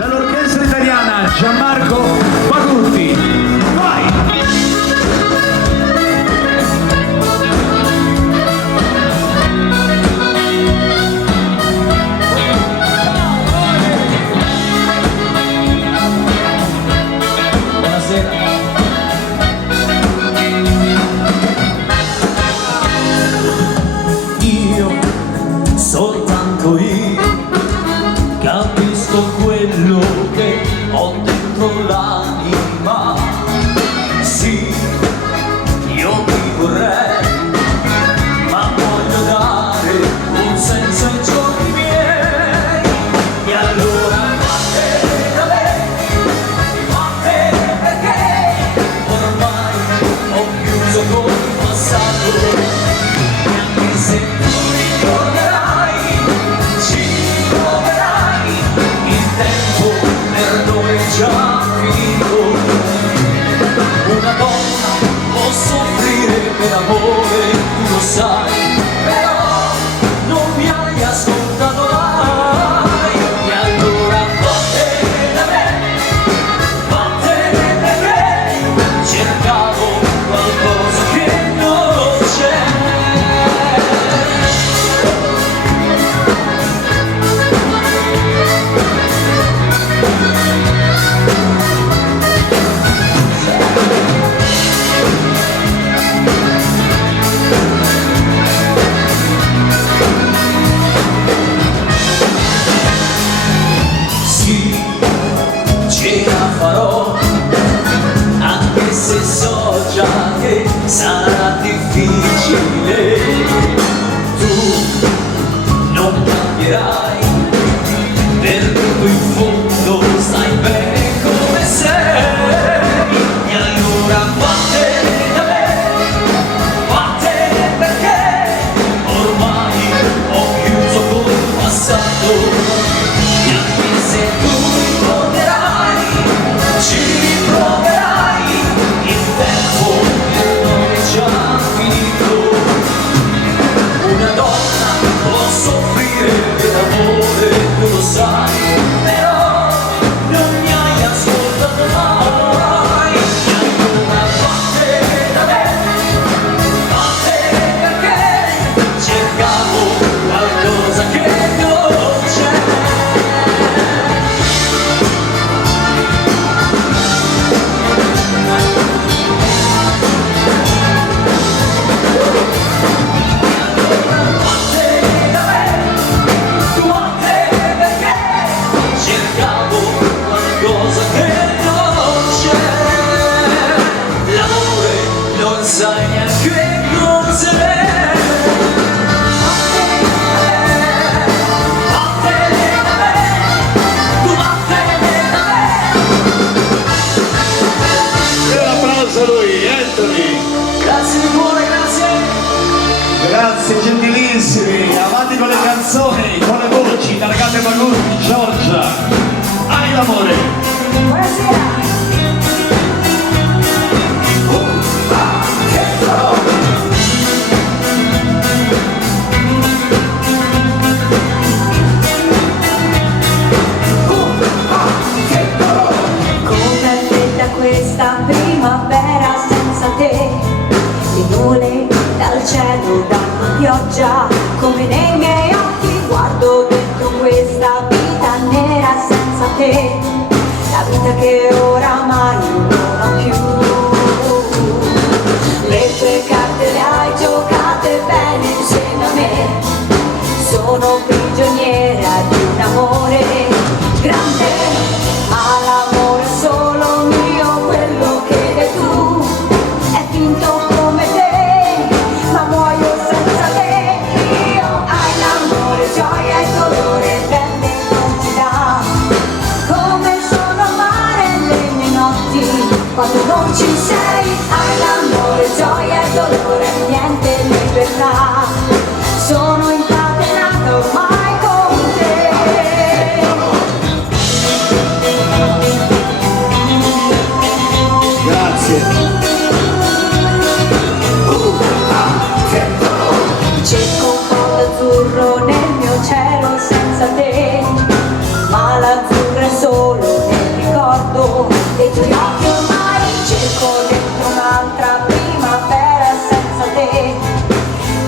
dall'orchestra italiana Gianmarco Pagutti. Vai! Soltanto io capisco quello che ho dentro l'anima. Sì, io ti vorrei, ma voglio dare un senso ai giorni miei. E allora vattene da me, vattene perché ormai ho chiuso col passato. E anche se tu ritornerai, già finito. Una donna può soffrire per amore, tu lo sai, però non mi hai ascoltato mai. E allora vattene da me, vattene perché cercavo qualcosa che non c'è. Farò, anche se so già che sarà difficile. Tu non cambierai, perché tu in fondo stai bene come sei. E allora vattene da me, vattene perché ormai ho chiuso col passato. E anche se tu ci riproverai, il tempo per noi è già finito. Una donna può soffrire per amore, tu lo sai, però non mi hai ascoltato mai. E allora vattene da me, vattene perché cercavo qualcosa che non c'è. Sai neanche cos'è. Vattene da me, tu vattene da me. E un applauso a lui, Anthony. Grazie di cuore, grazie. Grazie gentilissimi, avanti con le canzoni, con le voci, targate Pagutti, Giorgia. Hai l'amore. Buonasera. Questa primavera senza te, le nuvole dal cielo danno pioggia come nei miei occhi. Guardo dentro questa vita nera senza te, la vita che oramai non ho più. Le tue carte le hai giocate bene insieme a me, sono prigioniera di un amore grande, ma l'amore è solo mio. Quello che vedi tu è finto come te, ma muoio senza te. Io hai l'amore, gioia e dolore, belle non ti dà, come sono amare le solo nel ricordo dei tuoi occhi. Ormai cerco dentro un'altra primavera senza te,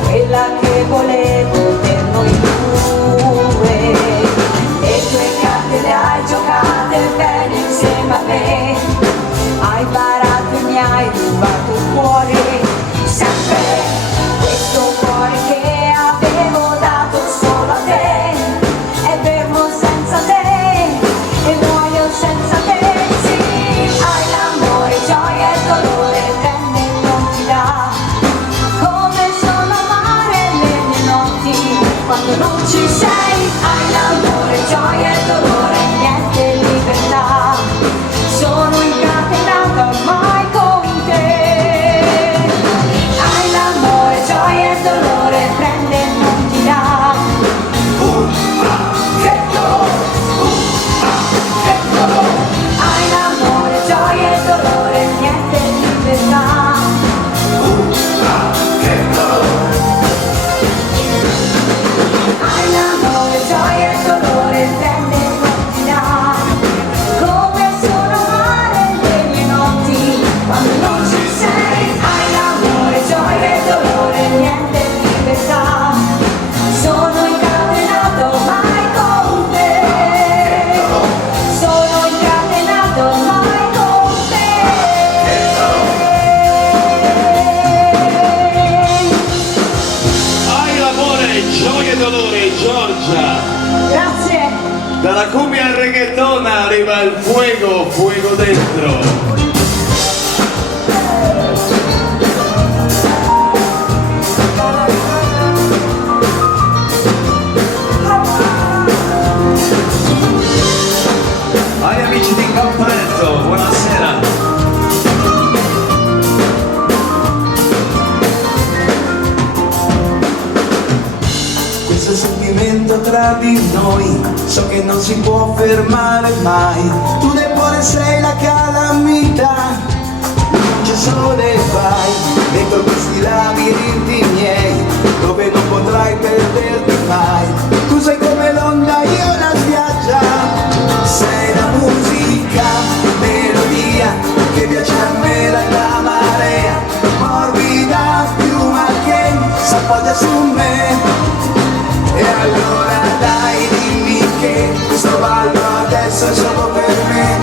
quella che volevo per noi due. Le tue carte le hai giocate bene insieme a me, hai barato e mi hai rubato il cuore, sempre questo cuore che avevo dato solo a te, è fermo senza te e muoio senza te. Sì, hai l'amore, gioia e dolore, prende e non ti dà, come sono amare le mie notti quando non ci sei. Hai l'amore, gioia e dolore, niente libertà, sono incatenata ormai con te. Hai l'amore, gioia e dolore, prende e non ti dà, che dolore, che dolore. Hai l'amore, gioia e dolore, niente libertà, che dolore. Hai l'amore, gioia e dolore, prende e non ti dà, come sono amare le mie notti quando non ci sei. Hai l'amore, gioia e dolore, niente libertà, sono incatenato ormai con te, sono incatenato ormai con te. Hai l'amore, gioia e dolore, Giorgia. Grazie. Dalla cumbia al reggaeton arriva il fuego, fuego dentro. Ai amici di Campetto, buonasera. Questo sentimento tra di noi, so che non si può fermare mai. Tu debole sei la calamità, non c'è sole vai, dentro questi labirinti miei, dove non potrai perderti mai. Tu sei come l'onda, io la spiaggia, sei la musica, melodia, che piace a me dalla marea, morbida piuma che s'appoggia su me. E allora dai dimmi che questo ballo adesso è solo per me,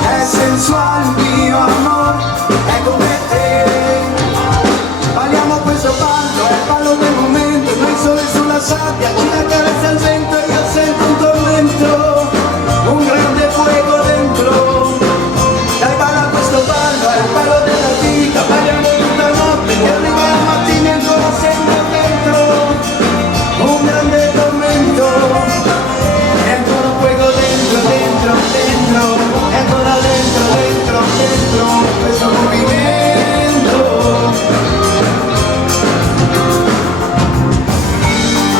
è sensuale mio amor, è come te. Balliamo questo ballo, è il ballo del momento, noi sole sulla sabbia, ci accarezza il vento e io sento un tormento, un grande fuoco dentro. Dai balla questo ballo, è il ballo della vita, balliamo tutta notte, che arriva la mattina e ancora sento dentro un grande tormento, e ancora un fuoco dentro, dentro, dentro, e ancora dentro, dentro, dentro, questo movimento.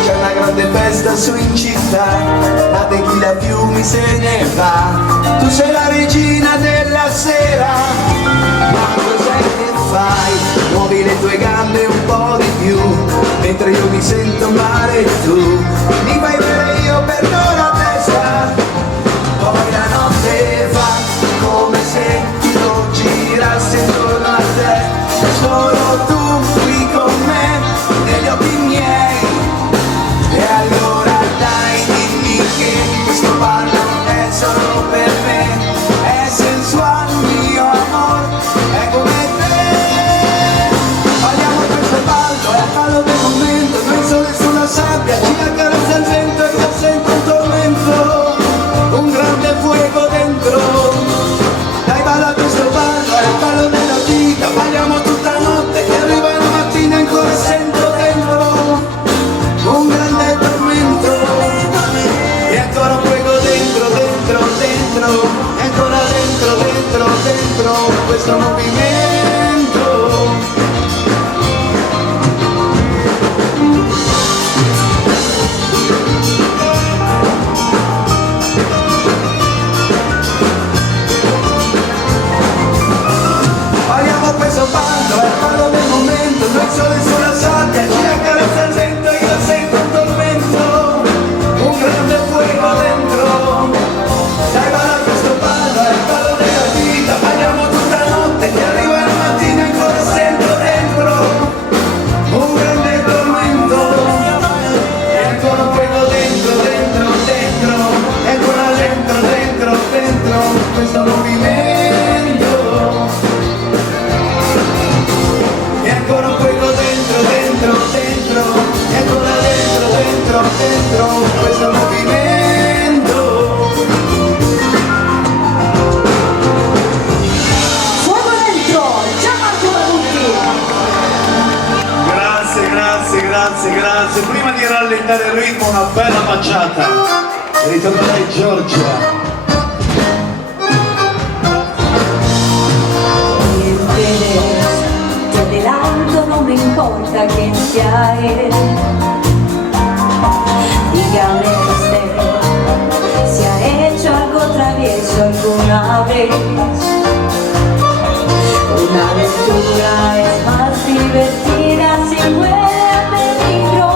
C'è una grande festa su in città, la tequila a fiumi se ne va, tu sei la regina della sera, ma cos'è che fai? Muovi le tue gambe un po' di più, mentre io mi sento male e tu mi fai bere, io perdo la testa. Poi la notte va come se tutto girasse intorno a te, solo tu qui con me, negli occhi miei. E allora dai dimmi che questo ballo è solo per me, è sensuale mio amor, è come te. Balliamo questo ballo, è il ballo del momento, noi sole sulla sabbia, ci accarezza il vento e io sento un tormento, un grande fuoco dentro. Dai balla questo ballo, è il ballo della vita, balliamo tutta notte, che arriva la mattina e ancora sento dentro un grande tormento, e ancora un fuoco dentro, dentro, dentro, e ancora dentro, dentro, dentro, questo movimento. Balliamo questo ballo, è il ballo del momento, noi sole sulla sabbia, ci accarezza il vento e io sento un tormento, un grande fuoco dentro. Dai balla dare il ritmo, una bella baciata. Ritornerai Giorgia. Te adelanto, no me importa quién sea él. Dígame usted si ha hecho algo travieso alguna vez. Una aventura es más divertida si huele a peligro.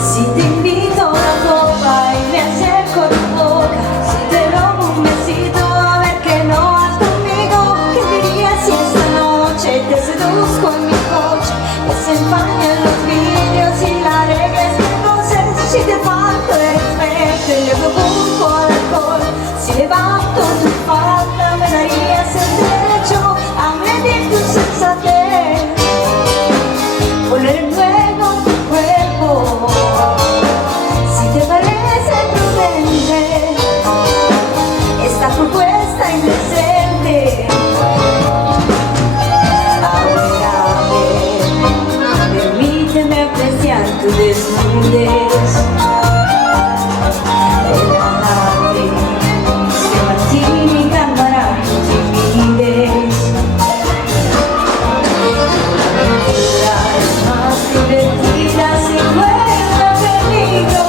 Si te invito a una copa y me acerco a tu boca, si te robo un besito a ver que no has conmigo, ¿qué dirías si esta noche te seduzco en mi coche? Que se empañan los vidrios y la regla es que entonces si te falto el respeto y le provoco al alcohol, si levanto tu falda me darías el derecho a medir tu sensatez, poner en juego tu cuerpo, si te parece prudente esta propuesta indecente. Ahora permíteme apreciar tu desnudez, relájate, este martini calmará tu timidez. La aventura es más divertida si huele a peligro.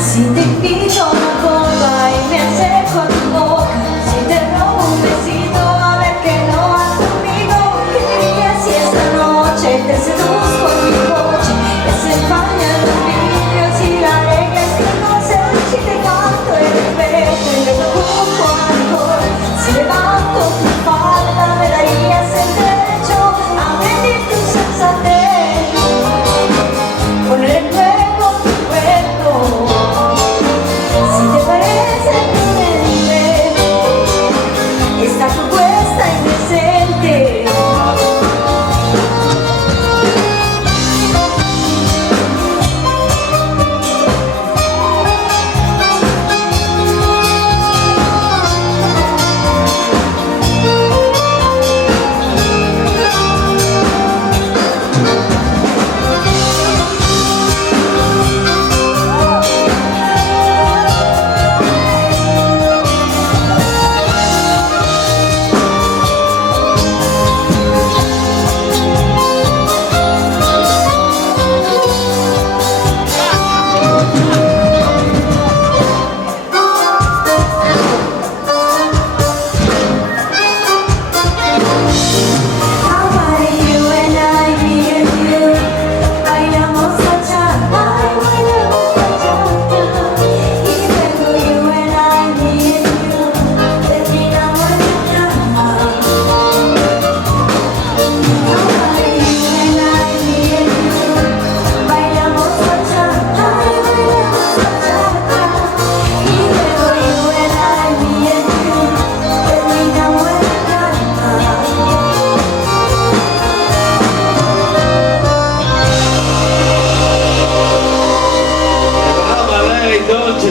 Si te invito a una copa y me acerco a tu boca, si te robo un besito a ver que no has conmigo, ¿qué dirías si esta noche te seduzco en mi coche? Que se empañan los vidrios y la regla es que no sé si te canto el respeto y le provoco alcohol. Si levanto tu falda me darías el derecho a medir tu sensatez, poner en juego tu cuerpo, si te parece prudente esta propuesta indecente.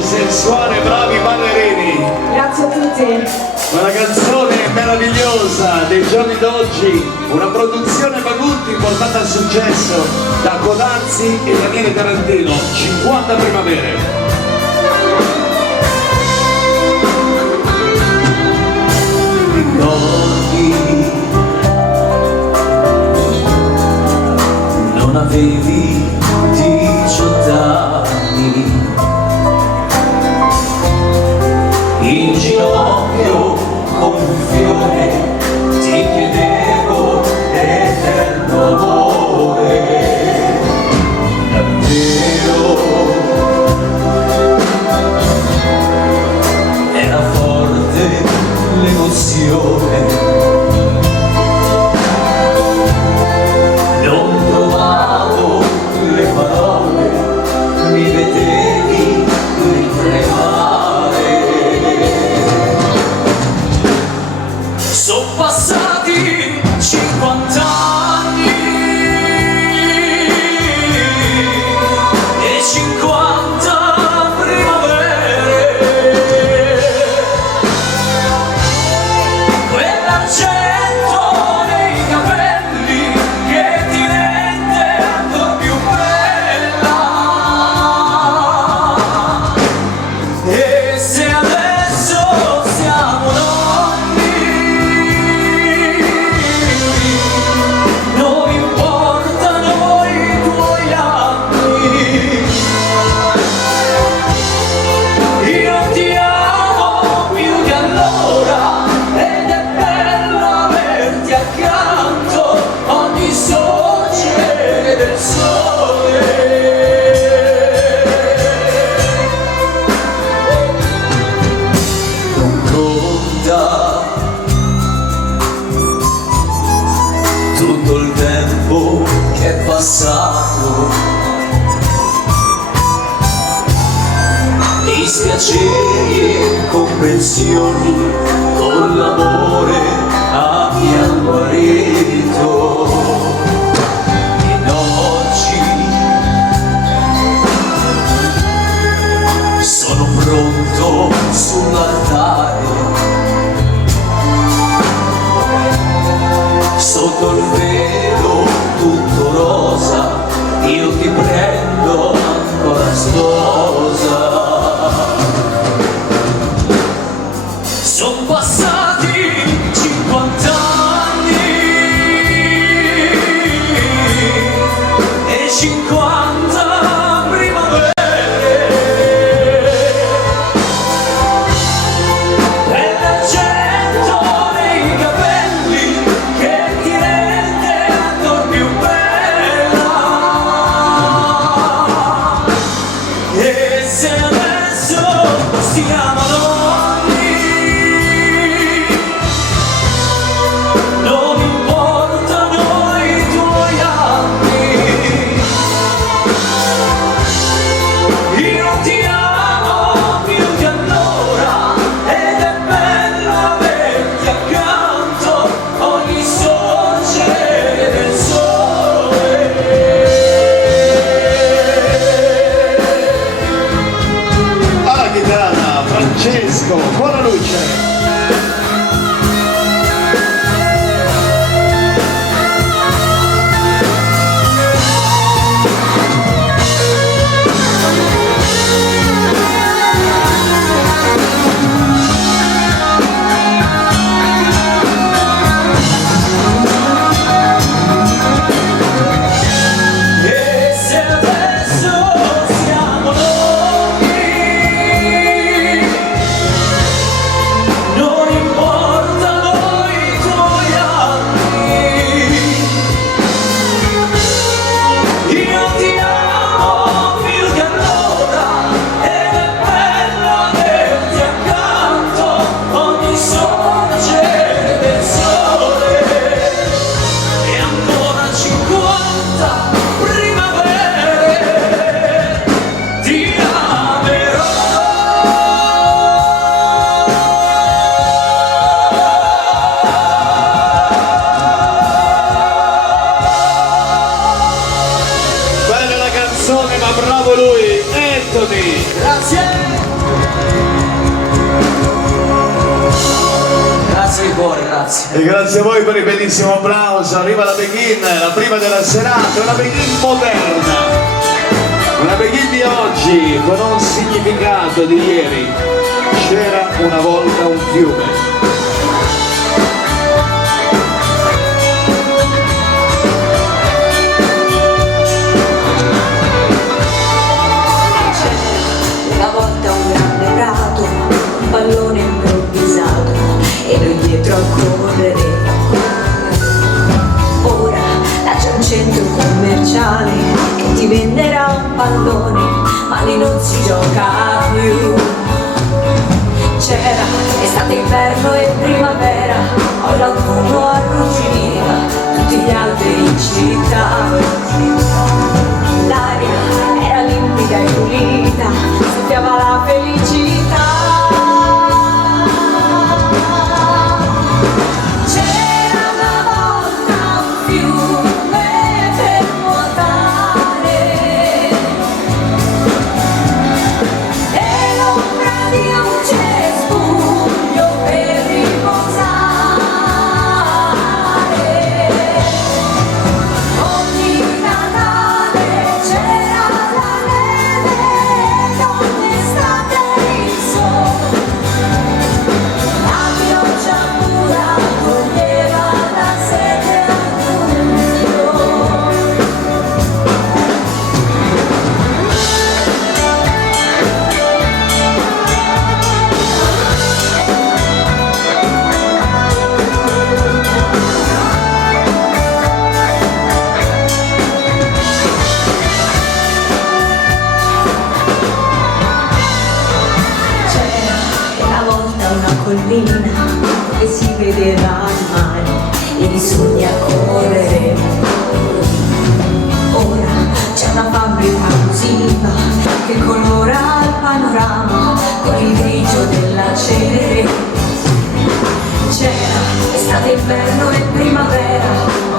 Sensuale, bravi ballerini. Grazie a tutti. Una canzone meravigliosa dei giorni d'oggi, una produzione Magutti portata al successo da Codazzi e Daniele Tarantino, 50 primavere. Ricordi, non avevi 18 anni, in ginocchio con un fiore ti chiedevo eterno amore. Davvero era forte l'emozione, non trovavo le parole, mi vedevi tremare. Sono passati 50 anni e 50 primavere. dispiaceri e comprensioni, con l'amore abbiamo guarito. Ed oggi sono pronto sull'altare, sotto il velo tutto rosa, io ti prendo ancora sposa. Son passati 50 anni e 50 primavere, e l'argento nei capelli che ti rende ancora più bella. E se adesso stiamo Francesco, con la luce. Ma bravo lui, Anthony! Grazie! Grazie di cuore, grazie. E grazie a voi per il bellissimo applauso. Arriva la Begin, la prima della serata, una Begin moderna. Una Begin di oggi con un significato di ieri. C'era una volta un fiume. Pallone improvvisato e noi dietro a correre. Ora là c'è un centro commerciale che ti venderà un pallone, ma lì non si gioca più. C'era estate, inverno e primavera, poi l'autunno arrugginiva tutti gli alberi in città. L'aria era limpida e pulita, soffiava la felicità. E si vedeva il mare e bisogna correre. Ora c'è una fabbrica abusiva che colora il panorama con il grigio della cenere. C'era estate, inverno e primavera,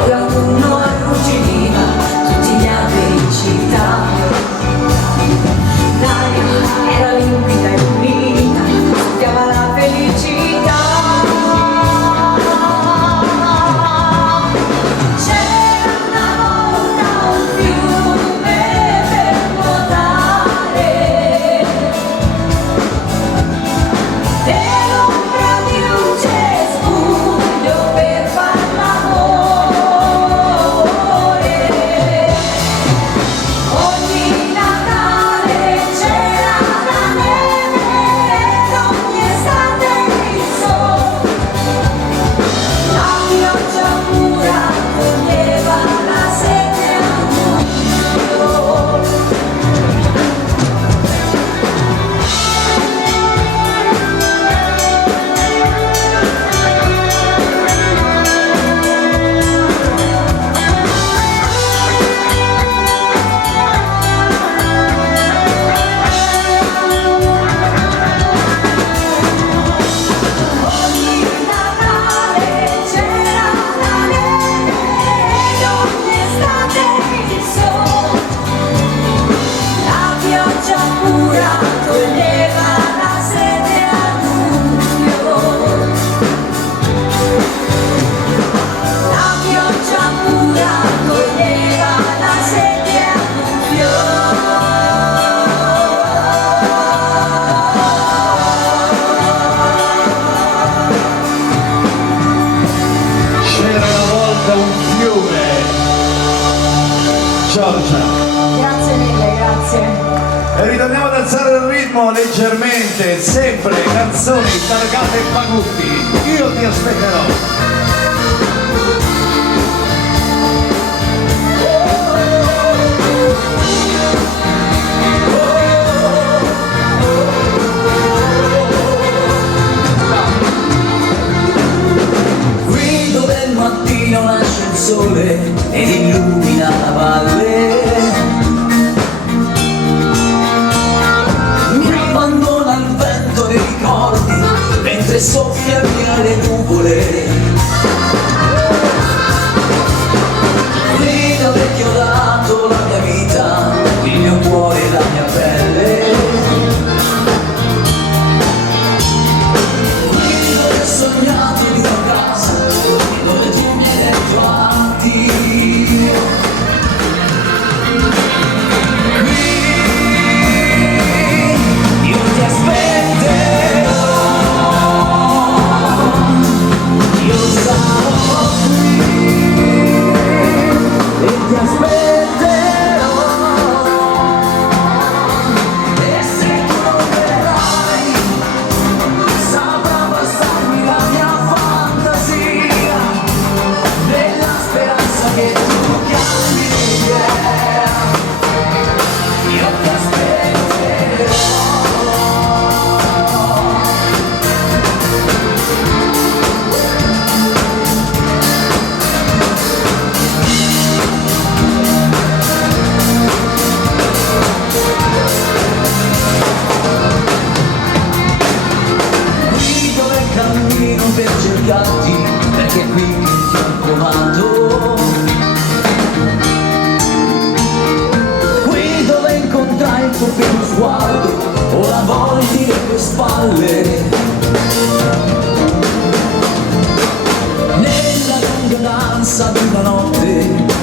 l'autunno arruggitiva tutti gli alberi in città. L'aria era limpida e unita, soffiava la felicità. C'era una volta un fiume per nuotare e l'ombra di un cespuglio per far l'amore. Ogni Natale c'era la neve ed ogni estate il sole. La pioggia pura toglieva la sete al mondo. Ogni Natale c'era la neve ed ogni estate il sole. La pioggia pura toglieva la sete al buio. La pioggia pura toglieva la sete al buio. C'era una volta un fiume. Giorgia. Grazie mille, grazie. E ritorniamo ad alzare il ritmo leggermente, sempre canzoni targate e Pagutti. Io ti aspetterò. Qui dove il mattino nasce il sole ed illumina la valle, mi abbandona il vento dei ricordi mentre soffia via le nuvole. Qui dove ti ho dato la mia vita, il mio cuore e la mia pelle. Qui dove ho sognato di una casa, dove tu mi hai detto addio. Qui io ti aspetterò, io sarò qui e ti aspetterò. E se tu non verrai, saprà bastarmi la mia fantasia, nella speranza che tu cambi idea. Io ti aspetterò. Qui dove cammino per cercarti, perché qui che ti ho trovato. Qui dove incontrai il tuo primo sguardo, o la volti le tue spalle. Nella lunga danza di una notte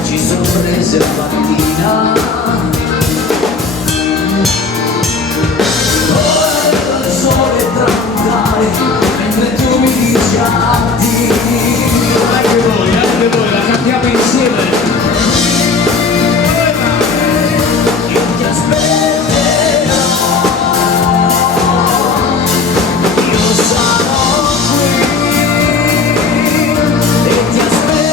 ci sorprese la mattina. Ora vedo il sole tramontare mentre tu mi dici addio. Anche voi, la cantiamo insieme. Io ti aspetterò, io sarò qui e ti aspetterò.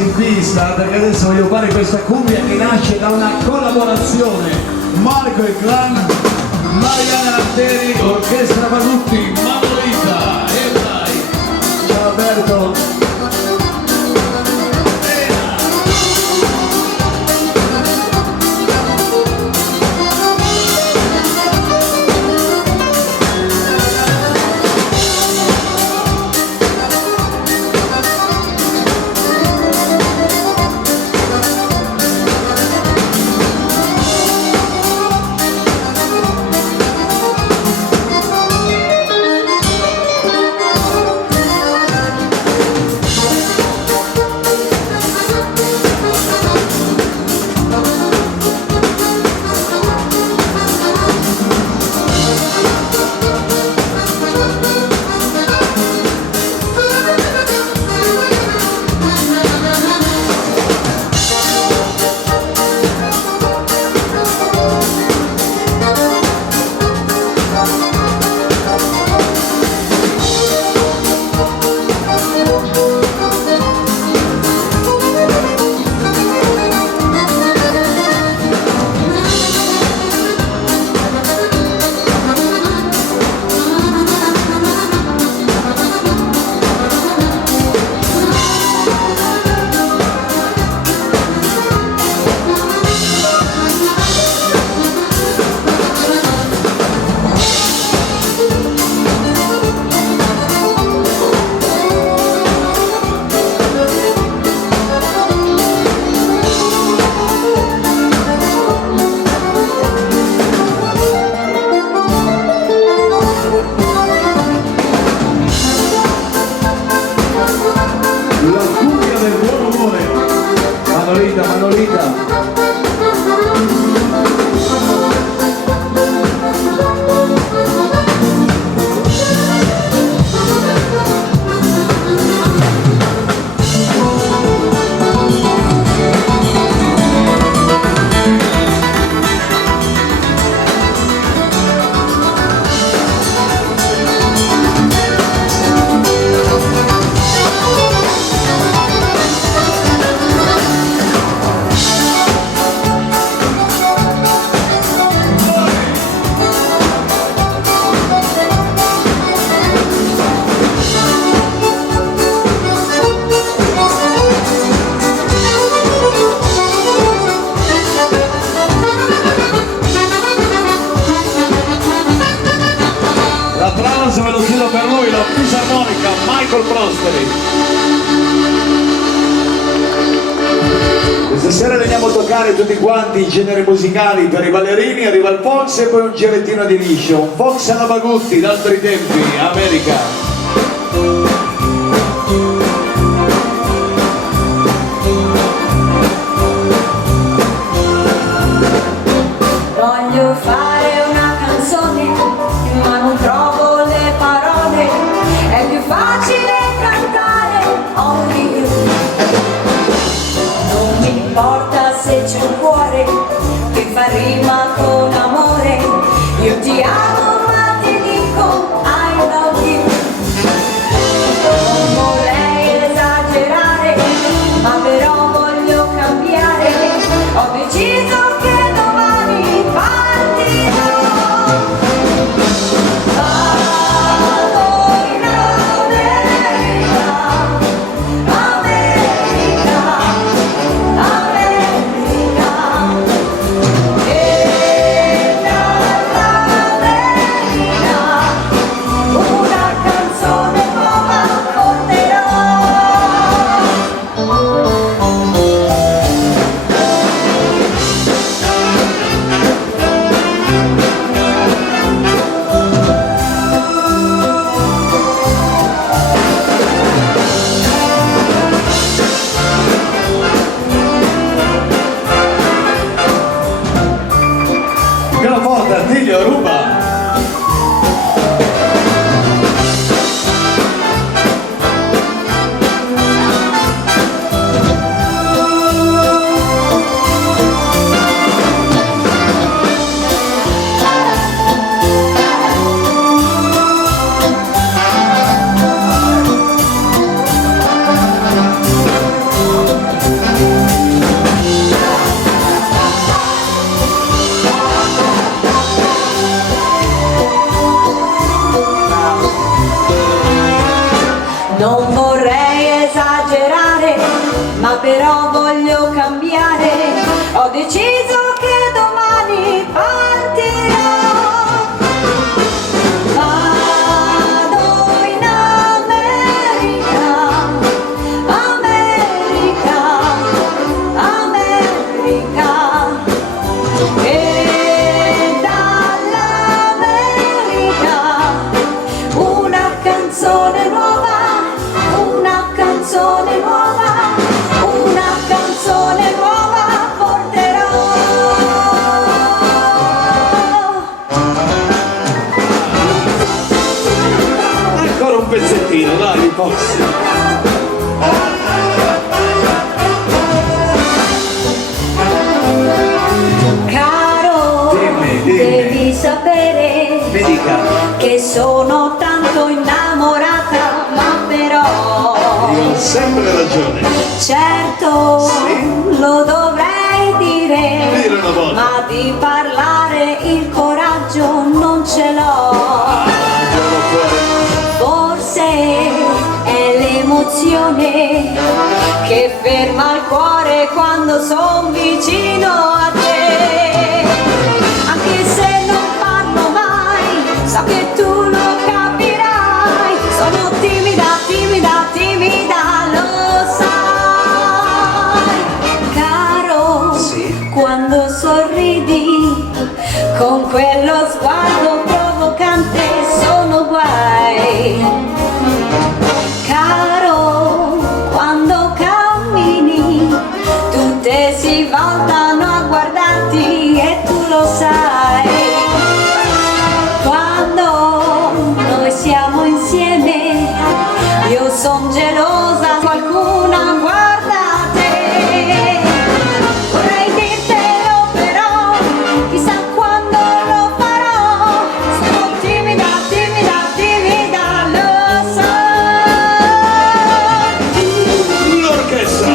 ragazzi in pista perché adesso voglio fare questa cumbia che nasce da una collaborazione Marco e Clan, Mariana Latteri, Orchestra Bagutti, Manolita e dai. Ciao Alberto. L'applauso ve lo chiedo per lui, la fisarmonica Michael Prosperi. Questa sera veniamo a toccare tutti quanti i generi musicali per i ballerini, arriva il Fox e poi un girettino di liscio, un Fox alla Bagutti d'altri tempi, America. Voglio fare una canzone, ma non trovo le parole. È più facile cantare only you. Non mi importa se c'è un cuore che fa rima con amore. Io ti amo ma ti dico I love you. Non vorrei esagerare, ma però voglio cambiare. Ho deciso che domani partirò. Vado in America, America, America. E dall'America una canzone nuova porterò. Pianoforte, Attilio, ruba! deciso che domani partirò. Vado in America, America, America. E dall'America una canzone nuova, una canzone nuova, una canzone nuova porterò. Ancora un pezzettino, dai, forse. Caro, Dimmi. devi sapere Mi dica. che sono tanto innamorata, ma però Io ho sempre ragione. certo Sì? lo dovrei dire, Dire una volta. ma di parlare il coraggio non ce l'ho. Andiamo fuori. Forse è l'emozione che ferma il cuore quando son vicino a te. Anche se non parlo mai, so che tu lo capirai. Sono timida, timida, timida, lo sai. Caro, Sì? quando sorridi con quello sguardo provocante sono guai. Caro, quando cammini tutte si voltano a guardarti e tu lo sai. Quando noi siamo insieme io son gelosa, qualcuna guarda te. Vorrei dirtelo però, chissà quando lo farò. Sono timida, timida, timida, lo sai. L'orchestra.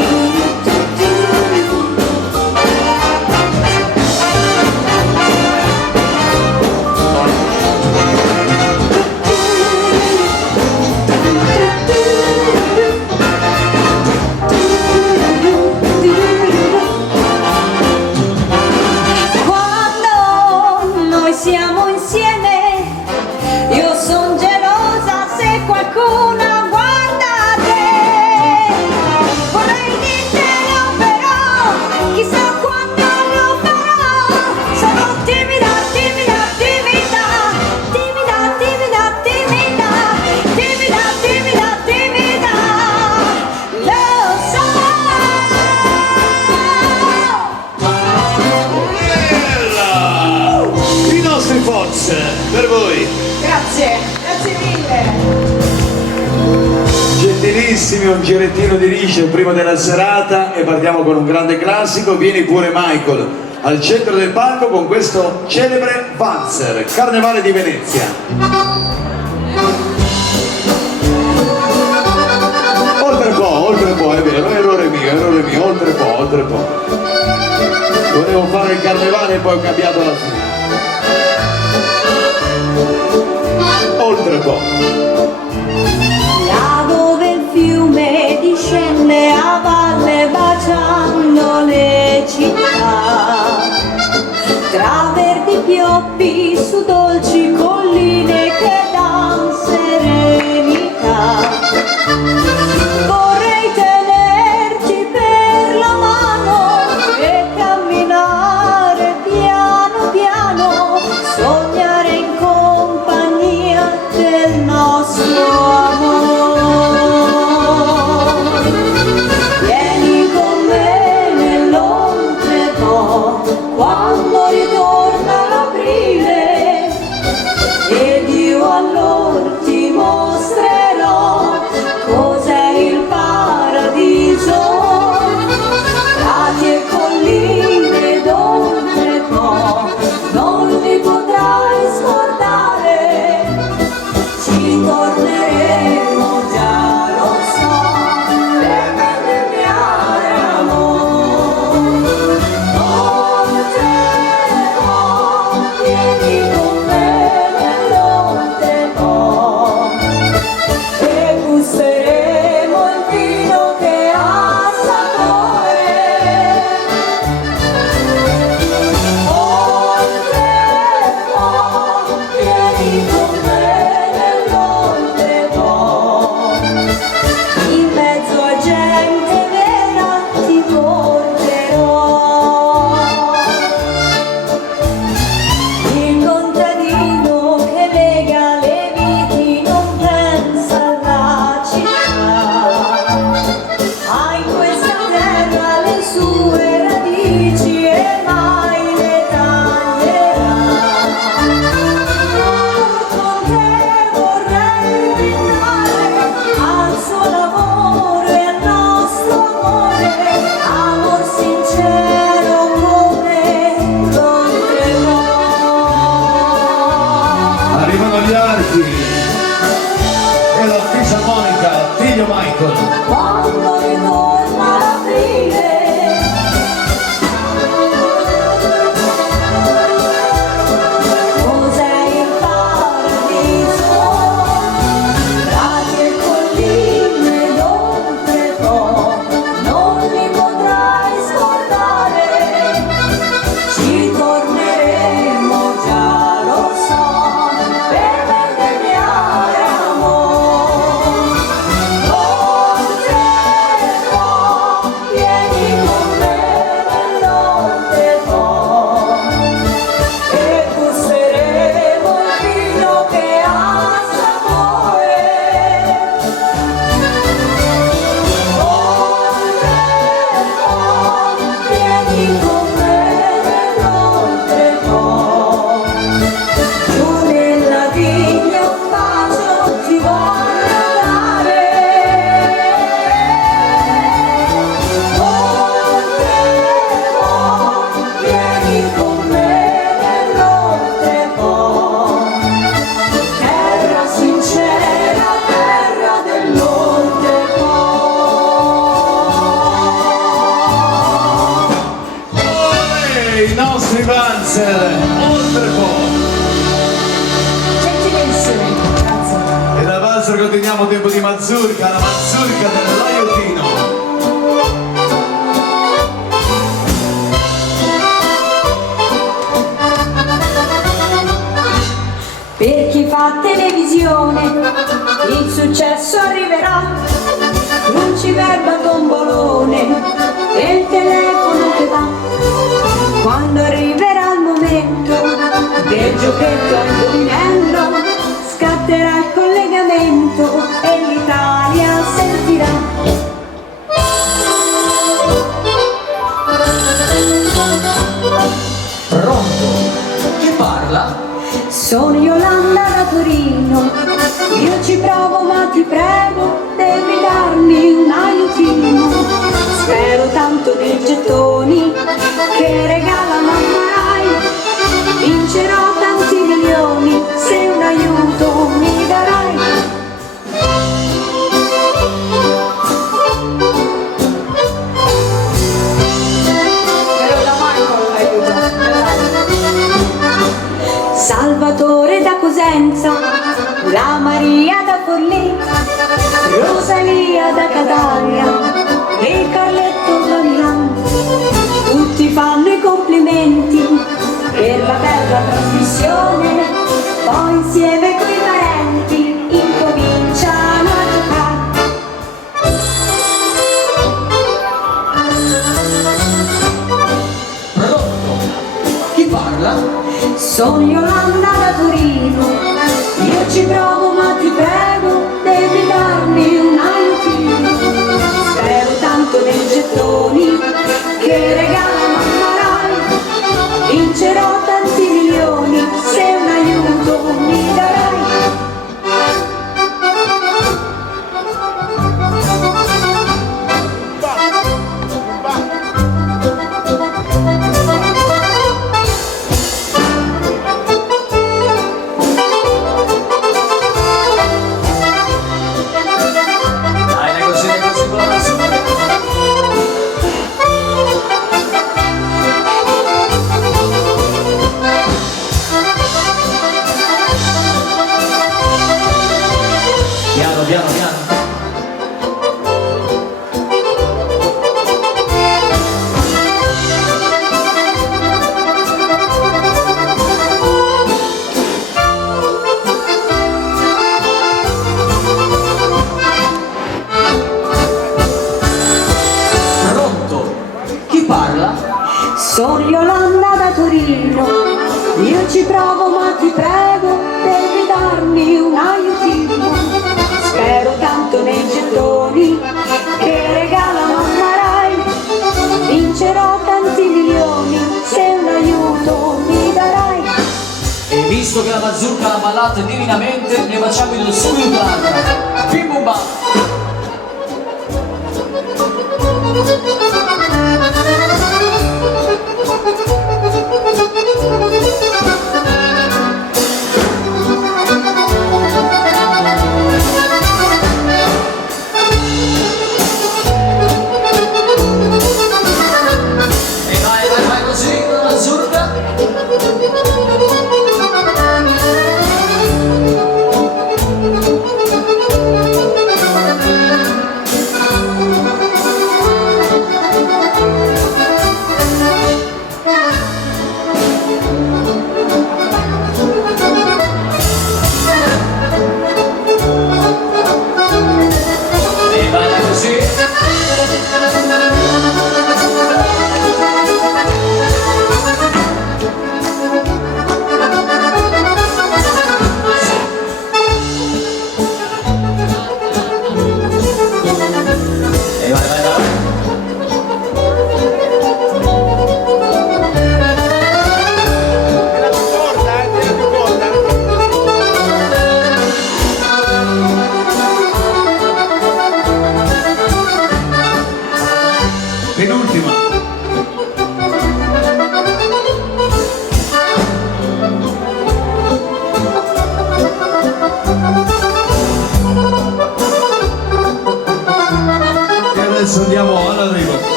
Quando noi siamo insieme io son gelosa se qualcuna guarda te. Vorrei dirtelo però, chissà quando lo farò. Sono timida, timida, timida, timida, timida, timida, timida, timida, timida, lo so. Bella! I nostri Fox, per voi. Grazie, grazie mille. Gentilissimi, un girettino di lisce prima della serata e partiamo con un grande classico. Vieni pure Michael al centro del palco con questo celebre valzer, Carnevale di Venezia. Oltre un po', è vero, errore mio, oltre un po'. Volevo fare il carnevale e poi ho cambiato alla fine. Oltre un po'. Là dove il fiume discende a valle baciando le città, tra verdi pioppi su dolci colline che dan serenità. Vorrei tenerti per la mano e camminare piano piano, sognare in compagnia del nostro amore. i nostri Panzer oltrepo. Gentilissimi, grazie. E da Panzer continuiamo tempo di mazurka, la mazurka dell'aiutino. Per chi fa televisione il successo arriverà, cruciverba tombolone e il telefono che va. Quando arriverà il momento del giochetto a indovinello, scatterà il collegamento e l'Italia sentirà. Pronto? Chi parla? Sono Yolanda da Torino, io ci provo ma ti prego, devi darmi un aiutino. Spero tanto dei gettoni che regala mamma Rai, vincerò tanti milioni se un aiuto mi darai. Me lo da Marco l'aiuto. Salvatore da Cosenza, la Maria da Forlì, Rosalia da Catania e Carletto da Milano. Tutti fanno i complimenti per la bella trasmissione, poi insieme coi parenti incominciano a giocare. Pronto? Chi parla? Sono Yolanda da Torino, io ci provo ma ti prego, devi darmi un aiutino. Spero tanto nei gettoni che regala mamma Rai, vincerò tanti milioni se un aiuto mi darai. Dai, così con la mazurka. Piano, piano, piano. Pronto? Chi parla? Sono Yolanda da Torino, io ci provo ma ti prego, devi darmi un aiutino. Spero tanto nei gettoni che regala mamma Rai, vincerò tanti milioni se un aiuto mi darai. E visto che la mazurka l'ha ballata divinamente, ne facciamo vedere subito un'altra. Bim bum bam. E vai, vai, vai così con la mazurka.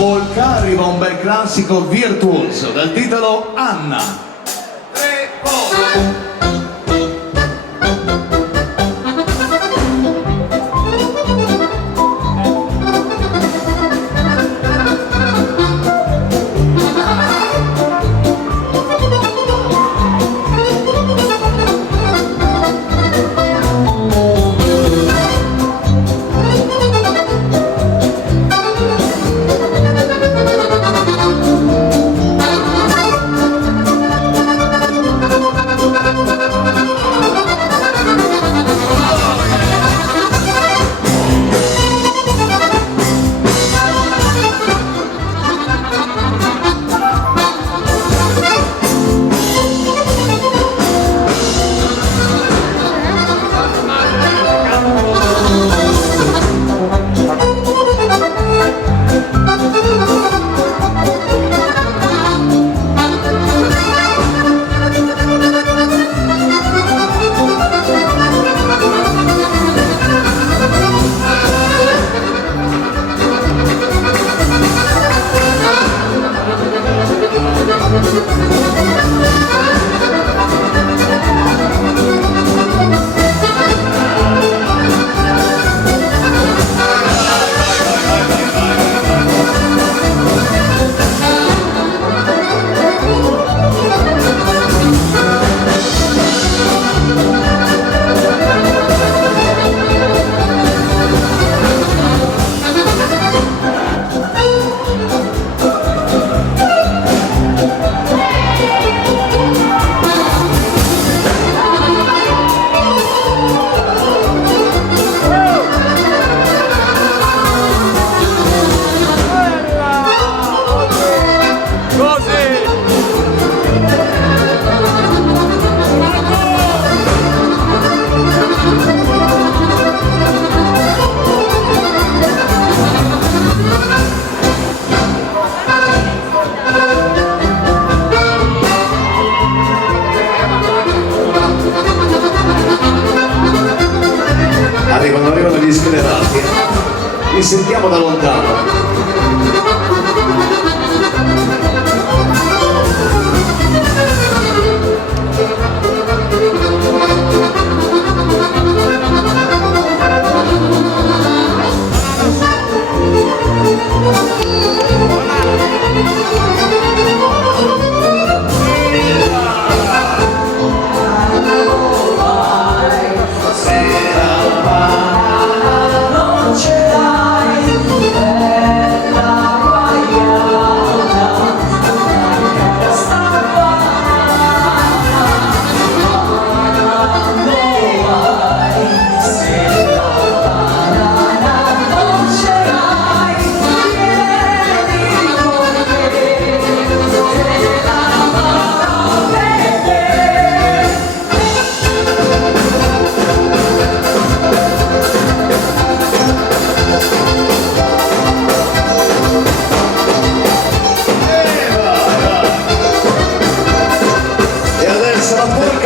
polka arriva un bel classico virtuoso dal titolo Anna. 3 volte. Arrivano gli scheletrati. Li sentiamo da lontano.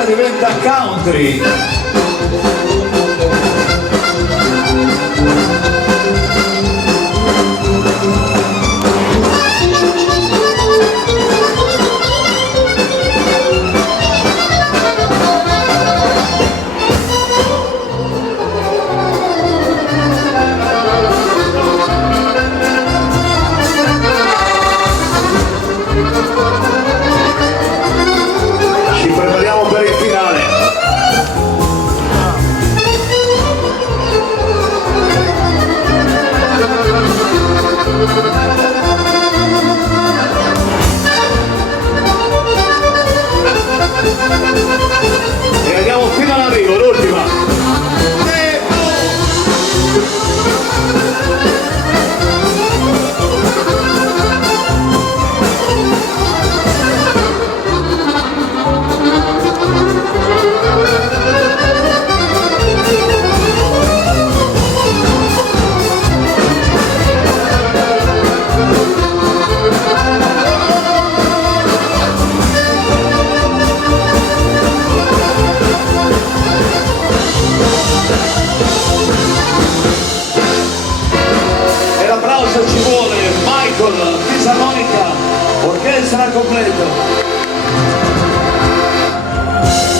Diventa country. Ci prepariamo per il finale. con la fisarmonica, orchestra al completo.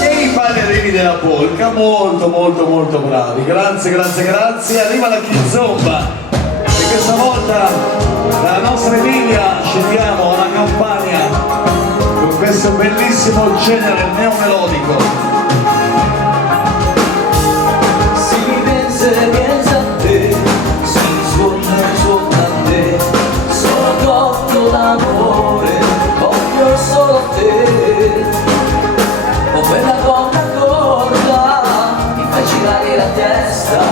E i ballerini della polka molto bravi. Grazie. Arriva la kizomba e questa volta dalla nostra Emilia scendiamo alla Campania con questo bellissimo genere neomelodico. Pensa a te, si suona a te, sono cotto d'amore, voglio solo te. Con quella gonna corta mi fai girare la testa,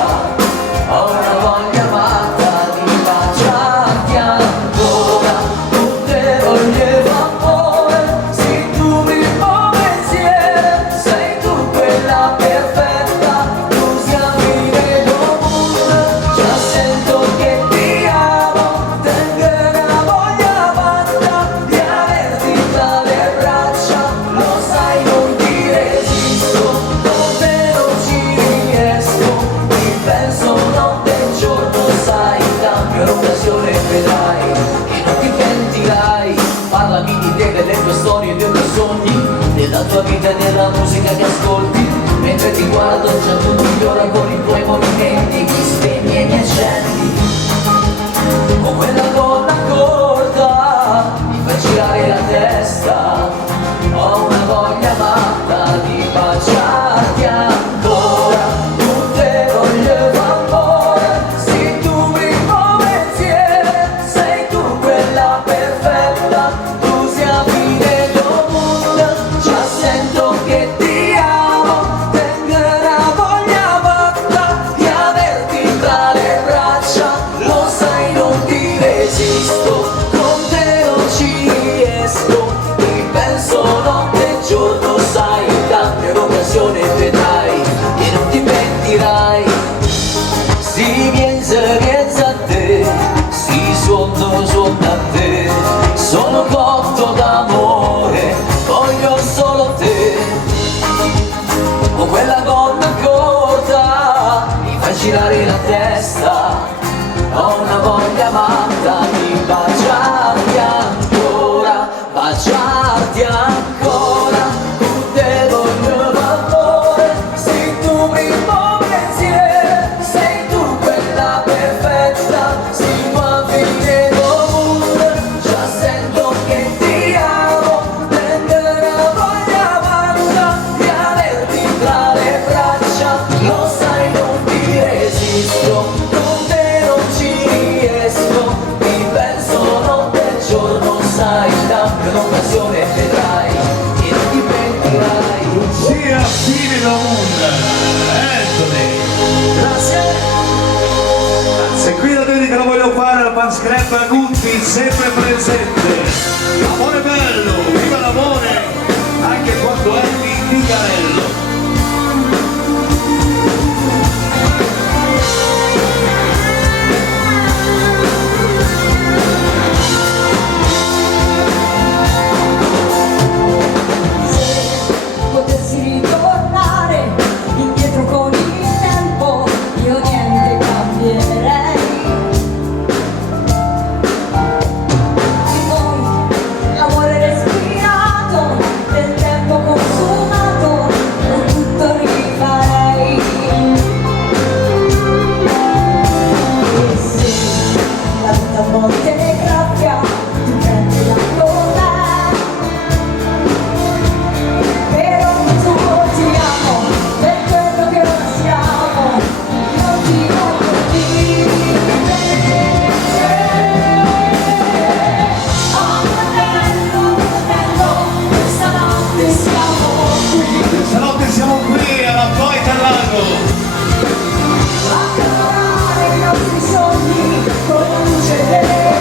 ho una voglia matta di baciarti ancora, non te voglio amore, se tu mi muovi insieme, sei tu quella perfetta, tu siamo nel mondo, già sento che ti amo, tengo una voglia matta di averti tra le braccia, lo sai non ti resisto, con te non ci riesco, ti penso notte e giorno, sai, cambio l'occasione vedrai, che non ti pentirai, parlami di te, delle tue storie, dei tuoi sogni, della tua vita e della musica che ascolti, mentre ti guardo già tu migliora con i tuoi movimenti, mi spegni e mi accendi, con quella gonna corta mi fai girare la testa, ho una voglia matta di baciarti ancora, non te voglio amore, se tu mi muovi insieme, sei tu quella perfetta, tu siamo nel mondo, già sento che ti amo, tengo una voglia matta di averti tra le braccia, lo sai non ti resisto, con te non ci riesco, ti penso notte e giorno, sai, cambio l'occasione vedrai, che non ti pentirai, si piensa a te, si suona a te, sono cotto d'amore, voglio solo te, con quella gonna corta mi fai girare la testa, ho una voglia matta di baciarti ancora, con te voglio amore, se tu mi muovi insieme, sei tu quella perfetta, si muovi nel mondo, già sento che ti amo, tengo una voglia matta di averti tra le braccia, lo sai non ti resisto, con te non ci riesco, ti penso notte e giorno, sai, cambio l'occasione vedrai, che non ti pentirai. Sia fine da Anthony. Grazie. Qui la dedica la voglio fare al Fans Club Agutti, sempre presente. L'amore bello, viva l'amore, anche quando è di Micaello. Potessi ritornare indietro con il tempo, io niente cambierei. Di noi l'amore respirato, del tempo consumato, non tutto rifarei. E se la vita a volte è graffia, tu prendila con me. Però tu ti amo, per quello che ora siamo, non ti voglio dire. Oh fratello, questa notte siamo qui, Stanotte siamo qui alla Poeta al Lago. a colorare i nostri sogni con la luce delle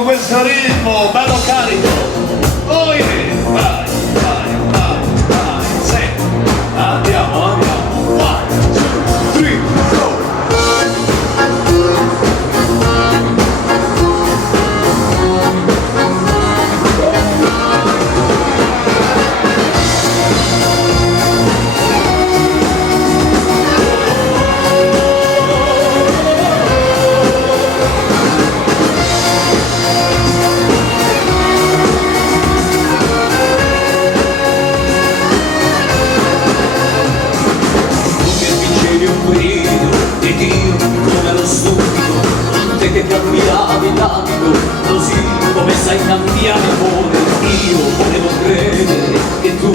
con questo ritmo bello carico. Vai, vai, vai, sì. Andiamo. 1, 2, 3, go. Che cambiavi l'abito, così come sai cambiare amore. Io volevo credere che tu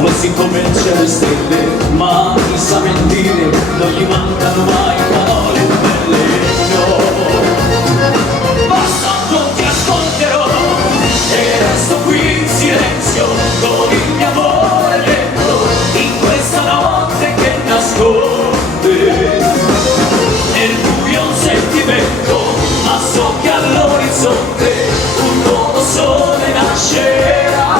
fossi come il cielo e stelle, ma chi sa mentire, non gli mancano mai parole belle. No, basta, non ti ascolterò e resto qui in silenzio con il mio amore dentro, in questa notte che nasconde nel buio un sentimento. Ma so che all'orizzonte un nuovo sole nascerà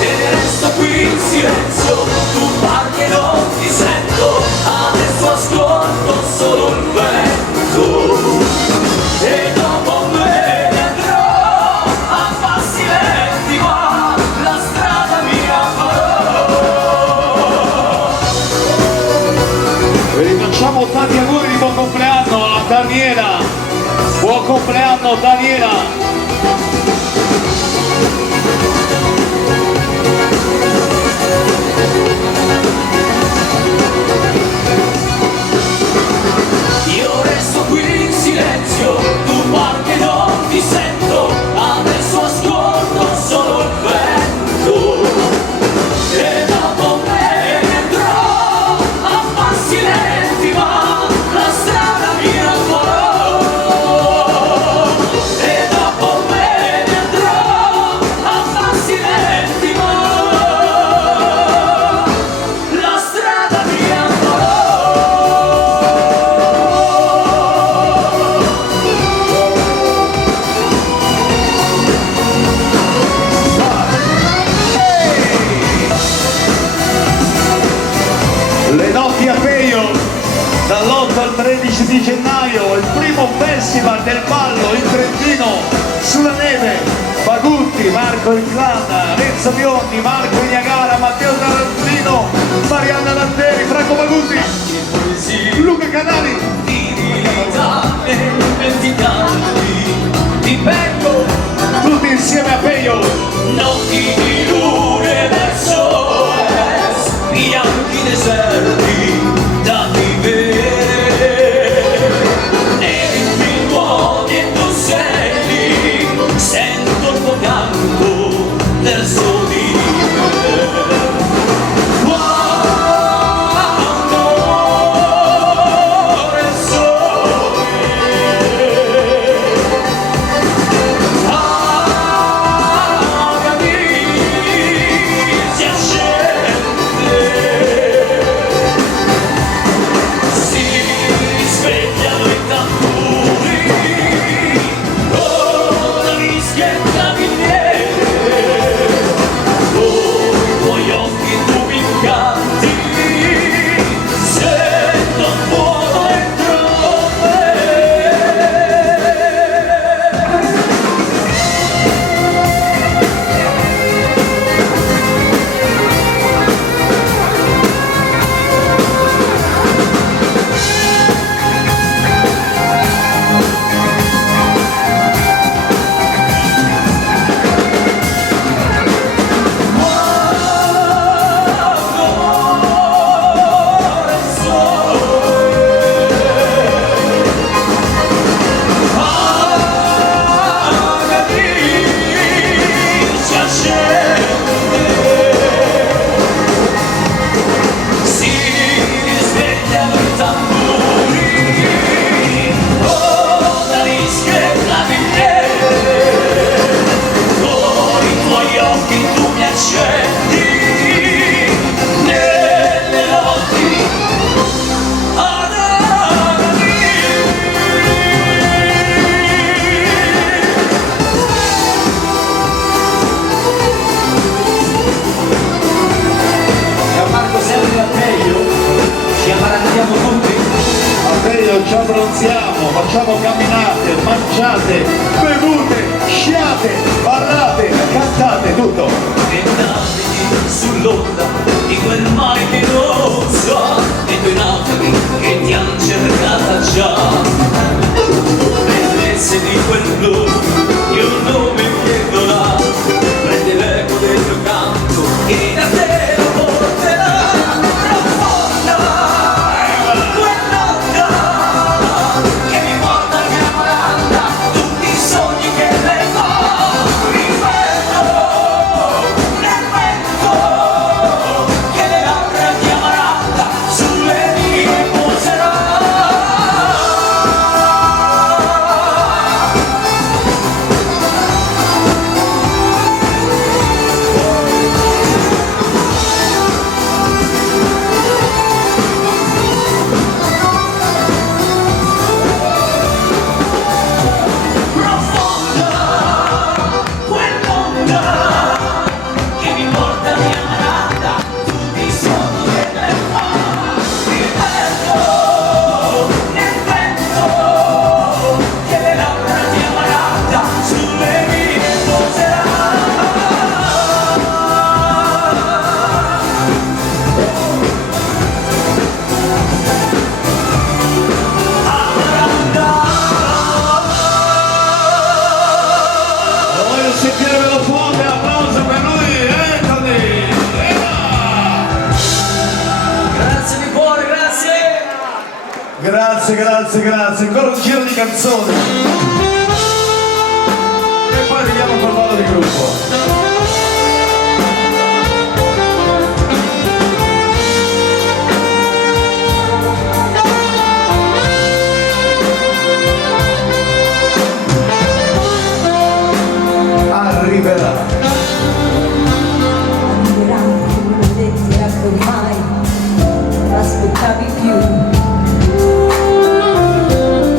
e resto qui in silenzio, tu parli e non ti sento, adesso ascolto solo il vento e dopo me ne andrò a passi lenti, ma la strada mia farò. Vi rifacciamo tanti auguri di buon compleanno a Daniela. Buon compleanno Daniela. Io resto qui in silenzio, tu parli e non ti sento, adesso ascolto solo il vento e dopo me ne andrò a passi lenti, ma la strada mia farò e dopo me ne andrò a passi lenti, ma la strada mia farò. Le notti a Peio, dall'8 al 13 di gennaio, il primo festival del ballo in Trentino, sulla neve. Bagutti, Marco il Clan, Renzo Biondi, Marco Niagara, Matteo Tarantino, Marianna Lanteri, Franco Bagutti, Luca Canali. Ti vengo, Tutti insieme a Peio. notti di lune verso est, bianchi deserti da vivere, neri nuovi e uccelli, sento il tuo canto verso di me. Quando il sole apagami abbronziamo, facciamo camminate, mangiate, bevute, sciate, ballate, cantate, tutto. E navighi sull'onda di quel mare pietoso, e quei naufraghi che ti han cercata già. Bellezze di quel blu, io non mi chiedo là, prendi l'eco del tuo canto e da te lo porterà. Profonda, quell'onda che mi porta via volanda, tutti i sogni che lei fa. Rifletto nel vento che le labbra di amaranda sulle mie poserà. Profonda, quell'onda che mi porta via amaranda, tutti i sogni che lei fa. Rifletto nel vento che le labbra di amaranda sulle mie poserà. Lo voglio sentire bello forte, applauso per lui, eccoli! Grazie di cuore, grazie! Grazie, grazie, grazie, ancora un giro di canzoni. E poi arriviamo col ballo di gruppo. Arriverà. Arriverà una lettera che ormai non aspettavi più.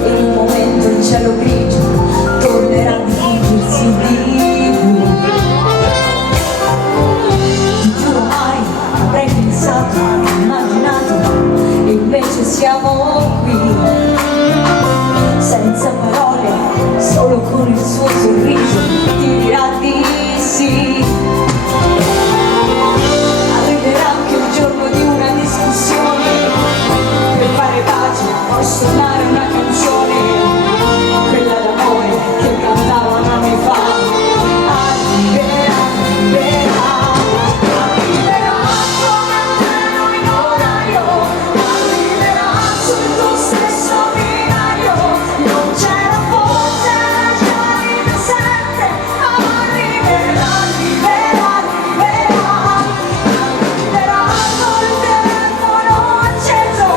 E in un momento il cielo grigio tornerà a dipingersi di blu. Ti giuro mai avrei pensato, immaginato, e invece siamo qui. Senza parole, solo con il suo sorriso ti dirà di sì. Arriverà anche il giorno di una discussione, per fare pace puoi suonare una canzone, quella d'amore che cantavano anni fa. Arriverà, arriverà, arriverà come un treno in orario, arriverà sul tuo stesso binario. Non c'era forse la chiave presente, arriverà, arriverà, arriverà, arriverà col telefono acceso,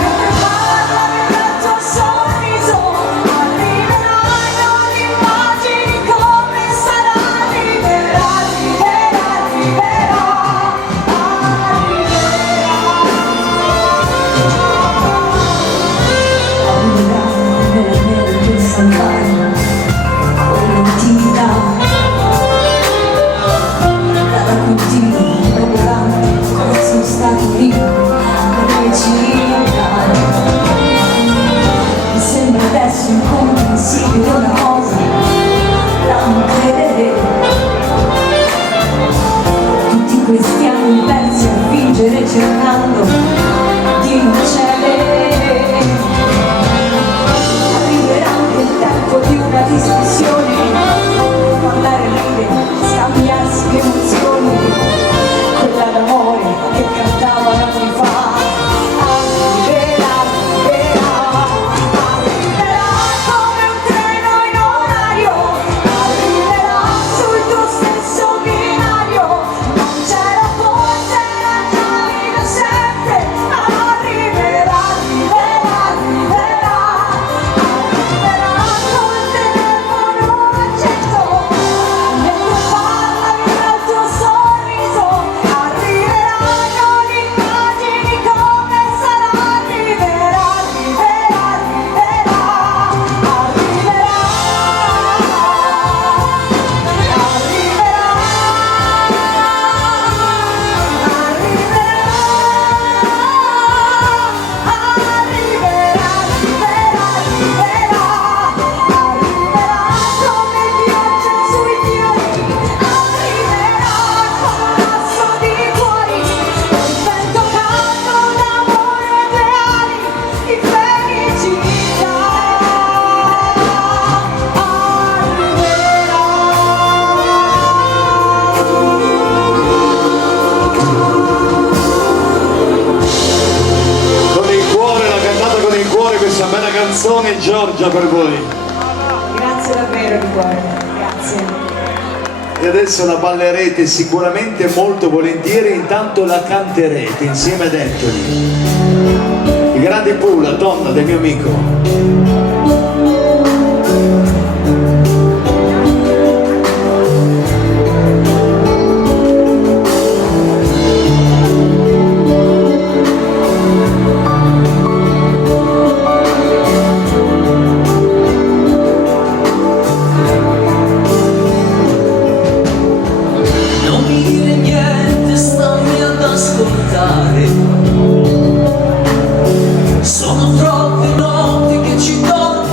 mentre parla del tuo sorriso, arriverà e non immagini come sarà, arriverà, arriverà, arriverà, arriverà nella neve che salvare quell'intimità, la racconti proprio come sono stati lì per noi citare. Mi sembra adesso incomprensibile una cosa da non credere. Tutti questi anni persi a fingere cercando di non cedere. Arriverà anche il tempo di una discussione, parlare, ridere, scambiarsi le emozioni. canzone Giorgia per voi. Grazie davvero di cuore, grazie. E adesso la ballerete sicuramente molto volentieri, intanto la canterete insieme ad Anthony. I grandi Pula, donna del mio amico. Non mi dire niente, stammi ad ascoltare. Sono troppe notti che ci tornano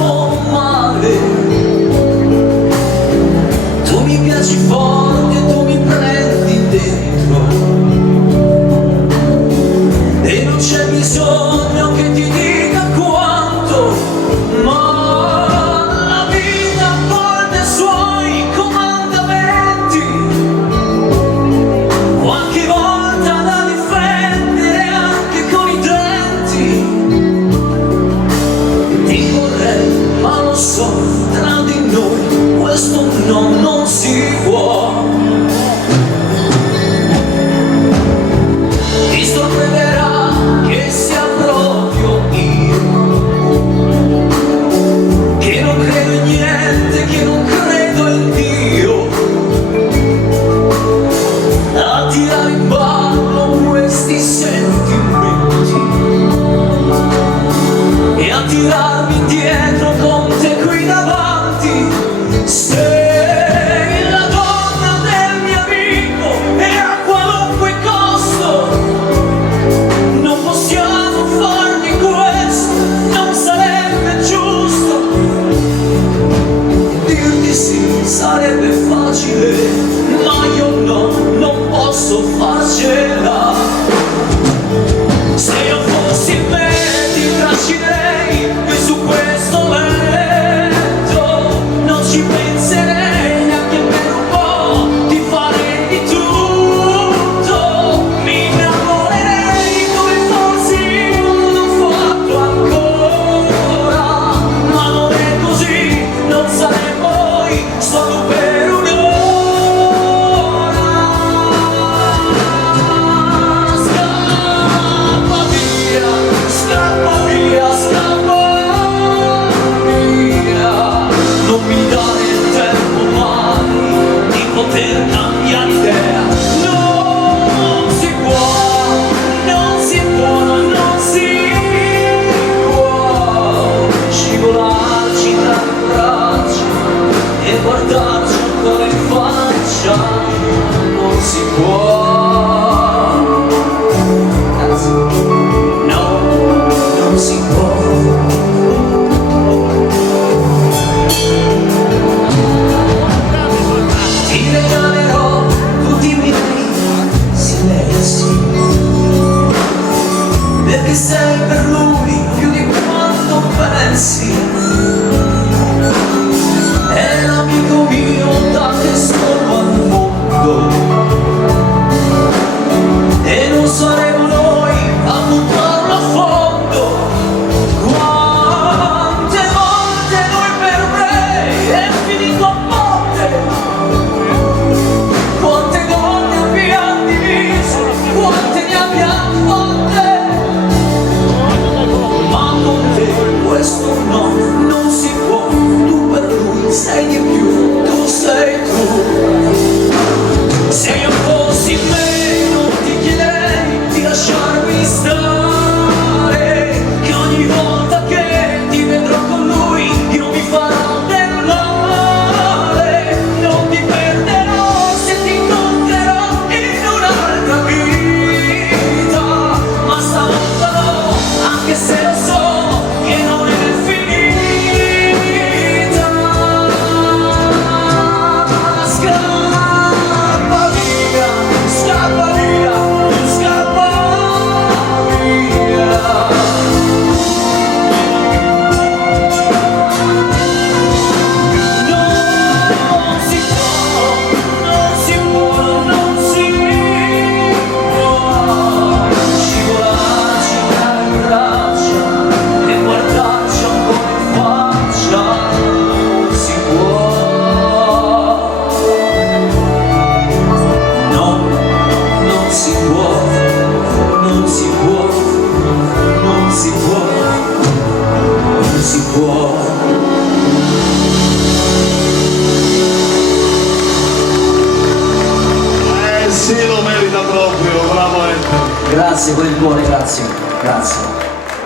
sì, lo merita proprio, bravo Ed. Grazie per il cuore, grazie, grazie.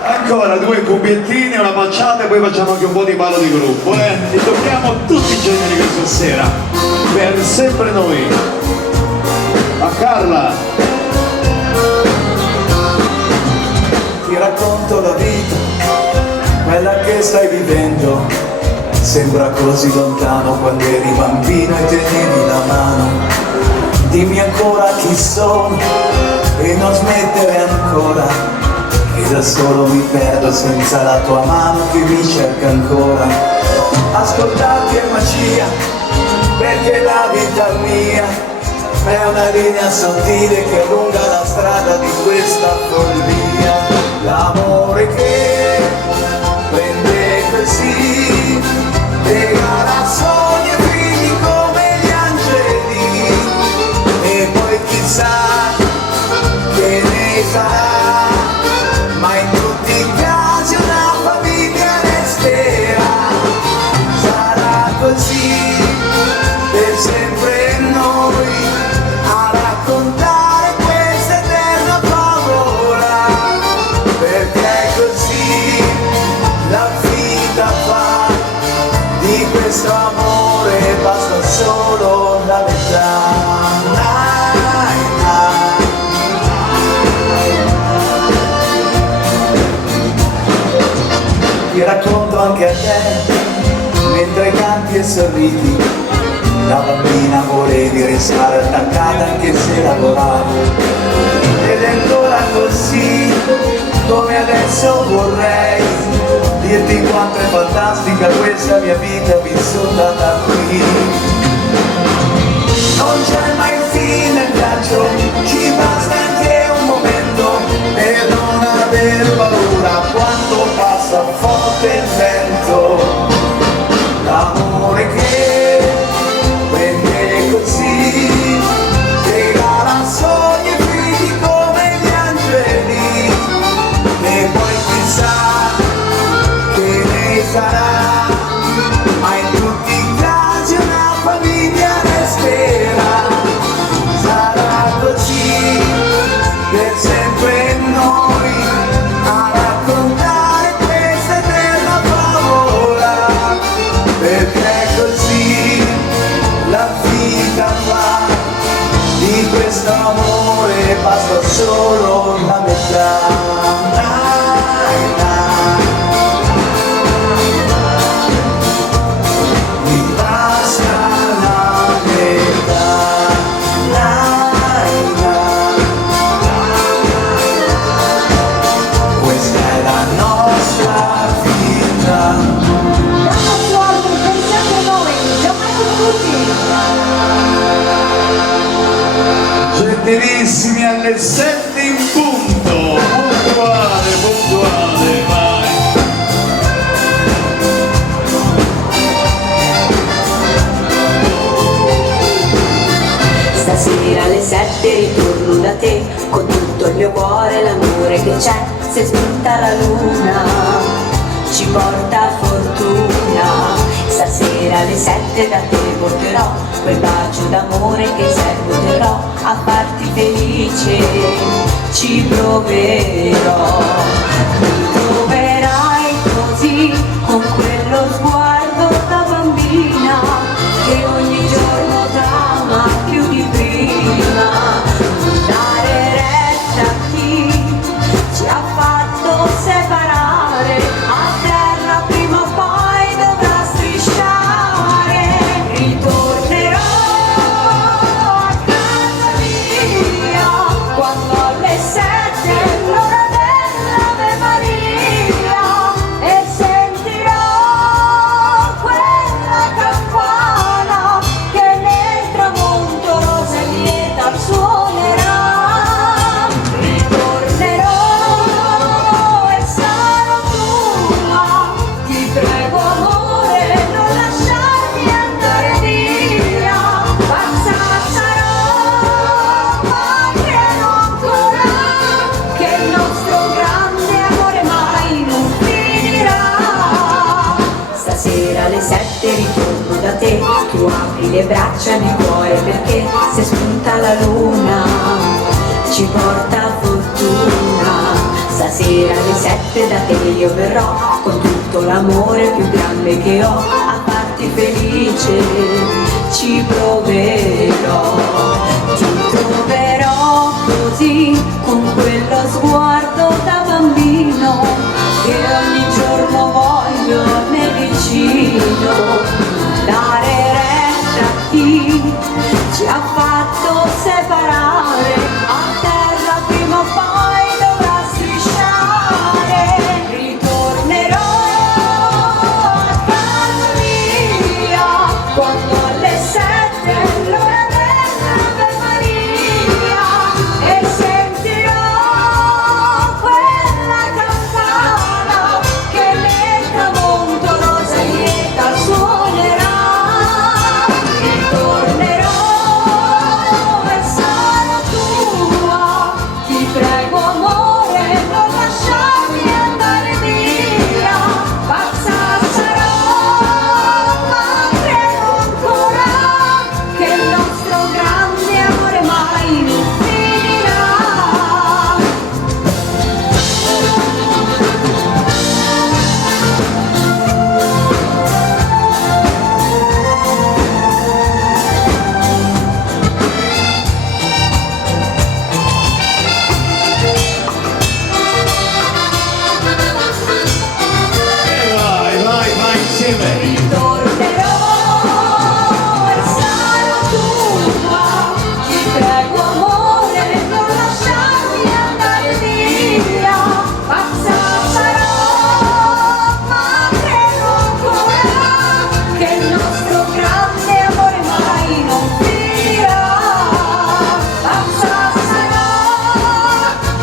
Ancora due cubbiettini, una baciata e poi facciamo anche un po' di ballo di gruppo, Li tocchiamo tutti i generi questa sera. Per sempre noi. A Carla. Ti racconto la vita, quella che stai vivendo. Sembra così lontano quando eri bambino e tenevi la mano. Dimmi ancora chi sono e non smettere ancora. E da solo mi perdo senza la tua mano che mi cerca ancora. Ascoltarti è magia, perché la vita mia è una linea sottile che allunga la strada di questa follia. L'amore che prende così, regala sogni e figli come gli angeli. E poi chissà che ne sarà. Ma in tutti i casi una famiglia resterà. Sarà così per sempre noi a raccontare questa eterna favola. Perché è così la vita fa. Di questo amore basta solo la metà. Ti racconto anche a te, mentre canti e sorridi, da bambina volevi restare attaccata anche se lavoravi. Ed è ancora così, come adesso vorrei dirti quanto è fantastica questa mia vita vissuta da qui. Non c'è mai fine il viaggio, ci basta anche un momento per non aver paura quando passa forte il vento. L'amore che prende così, regala sogni e figli come gli angeli. E poi chissà che ne sarà, ma in tutti i casi una famiglia resterà. Sarà così per sempre noi a raccontare questa eterna favola. Perché è così la vita fa. Di questo amore basta solo la metà. Mi basta la metà. Questa è la nostra vita. Diamo fuoco per sempre noi, Gianmarco Tutti. Gentilissimi alle 7 in punto. Puntuale, puntuale, vai. Stasera alle 7 ritorno da te, con tutto il mio cuore, l'amore che c'è, se spunta la luna, ci porta fortuna. Stasera alle 7 da te porterò quel bacio d'amore che servo terrò a farti felice, ci proverò. Mi troverai così, con quello sguardo da bambina che ogni giorno t'ama più di prima. Dare retta a chi ci ha fatto separare, a terra prima o poi dovrà strisciare. Ritornerò a casa mia quando alle 7 l'ora dell'Ave Maria, e sentirò quella campana che nel tramonto rosa e lieta suonerà. Ritornerò e sarò tua, ti prego amore non lasciarmi andare via. Pazza sarò, ma credo ancora che il nostro grande amore mai non finirà. Stasera alle 7 ritorno da te, tu apri le braccia nel cuore perché se spunta la luna ci porta fortuna. Stasera alle 7 da te io verrò con tutto l'amore più grande che ho a farti felice, ci proverò. Ti troverò così con quello sguardo da bambino che ogni giorno voglio a me vicino, dare retta a chi ci ha fatto separare, a terra prima o poi dovrà strisciare. Ritornerò a casa mia quando alle 7 l'ora dell'Ave Maria e sentirò quella campana che nel tramonto rosa e lieta suonerà. Ritornerò e sarò tua, ti prego amore non lasciarmi andare via. Pazza sarò ma credo ancora che il nostro grande amore mai non finirà. Vai insieme. Ritornerò e sarò tua, ti prego amore non lasciarmi andare via. Pazza sarò ma credo ancora che il nostro grande amore mai non finirà. Pazza sarò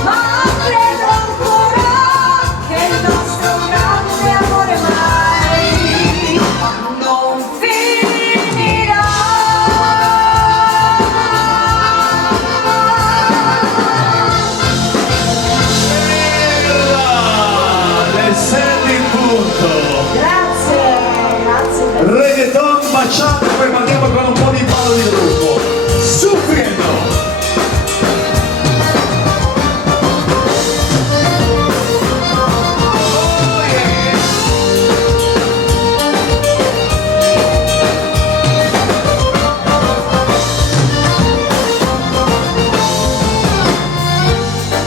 ma credo ancora che il nostro grande amore mai non finirà. Le 7 in punto. Grazie. Reggaeton baciato, poi partiamo con un po' di ballo di gruppo. Soffriendo.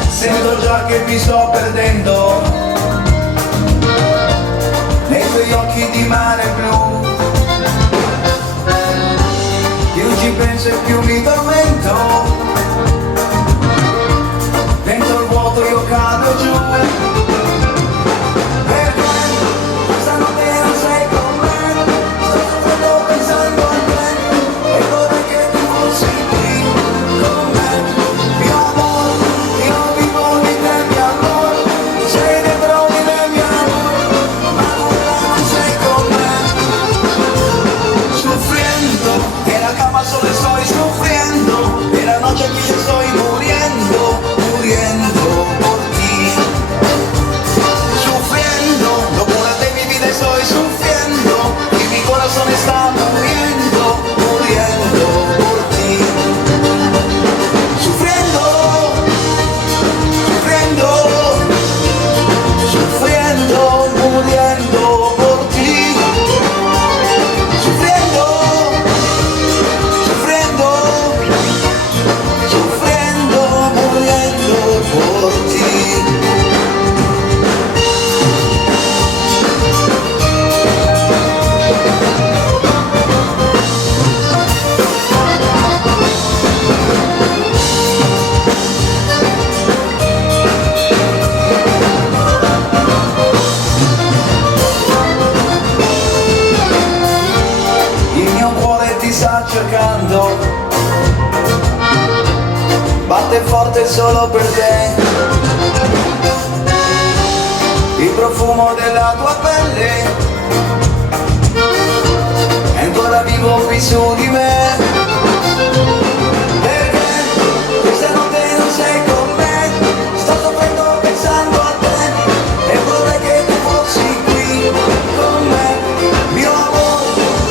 Sento già che mi sto perdendo nei tuoi occhi di mare blu. Più ci penso e più mi tormento, dentro il vuoto io cado giù. Perché questa notte non sei con me, sto soffrendo pensando a te e vorrei che tu fossi qui con me. Mio amore, io vivo di te mio amore, sei dentro di me mio amore, ma ora non sei con me. Soffriendo, e la cama solo sto soffriendo, e la noche qui io sto muriendo, muriendo por ti. Sufriendo, locura de mi vida estoy sufriendo, y mi corazón está muriendo, muriendo por ti. Sufriendo, sufriendo, sufriendo, muriendo por ti. Sufriendo, sufriendo, sufriendo, muriendo por ti. Il mio cuore ti sta cercando, batte forte solo per te. Il profumo della tua pelle è ancora vivo qui su di me. Perché questa notte non sei con me, sto soffrendo pensando a te e vorrei che tu fossi qui con me. Mio amore,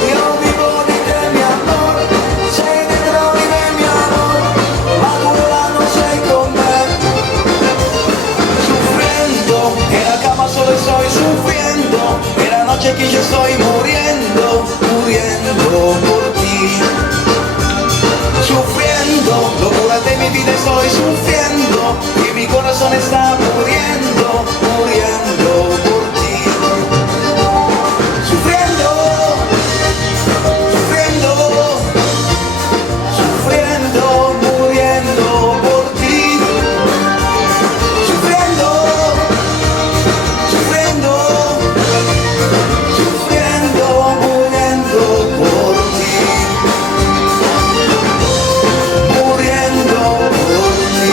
io vivo di te mio amore, sei dentro di me mio amore, ma tu ora non sei con me. me está muriendo, muriendo por ti. Sufriendo, sufriendo, sufriendo, muriendo por ti. Sufriendo, sufriendo, sufriendo, muriendo por ti. Muriendo por ti.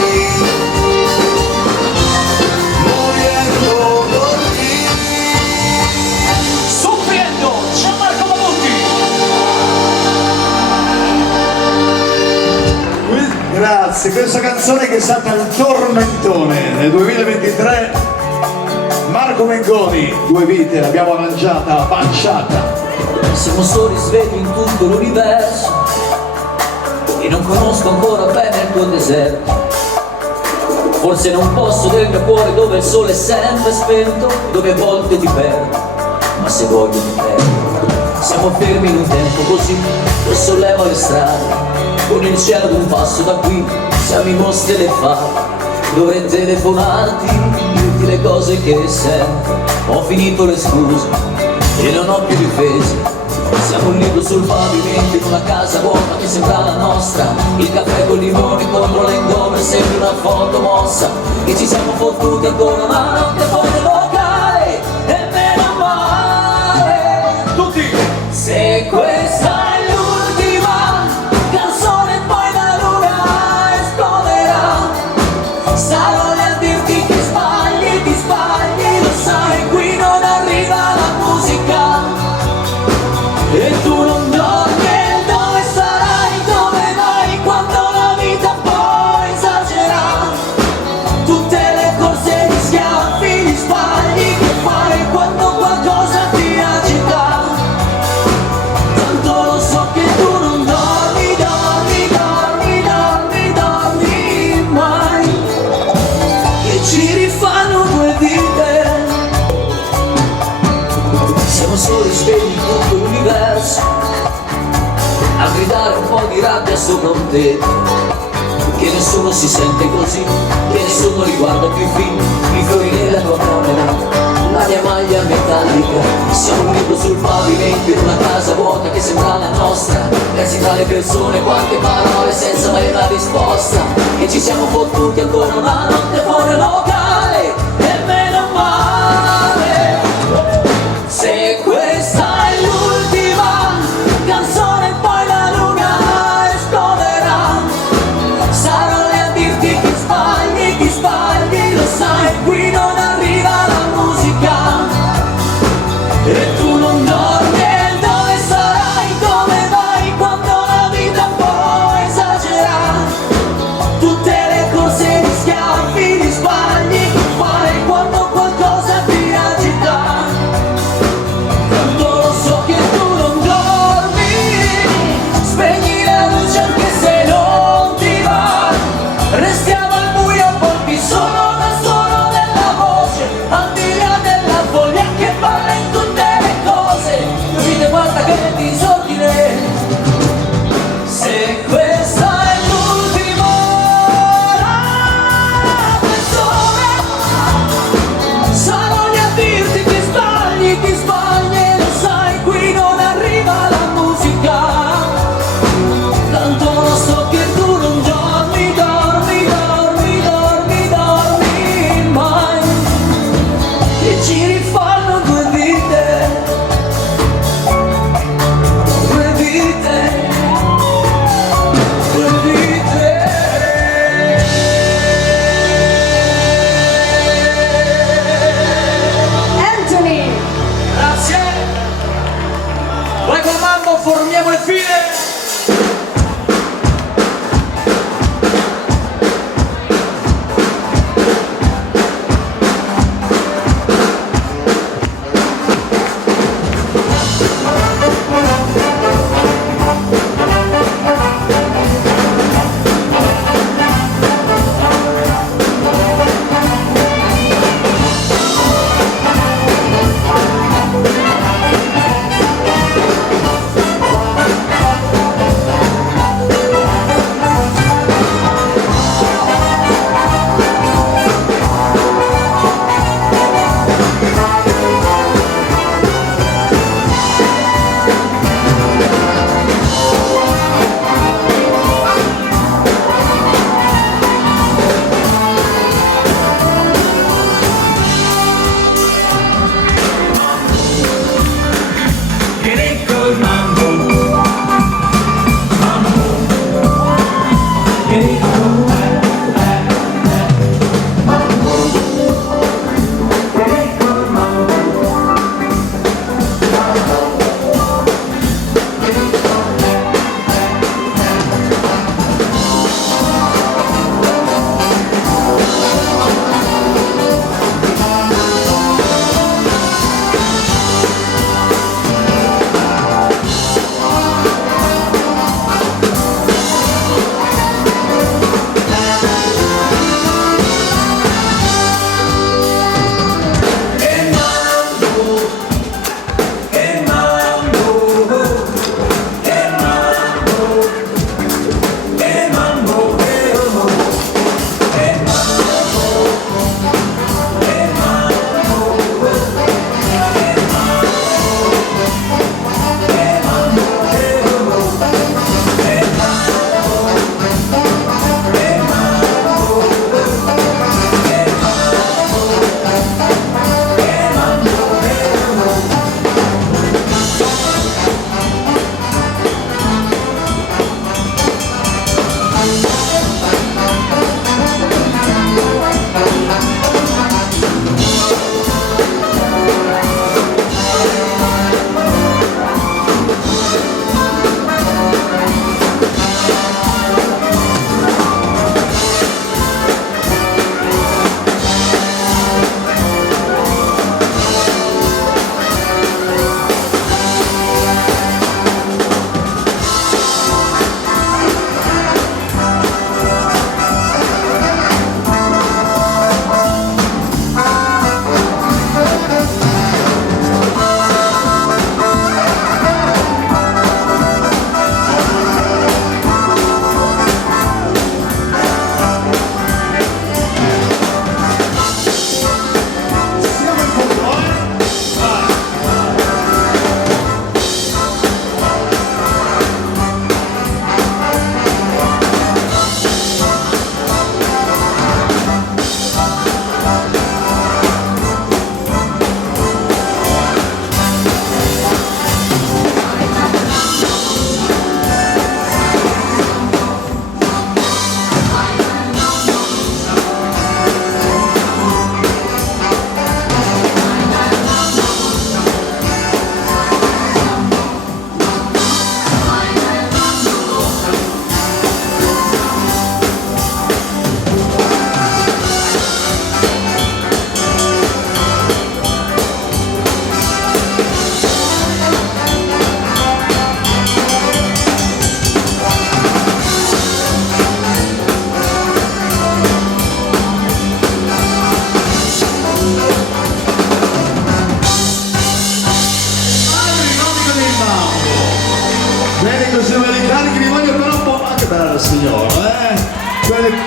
Muriendo por ti. Soffriendo, Gianmarco Babutti. Grazie, questa canzone che è stata il tormentone nel 2023. Marco Mengoni, Due vite, l'abbiamo arrangiata, panciata. Siamo soli svegli in tutto l'universo e non conosco ancora bene il tuo deserto. Forse non posso del mio cuore dove il sole è sempre spento, dove a volte ti perdo, ma se voglio ti perdo. Siamo fermi in un tempo così, che solleva le strade, con il cielo ad un passo da qui, siamo i mostri e le fate. Dovrei telefonarti, dirti le cose che sento, ho finito le scuse e non ho più difese. Siamo un libro sul pavimento in una casa vuota che sembra la nostra. Il caffè con limoni contro l'engover sembra una foto mossa. E ci siamo fottuti ancora una notte fuori dal locale. E meno male. Tutti! Se questa è l'ultima canzone poi la luna esploderà. Sarò lì a dirti che sbagli, ti sbagli. Lo sai, qui non arriva la musica. E tu non dormi, e dove sarai, dove vai, quando la vita poi esagera. Tutte le corse di schiaffi, gli sbagli che fai quando qualcosa ti agita. Tanto lo so che tu non dormi, dormi, dormi, dormi, dormi mai. Che ci rifanno due vite. Siamo soli svegli in tutto l'universo a gridare un po' di rabbia sopra un tetto. Che nessuno si sente così, che nessuno riguarda più i film, i fiori nella tua camera, la mia maglia metallica. Siamo un libro sul pavimento in una casa vuota che sembra la nostra. Persi tra le persone, quante parole senza mai una risposta. E ci siamo fottuti ancora una notte fuori al locale. E meno male. Se questa è l'ultima canzone poi la luna esploderà. Sarò lì a dirti che sbagli, lo sai, qui non arriva la musica. E tu non dormi, e dove sarai, dove vai, quando la vita poi esagera. Tutte le corse di schiaffi, di sbagli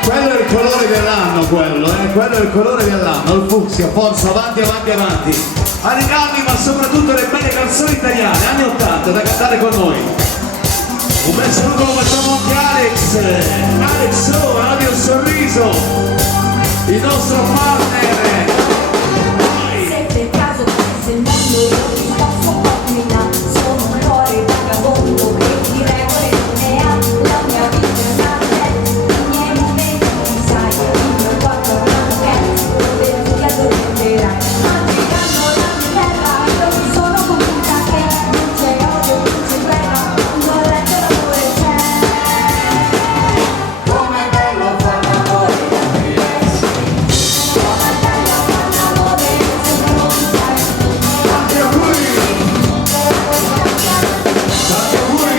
Quello è il colore dell'anno, quello è il colore dell'anno, il fucsia, forza, avanti, avanti, avanti. Animati, ma soprattutto le belle canzoni italiane, anni 80, da cantare con noi. Un bel saluto lo facciamo anche Alex O, Radio Sorriso, il nostro partner. Se per caso fosse il mondo io ti sto sopportando, sono un cuore vagabondo che di regole non ne ha, la mia vita è una festa, i miei momenti sai, il mio corpo è una orchestra, dove tu ti addormenterai, mangiando la mia terra, io mi sono convinta che non c'è odio, non c'è guerra, quando ho letto l'amore c'è. Com'è bello far l'amore da diversi, com'è bello far l'amore se non sai. Tanti auguri,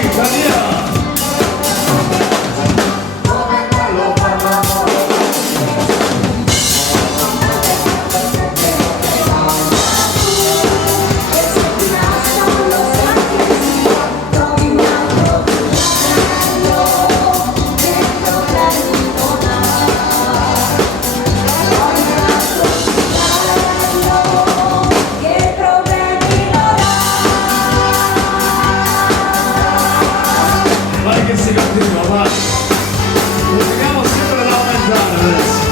Italia. Vai che si continua, vai. Continuiamo sempre ad aumentare adesso.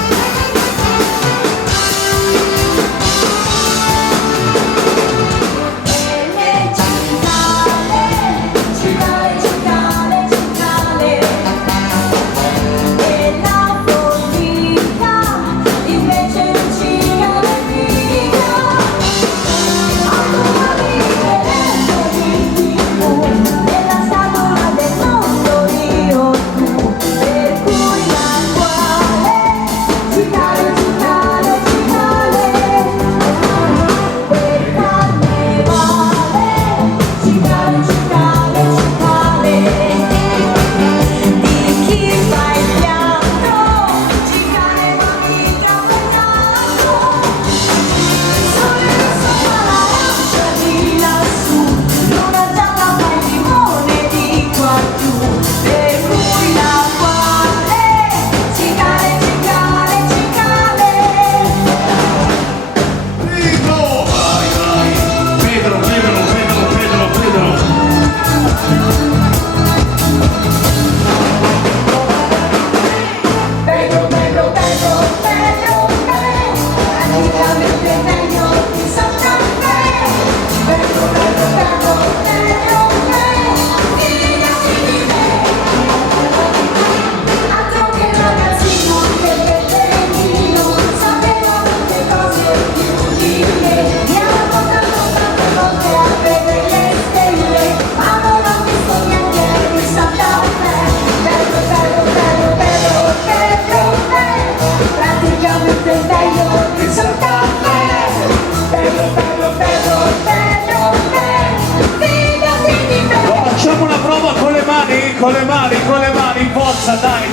Con le mani, forza, dai.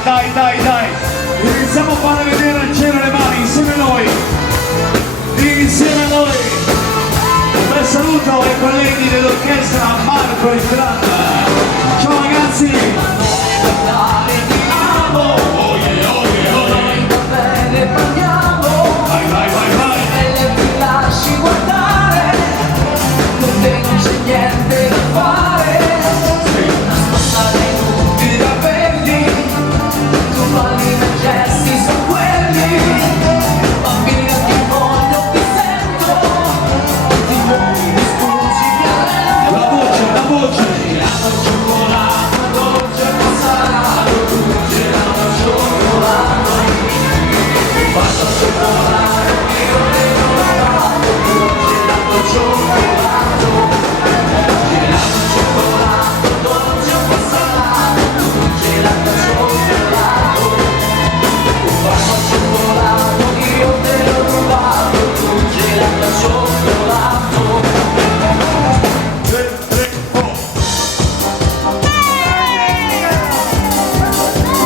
Iniziamo a fare vedere al cielo le mani, insieme a noi. Un bel saluto ai colleghi dell'orchestra Marco e Granda. Ciao ragazzi. Amo. Vai. Ti lasci guardare, con te non c'è niente da fare, nascosta nei punti da verdi, tu balli i miei gesti sono quelli, bambina ti voglio, ti sento, ti muovi, mi scusi, violento. La voce. Gelato al cioccolato, dolce al passato, gelato al cioccolato, faccio al cioccolato, io ne ho lavato, gelato al cioccolato, gelato al cioccolato, dolce al passato, gelato al cioccolato, faccio al cioccolato, io te l'ho rubato, gelato al cioccolato. 2, 3, 4.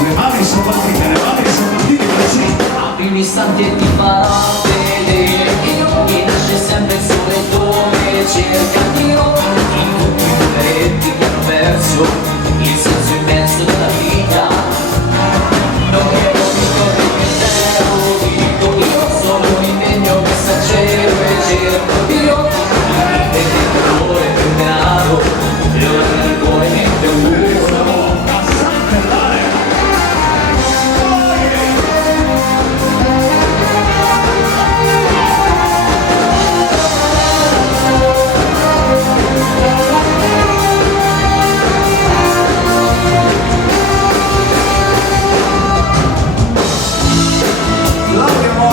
Le mani sono partite così. Aprimi istanti e ti farò vedere, mi nasce sempre il sole dove cerca Dio, in tutti i numeretti che hanno perso il senso immenso della vita. Non che non mi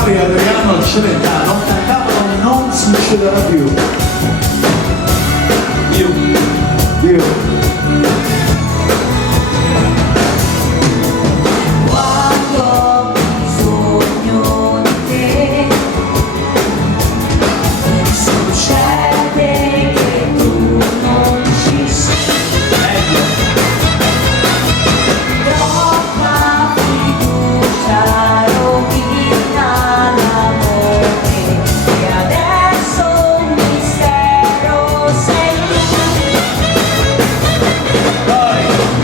Mario e Adriano Celentano cantavano Non succederà più. Quando ho bisogno di te, succede che tu non ci sei. Troppa fiducia rovina l'amore e adesso un mistero sei tu.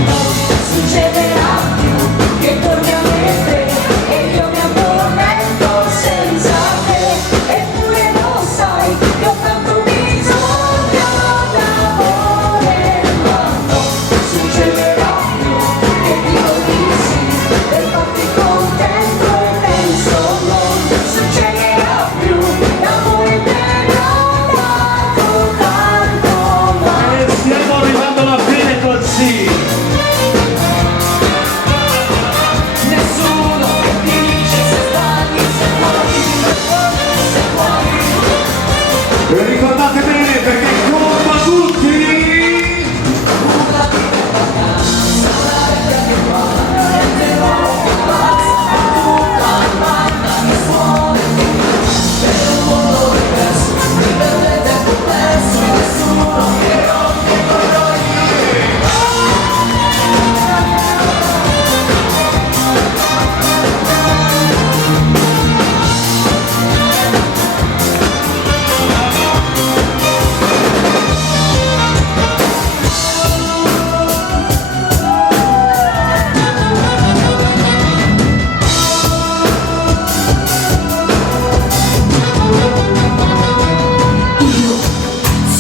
Non succederà più che torni a me e io mi addormento senza te, eppure lo sai che ho tanto bisogno d'amore. Ma non succederà più che dico di sì per farti contento e penso non succederà più l'amore te l'ho dato tanto, ma E stiamo arrivando alla fine così. Nessuno ti dice se sbagli, se muori. E ricordate bene perché è colpa tutti.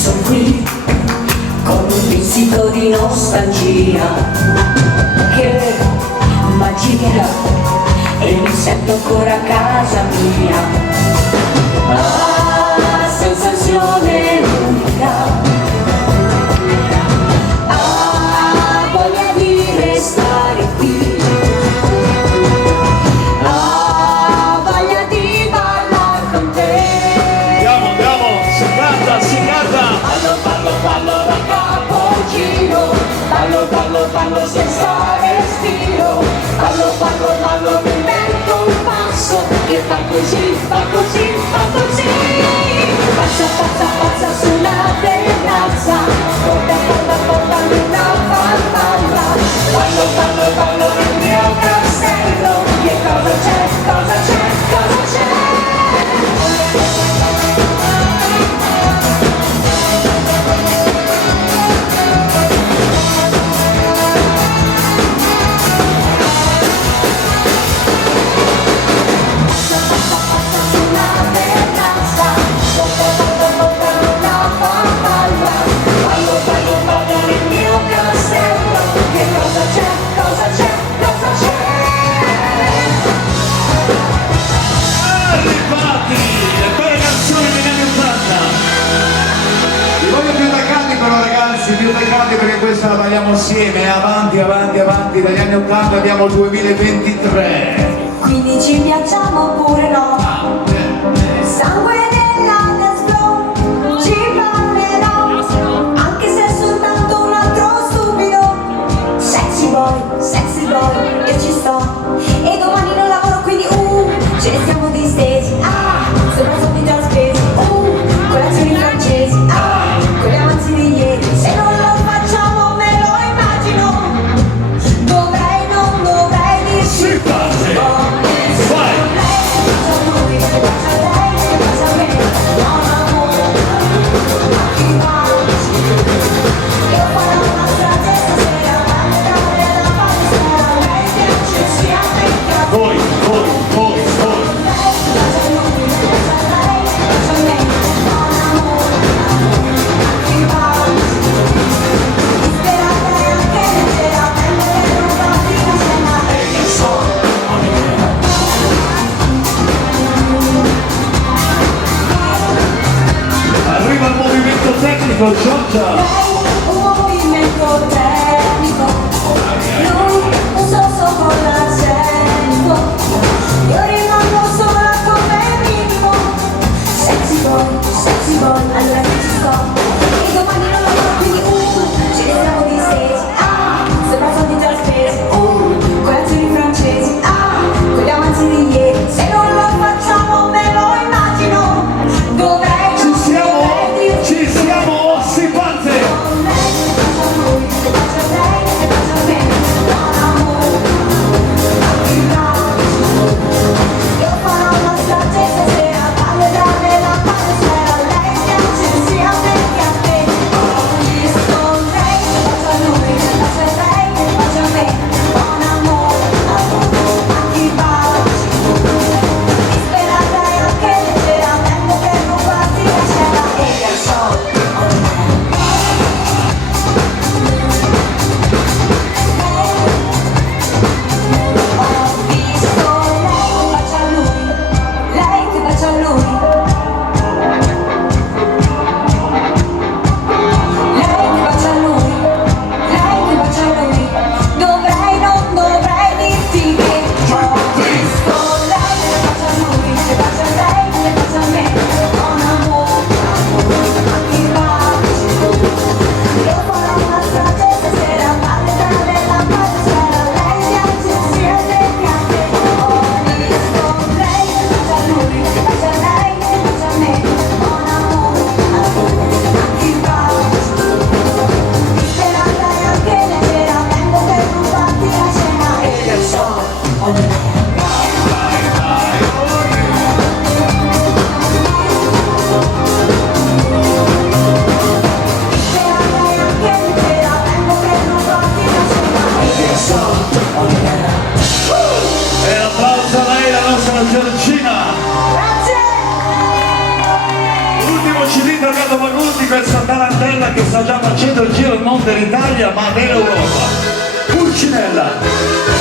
sono qui con un pizzico di nostalgia che m'aggira e mi sento ancora a casa mia. Ah, sensazione unica, ah, voglia di restare qui, ah, voglia di ballare con te. Andiamo, si canta, si canta. Ballo da capogiro, ballo senza respiro, ballo, mi invento un passo che fa così, pazza sulla terrazza, porta una farfalla, ballo nel mio castello, che cosa c'è? Arrivati le belle canzoni degli anni 80. Vi voglio più attaccati però ragazzi, più attaccati perché questa la balliamo assieme. Avanti, dagli anni 80 abbiamo il 2023. Quindi ci piacciamo oppure no? Sangue nella dance floor, ci ballerò, anche se è soltanto un altro stupido. Sexy boy, io ci sto, e domani non lavoro quindi ce ne siamo distesi, sopra soldi già spesi, colazioni francesi, con gli avanzi di ieri, se non lo facciamo me lo immagino, non dovrei dirci. Si parte. Vai. Voi. Arriva il movimento tecnico, Giorgia. Un movimento tecnico, non so con l'accento, io rimango sola come ritornato Magutti, questa tarantella che sta già facendo il giro non dell'Italia ma dell'Europa. Pulcinella.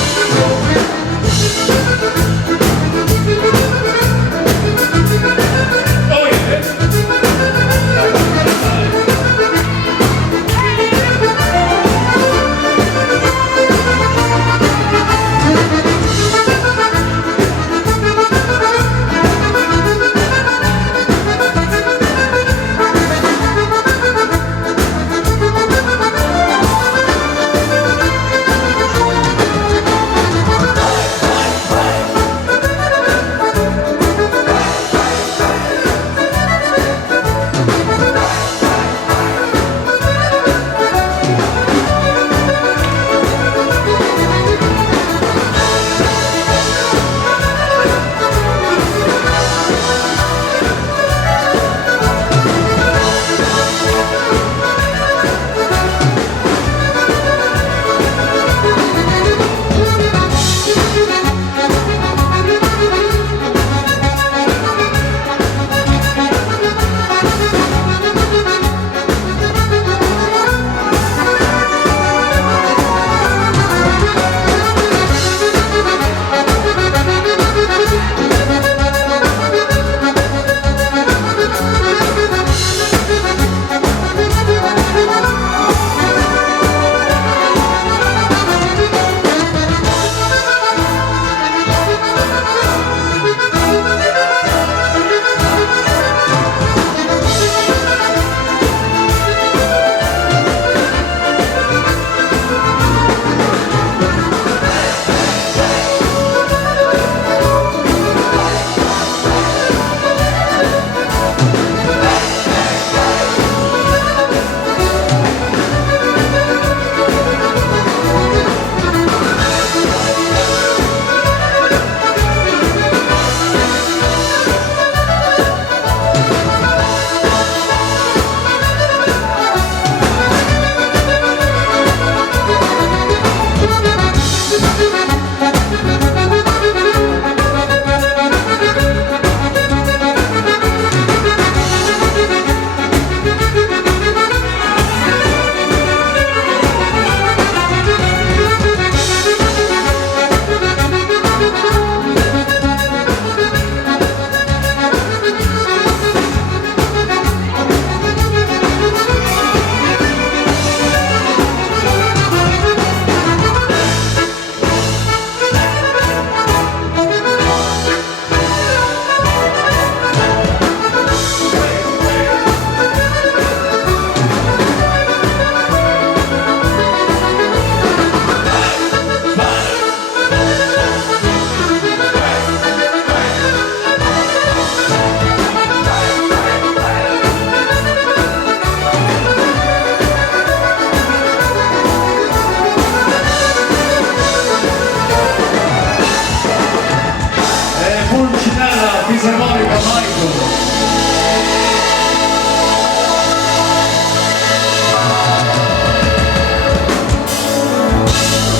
Fisarmonica Michael.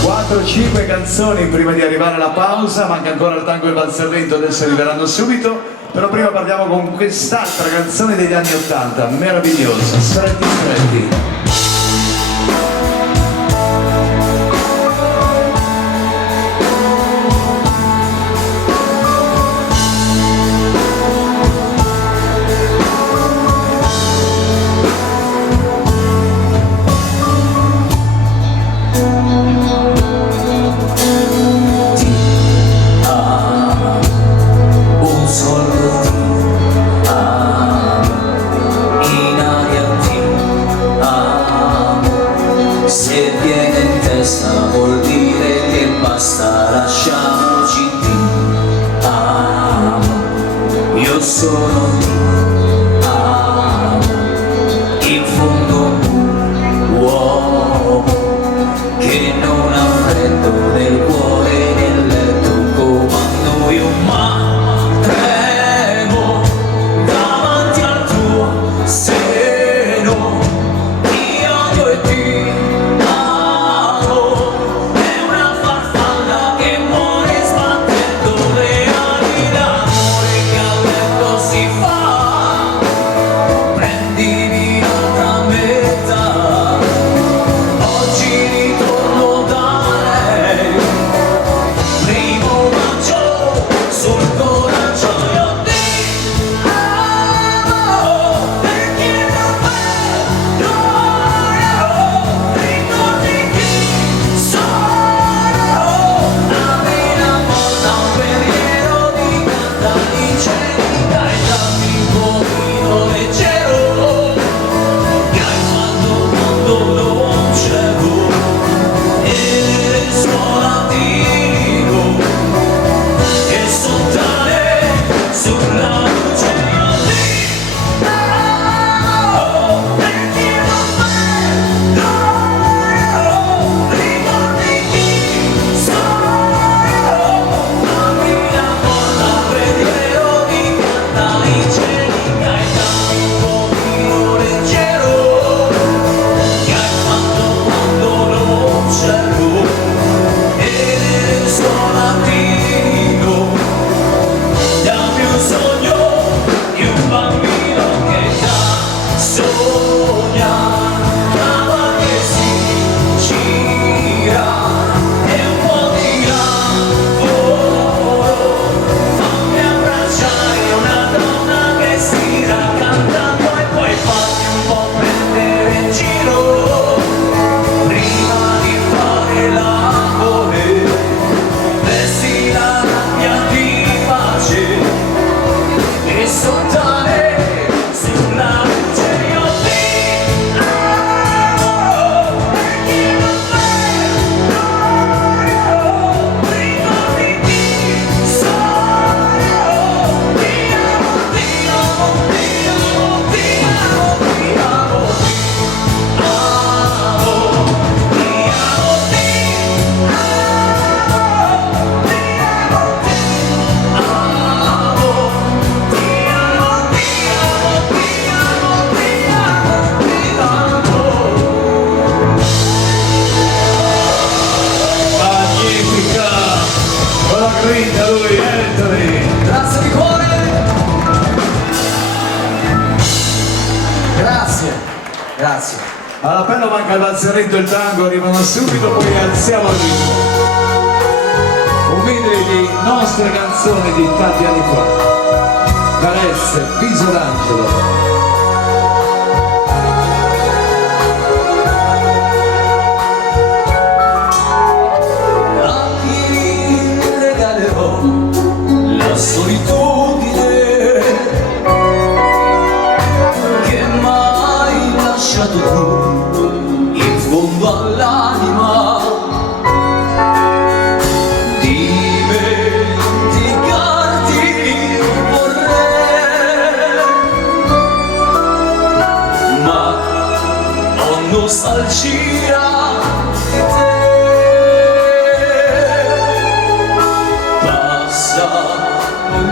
4-5 canzoni prima di arrivare alla pausa, manca ancora il tango e il valzerletto, adesso arriveranno subito, però prima parliamo con quest'altra canzone degli anni 80, meravigliosa, Stretti Stretti. In aria ti manca il balzamento e il tango, arrivano subito, poi alziamo il ritmo. Un medley di nostre canzoni di tanti anni fa. Carezze, Viso d'Angelo. Solitudine che mai lasciato tu in fondo all'anima, dimenticarti vorrei, ma ho nostalgia di te.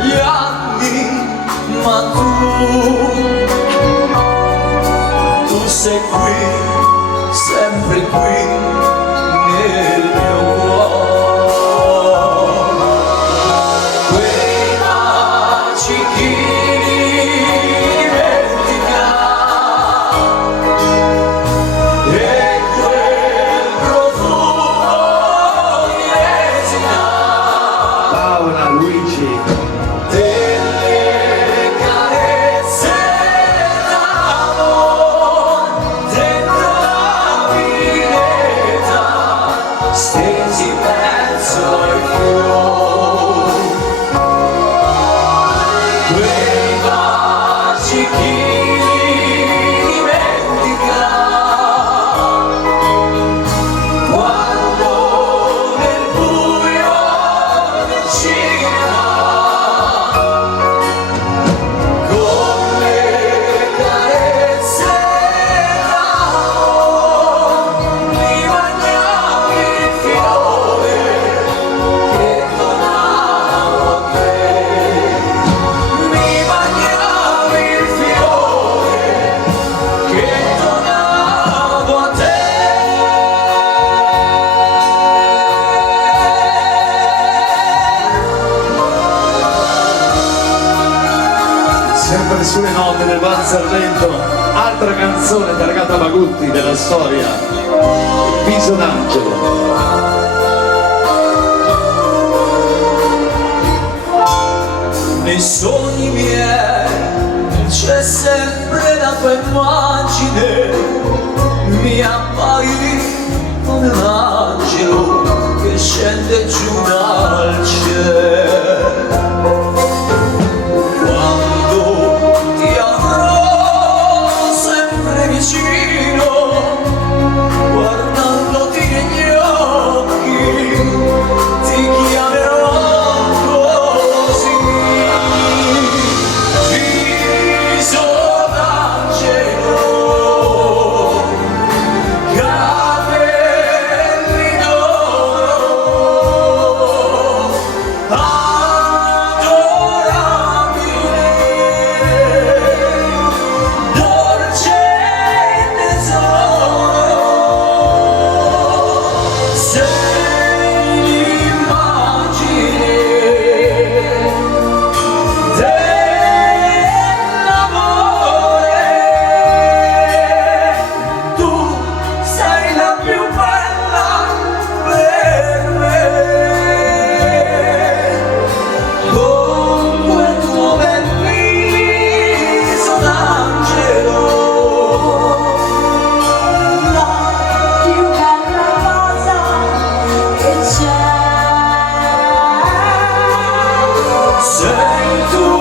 Gli anni, ma tu sei qui, sempre qui nel mio cuore. Quei magici dimentica e quel profumo di resina. Paola, Luigi. Delle carezze d'amor dentro la pineta, stesi verso il fiore. Quei baci chi dimentica quando nel buio del cinema con le carezze d'amor mi bagnavi il fiore che donavo a te, mi bagnavi il fiore che donavo a te. Sempre sulle note del valzer lento, altra canzone targata a Magutti della storia, Viso d'Angelo. Nei sogni miei c'è sempre la tua immagine, mi appari come un angelo che scende giù dal cielo. Quando ti avrò sempre vicino, guardandoti negli occhi, ti chiamerò così. Viso d'angelo, capelli d'oro, adorabile, dolce tesoro, sei l'immagine dell'amore, tu sei la più bella per me, con quel tuo bel viso d'angelo. La più bella cosa che c'è. Sei il tuo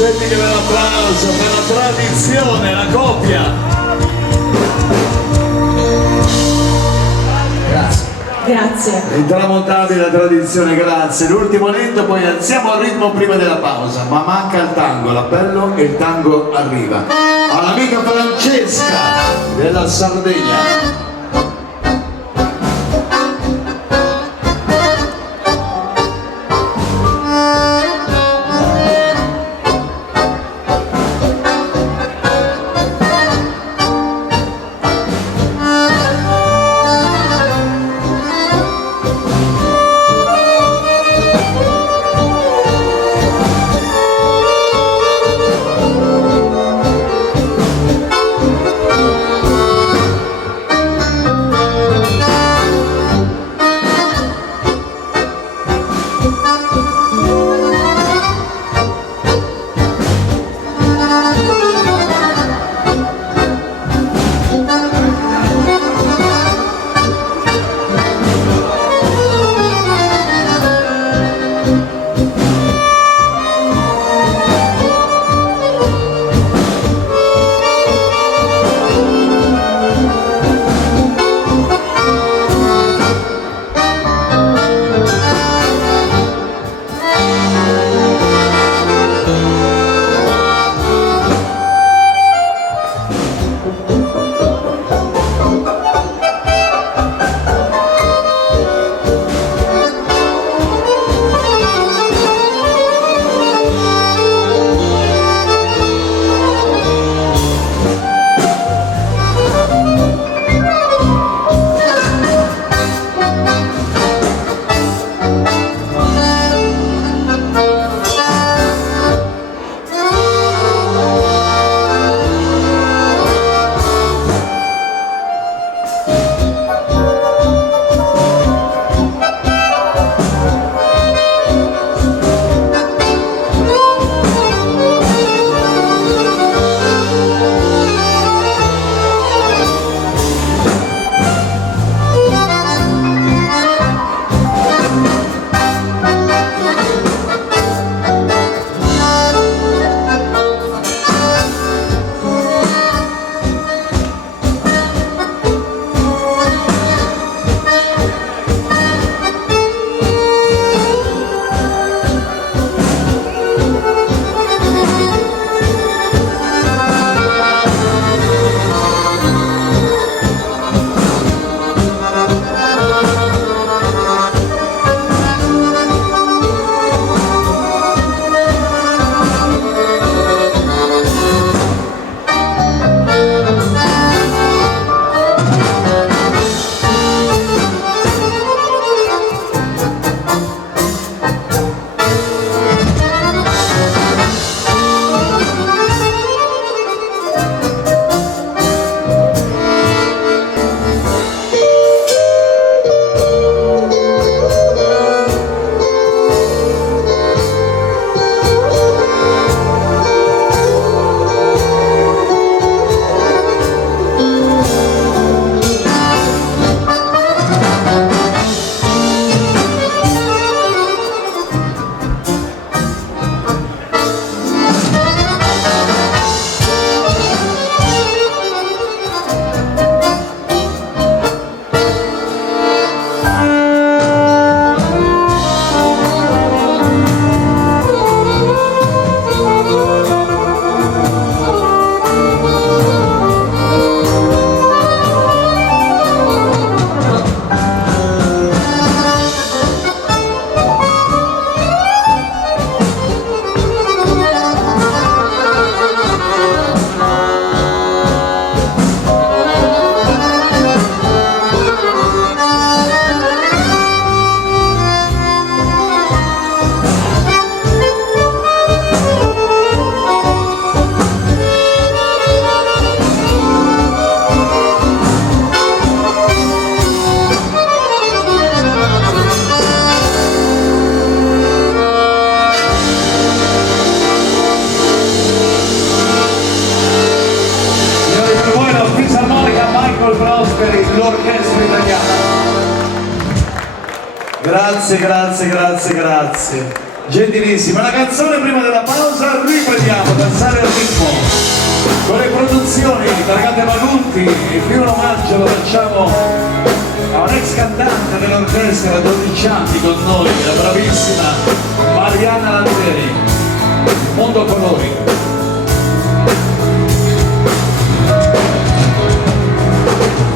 Senti che bel applauso per la tradizione, la coppia. Grazie. Grazie. Intramontabile la tradizione, grazie. L'ultimo lento, poi alziamo al ritmo prima della pausa, ma manca il tango, l'appello e il tango arriva. All'amica Francesca della Sardegna. Grazie, grazie, grazie, grazie. Gentilissima. La canzone prima della pausa, riprendiamo, danzare al ritmo. Con le produzioni targate Bagutti, il primo omaggio lo facciamo a un ex cantante dell'orchestra da 12 anni con noi, la bravissima Marianna Lanteri. Mondo Colori.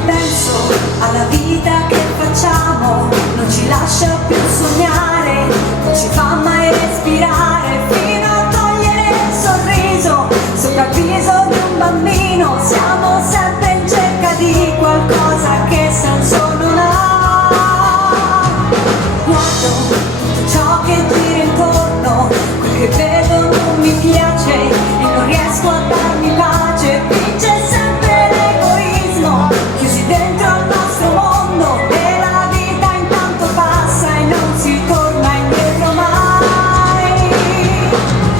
Penso alla vita che facciamo, non ci lascia più sognare, non ci fa mai respirare, fino a togliere il sorriso sopra il viso di un bambino. Siamo sempre in cerca di qualcosa che senso non ha. Guardo tutto ciò che gira intorno, quel che vedo non mi piace e non riesco a darmi pace. Vince sempre l'egoismo, chiusi dentro al nostro mondo, e la vita intanto passa e non si torna indietro mai.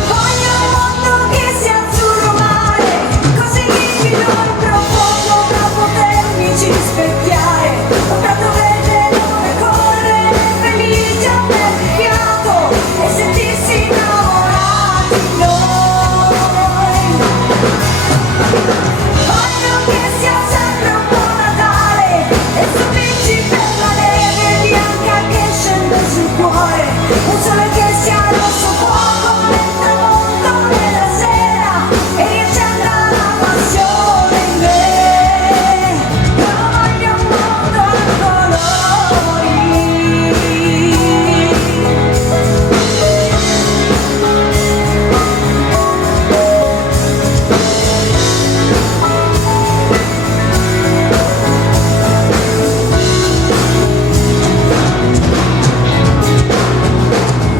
Voglio un mondo che sia azzurro mare, così liquido e profondo da potermici specchiare, un prato verde dove correre felice a perdi fiato e sentirsi innamorati noi. Voglio che sia sempre un po' Natale e stupirci per la neve bianca che scende sul cuore, un sole che sia rosso fuoco nel tramonto della sera e riaccenda la passione in me. Io voglio un mondo a colori.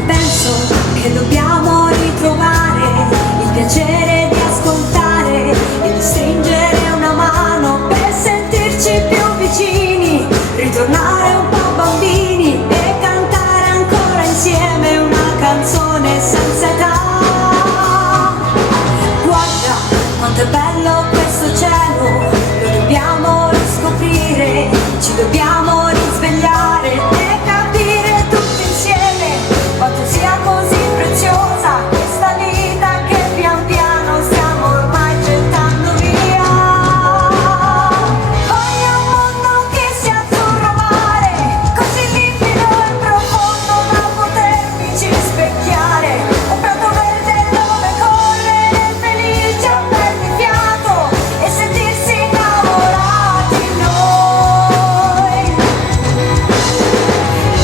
Penso che dobbiamo ritrovare il piacere di ascoltare e di stringere una mano per sentirci più vicini, ritornare un po' bambini e cantare ancora insieme una canzone senza età. Guarda quanto è bello questo cielo, lo dobbiamo riscoprire, ci dobbiamo risvegliare e capire tutti insieme quanto sia così preziosa questa vita che pian piano stiamo ormai gettando via. Voglio un mondo che sia azzurro mare, così limpido e profondo da potermici specchiare, un prato verde dove correre felice a perdi fiato e sentirsi innamorati noi.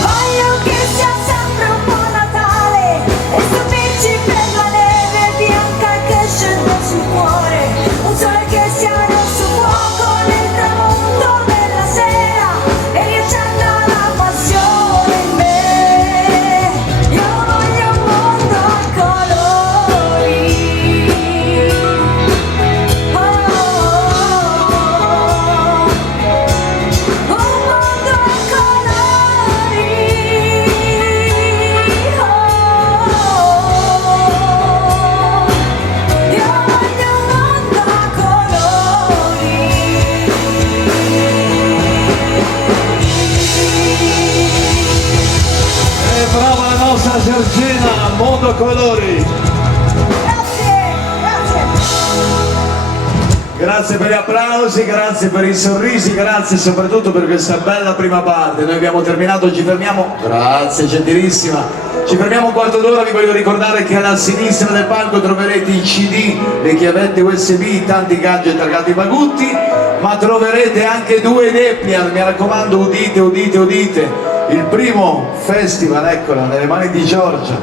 Voglio che sia sempre un po' Natale e stupirci per la neve bianca che scende sul cuore, un sole che sia rosso fuoco nel tramonto della sera e riaccenda la passione in me. Io voglio un mondo a colori. Oh, un mondo a colori. Io voglio un mondo a colori. Brava la nostra Giorgina, Mondo Colori. Grazie, grazie. Grazie per gli applausi, grazie per i sorrisi, grazie soprattutto per questa bella prima parte. Noi abbiamo terminato, ci fermiamo. Grazie, gentilissima. Ci fermiamo un quarto d'ora, vi voglio ricordare che alla sinistra del palco troverete i CD, le chiavette USB, tanti gadget targati Bagutti, ma troverete anche 2 Deplian, mi raccomando, udite, udite, udite. Il primo festival, eccola, nelle mani di Giorgia.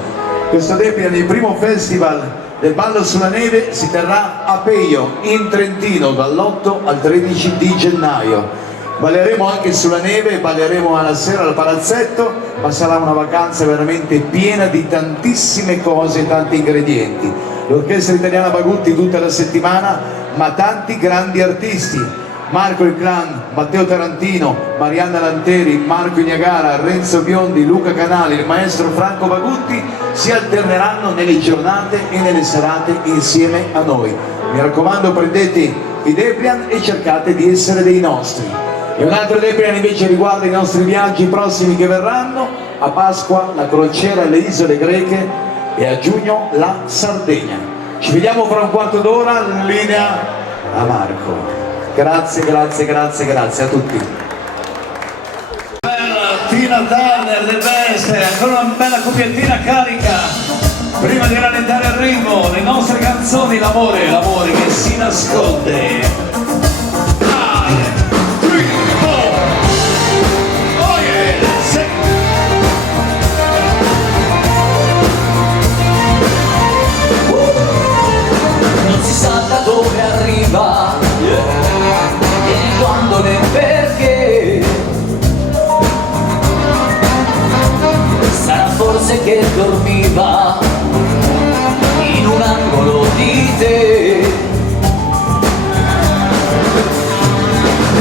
Questo Deplian, il primo festival del ballo sulla neve, si terrà a Peio, in Trentino, dall'8 al 13 di gennaio. Balleremo anche sulla neve, balleremo alla sera al palazzetto, ma sarà una vacanza veramente piena di tantissime cose, tanti ingredienti. L'orchestra italiana Bagutti tutta la settimana, ma tanti grandi artisti. Marco il Clan, Matteo Tarantino, Marianna Lanteri, Marco Niagara, Renzo Biondi, Luca Canali, il maestro Franco Bagutti si alterneranno nelle giornate e nelle serate insieme a noi. Mi raccomando, prendete i Deplian e cercate di essere dei nostri. E un altro dei piani invece riguarda i nostri viaggi prossimi che verranno: a Pasqua la crociera alle isole greche e a giugno la Sardegna. Ci vediamo fra un quarto d'ora, in linea a Marco. Grazie, grazie, grazie, grazie a tutti. Tina Turner, The Best, ancora una bella coppiettina carica. Prima di rallentare il ritmo, le nostre canzoni, l'amore, l'amore che si nasconde. Non si sa da dove arriva, né quando né perché. Sarà forse che dormiva in un angolo di te,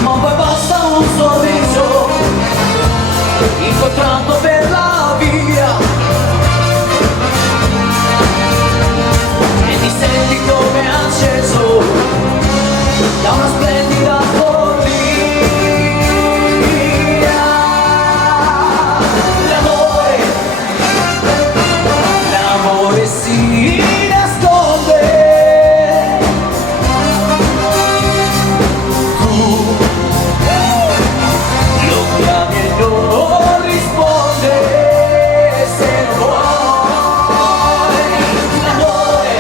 ma poi basta un sorriso incontrato per la via e ti senti come acceso da una splendida follia. L'amore si nasconde, tu lo chiami e non risponde se non vuoi.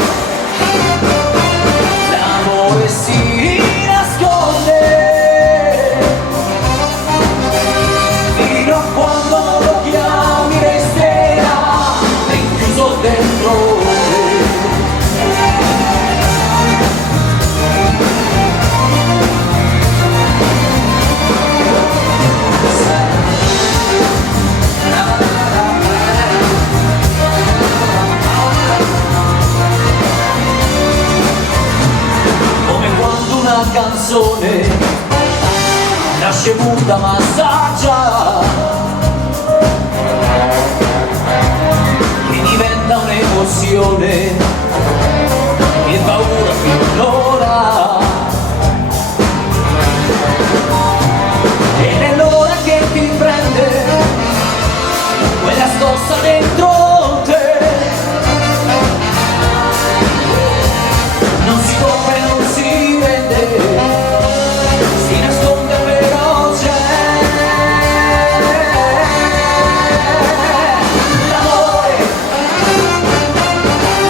L'amore si nasconde fino a quando non lo chiami resterà rinchiuso dentro te. Come quando una canzone nasce muta ma saggia e diventa un'emozione e paura finora. E nell'ora che ti prende quella scossa dentro te, non si copre, non si vede, si nasconde però c'è.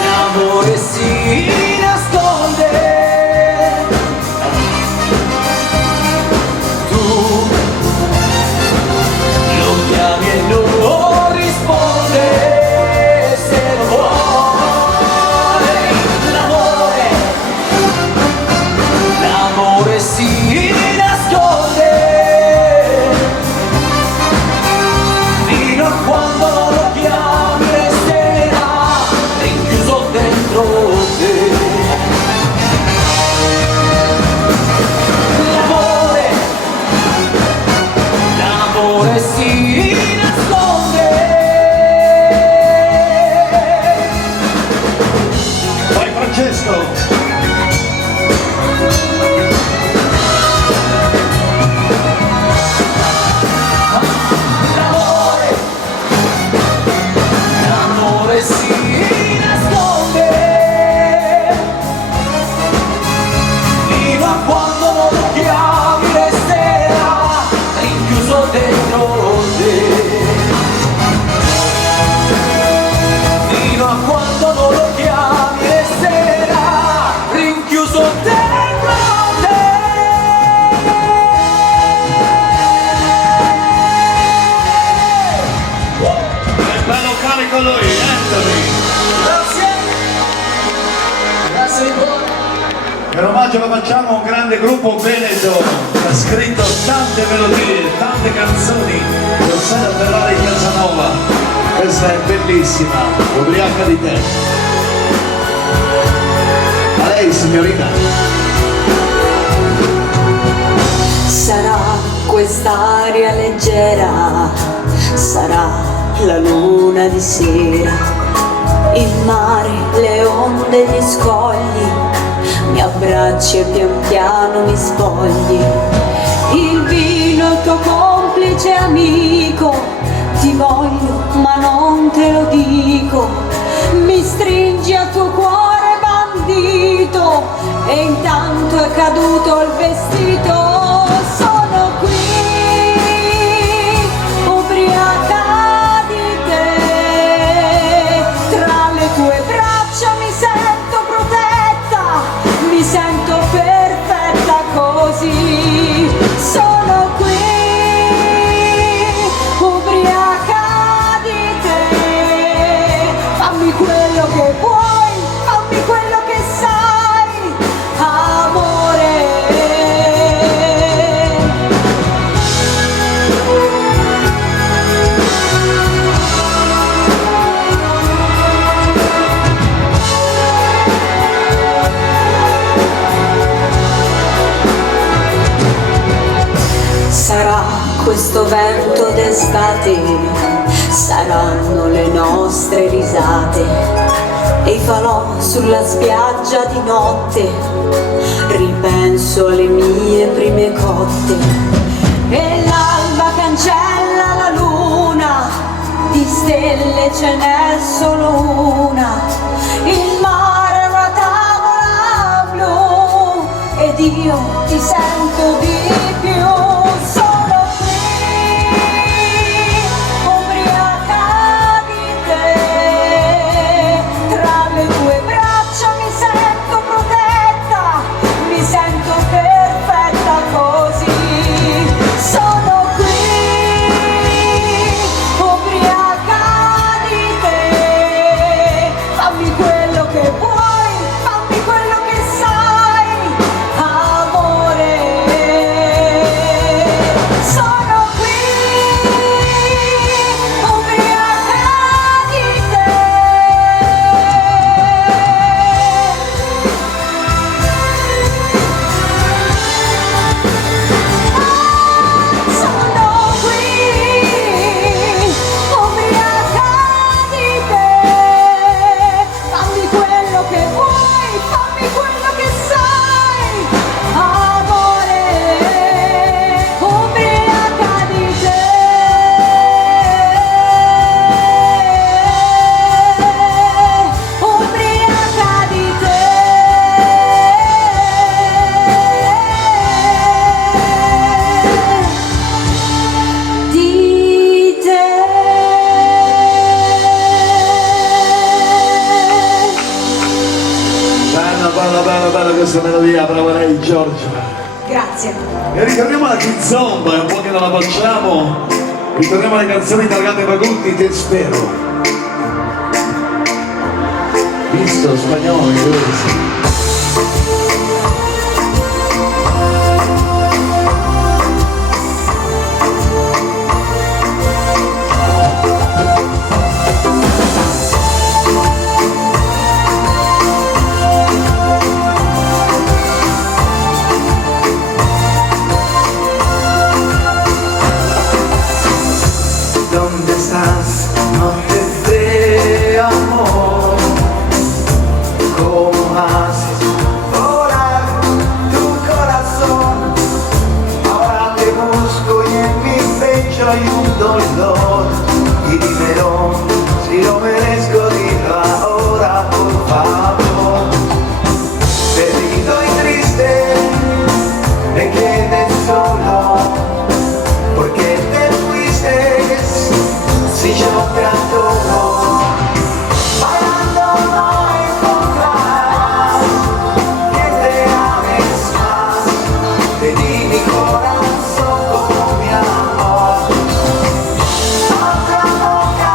L'amore si nasconde, tu lo chiami e non risponde se non vuoi. L'amore si nasconde fino a quando non lo chiami resterà rinchiuso dentro te. L'amore si nasconde. Vai Francesco! L'amore si nasconde fino a quando non lo chiami resterà rinchiuso dentro te. Fino a quando non lo chiami resterà rinchiuso dentro te. È bello carico lui, Anthony! Grazie. Grazie di cuore. Per omaggio lo facciamo a un grande gruppo veneto che ha scritto tante melodie, tante canzoni. Rossella Ferrari Casanova. Questa è bellissima, ubriaca di te. A lei signorina. Sarà quest'aria leggera, sarà la luna di sera, il mare, le onde, gli scogli, mi abbracci e pian piano mi spogli, il vino te lo dico, mi stringi al tuo cuore bandito e intanto è caduto il vestito. Sono qui, ubriaca di te, tra le tue braccia mi sento protetta, mi sento perfetta così. Sono qui, ubriaca di te, fammi quello che vuoi, fammi quello che sai, amore. Sarà questo vento d'estate, saranno le nostre risate e i falò sulla spiaggia di notte, ripenso alle mie prime cotte e l'alba cancella la luna, di stelle ce n'è solo una, il mare è una tavola blu ed io ti sento di più. Sono qui, ubriaca di te, tra le tue braccia mi sento protetta, mi sento perfetta così. Sono qui, ubriaca di te, fammi quello che vuoi, fammi quello che sai, amore. Sono qui, ubriaca di te. Sono qui, ubriaca di te, fammi quello che vuoi, fammi quello che sai, amore, ubriaca di te, ubriaca di te. Di te. Bella questa melodia, brava lei Giorgia. Grazie. E ritorniamo alla Kizomba, è un po' che non la facciamo. Ritorniamo alle canzoni targate Pagutti, Te spero. Visto, spagnolo, inglese. ¿Dónde estás? No te veo, amor. ¿Cómo haces volar tu corazón? Ahora te busco y en mi pecho hay un dolor. Y dímelo, si lo merezco, dilo ahora, por favor. Perdido y triste, me quedé solo. Porque te fuiste, si yo te adoro, bailando no encontrarás quien te ames más. Te di mi corazón como mi amor, otra boca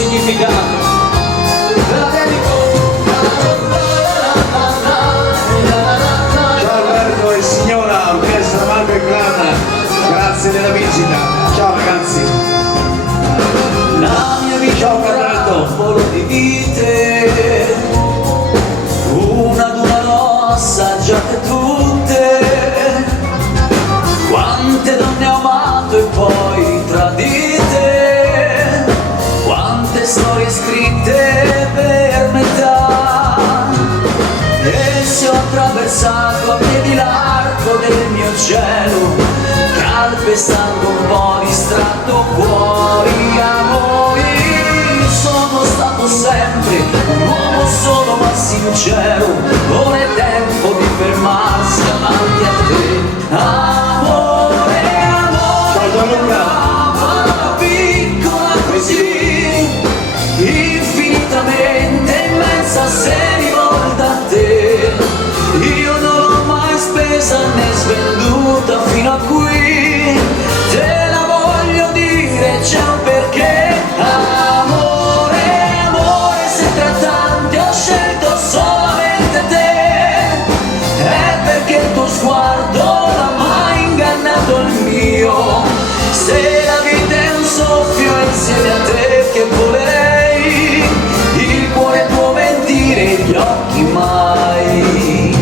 significato. Ve la dedico. Ciao Alberto e signora Orchestra Marco e Clan, grazie della visita. Ciao ragazzi. La mia vita Ciao, è un Alberto. grappolo di vite, una ad una l'ho assaggiate tutte. Quante donne ho amato e poi tradite, quante storie scritte per metà. E se ho attraversato a piedi l'arco del mio cielo, calpestando un po' distratto fuori amori, sono stato sempre un uomo solo ma sincero. Ora è tempo di fermarsi davanti a te. Amore, Ciao Gianluca. parola piccola così, infinitamente immensa se rivolta a te. Io non l'ho mai spesa né svenduta fino a qui, te la voglio dire, c'è un perché. Amore, amore, se tra tanti ho scelto solamente te, è perché il tuo sguardo non ha mai ingannato il mio. Se la vita è un soffio insieme a te che volerei, il cuore può mentire, gli occhi mai.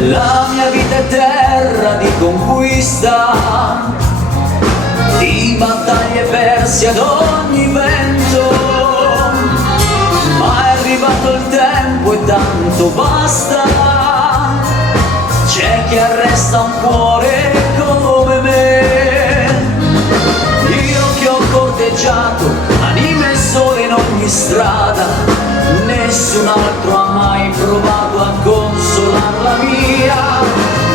La mia vita è terra di conquista, di battaglie perse ad ogni vento, ma è arrivato il tempo e tanto basta. C'è chi arresta un cuore come me, io che ho corteggiato anime sole in ogni strada, nessun altro ha mai provato a consolare la mia.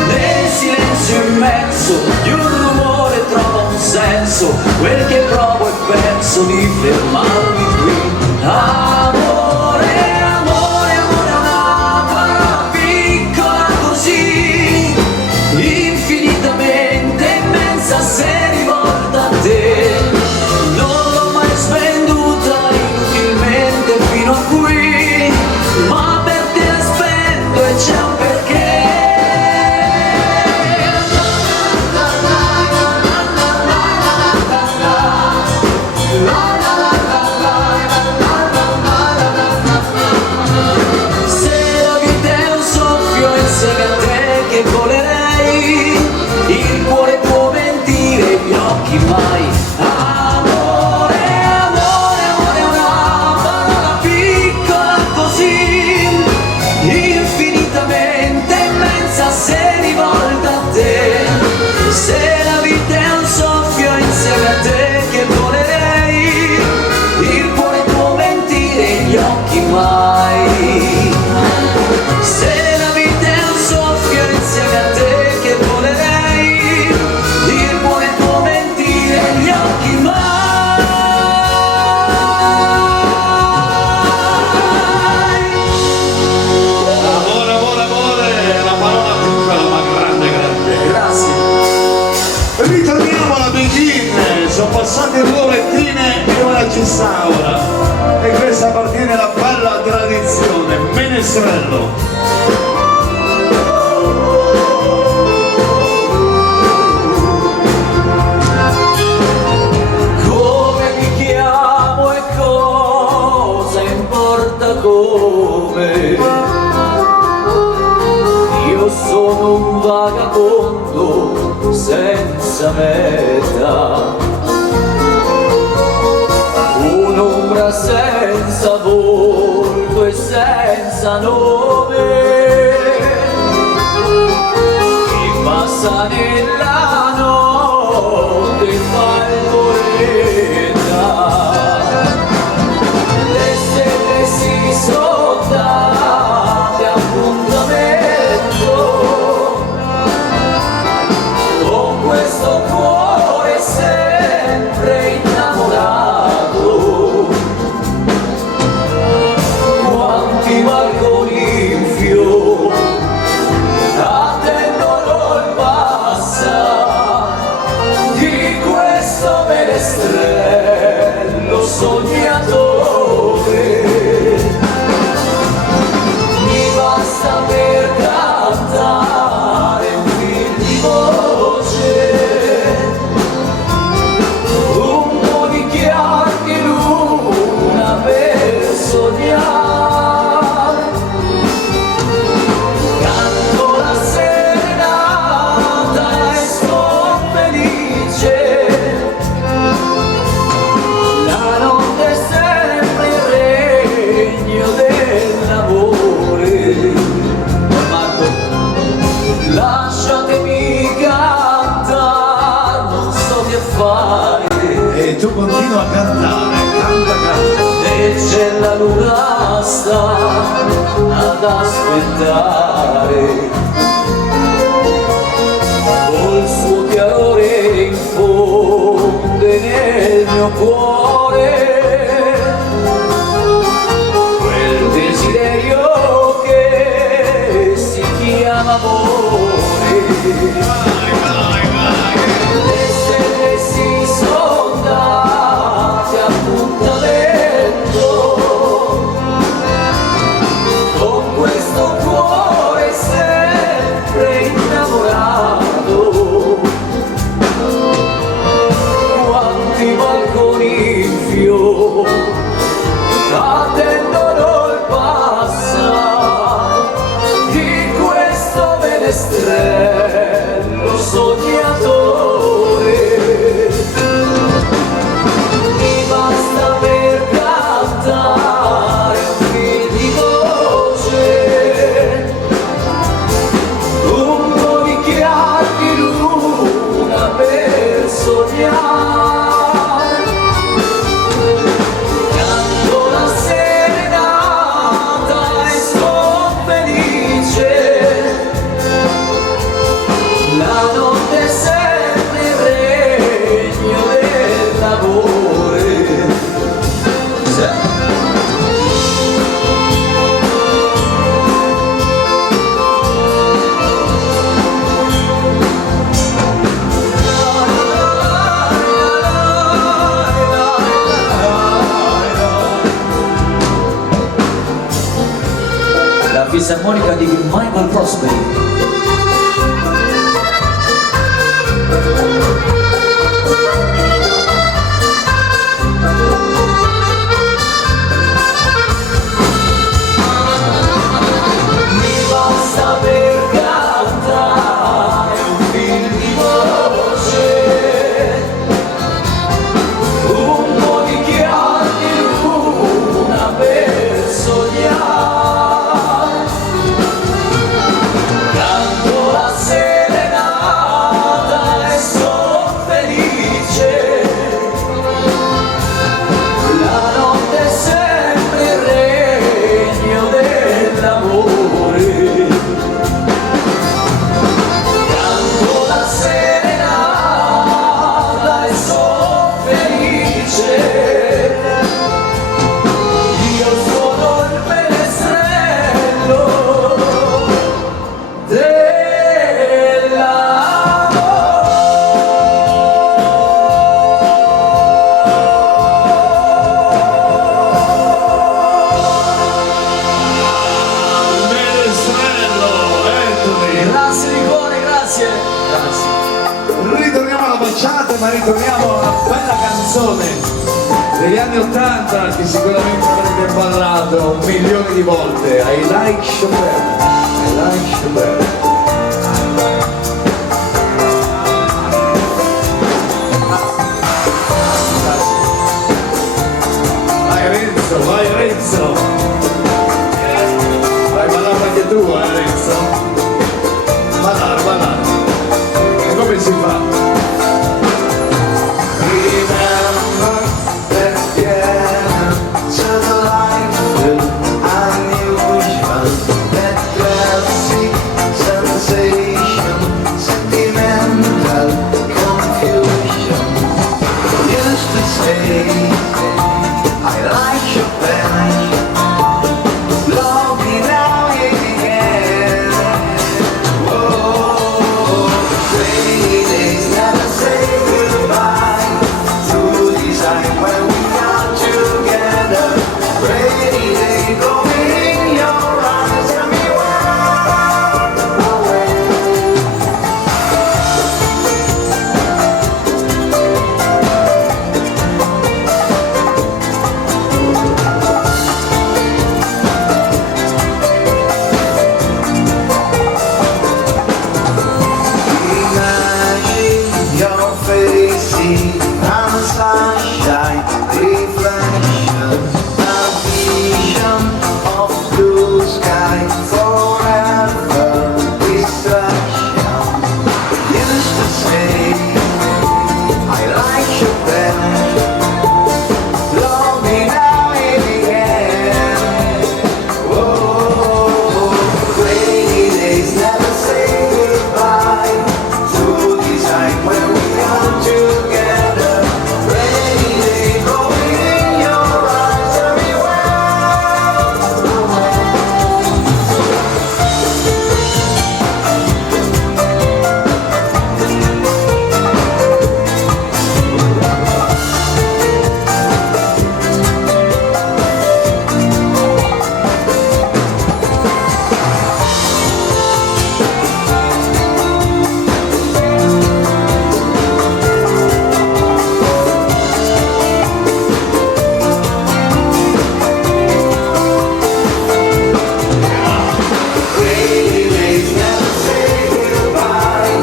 Nel silenzio immenso di un rumore trova un senso, quel che provo e penso di fermarmi qui. Amore, amore, amore, una parola piccola così, infinitamente immensa se rivolta a te. Non l'ho mai svenduta inutilmente fino a qui, ma per te la spendo e c'è un perché. Se la vita è un soffio insieme a te che volerei, il cuore può mentire, gli occhi mai. Amore, amore, amore, una parola piccola così, infinitamente immensa se rivolta a te. Se la vita è un soffio insieme a te che volerei, il cuore può mentire, gli occhi mai. Se la vita è un soffio insieme a te che volerei, il cuore può mentire, gli occhi mai. Amore, amore, amore, la parola piccola ma grande, grande. Grazie. Ritorniamo alla Begin, sono passate 2 orettine e ora ci sta ora. E questa appartiene alla bella tradizione, Menestrello. Come mi chiamo e cosa importa come? Io sono un vagabondo senza meta, un'ombra senza volto e senza nome, che passa nella notte in valvoletta. Le stelle si sono date appuntamento con questo cuore sempre innamorato. Quanti balconi in fiore menestrello sognatore, mi basta per cantare un fil di voce, un po' di chiaro di luna per sognare, canto la serenata e sto felice, la notte è sempre il regno dell'amore. Marco, lasciatemi cantare, non so che fare. E tu continua a cantare, canta. E c'è la luna sta ad aspettare, col suo chiarore infonde nel mio cuore quel desiderio che si chiama amore. Le stelle si son date appuntamento con questo cuore sempre innamorato. Quanti balconi in fiore attendono il passare di questo menestrello sognatore. Mi basta per cantare un fil di voce, un po' di chiaro di luna per sognare, canto la serenata e sto felice, la notte è sempre il regno dell'amore. La fisarmonica di Michael Prosperi. Mi basta per cantare un fil di voce, un po' di chiaro di luna per sognare, canto la serenata e son felice, la notte è sempre il regno dell'amore. Canto la serenata e son felice, io sono il menestrello Menestrello, Anthony. Grazie di cuore, grazie. Ritorniamo alla baciata, ma ritorniamo a una bella canzone degli anni 80 che sicuramente avrete ballato 1.000.000 di volte. I like Chopin. I like Chopin. Vai Renzo, vai Renzo. Vai ballare anche tu, Renzo. Ballare, ballare. E come si fa? Remember that piano to the life unusual, that classic sensation, sentimental confusion. Used to say I like Chopin, love me now again. Oh, rainy days never say goodbye to I'm a sunshine reflection, a vision of blue sky, forever distraction. Used to say I like Chopin, love me now and again. Oh, rainy days never say goodbye to this time when we are together. Rainy day going in your eyes, tell me rainy days never say goodbye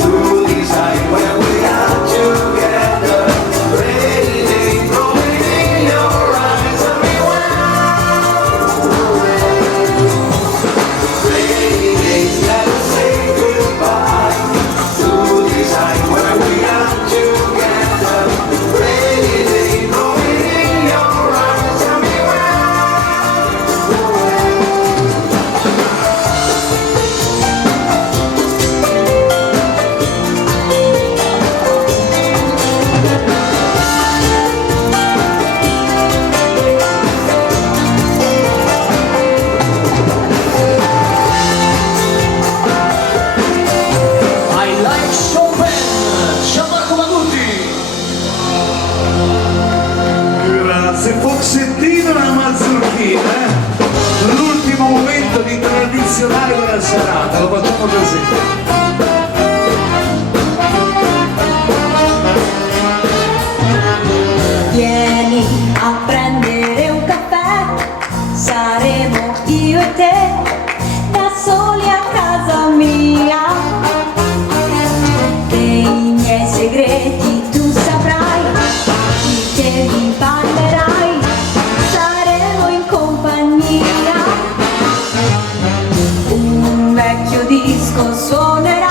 to this time when we are together. Rainy day going in your eyes, tell me rainy days never say goodbye to this time when we are together. Rainy day going in your eyes, tell me I like Chopin. Gianmarco Madutti. Grazie, Foxettino e una mazurchina, l'ultimo momento di tradizionale della serata, lo facciamo così. Vieni a prendere un caffè, saremo io e te, da soli a casa mia. Dei miei segreti tu saprai, di che mi parlerai, saremo in compagnia. Un vecchio disco suonerà,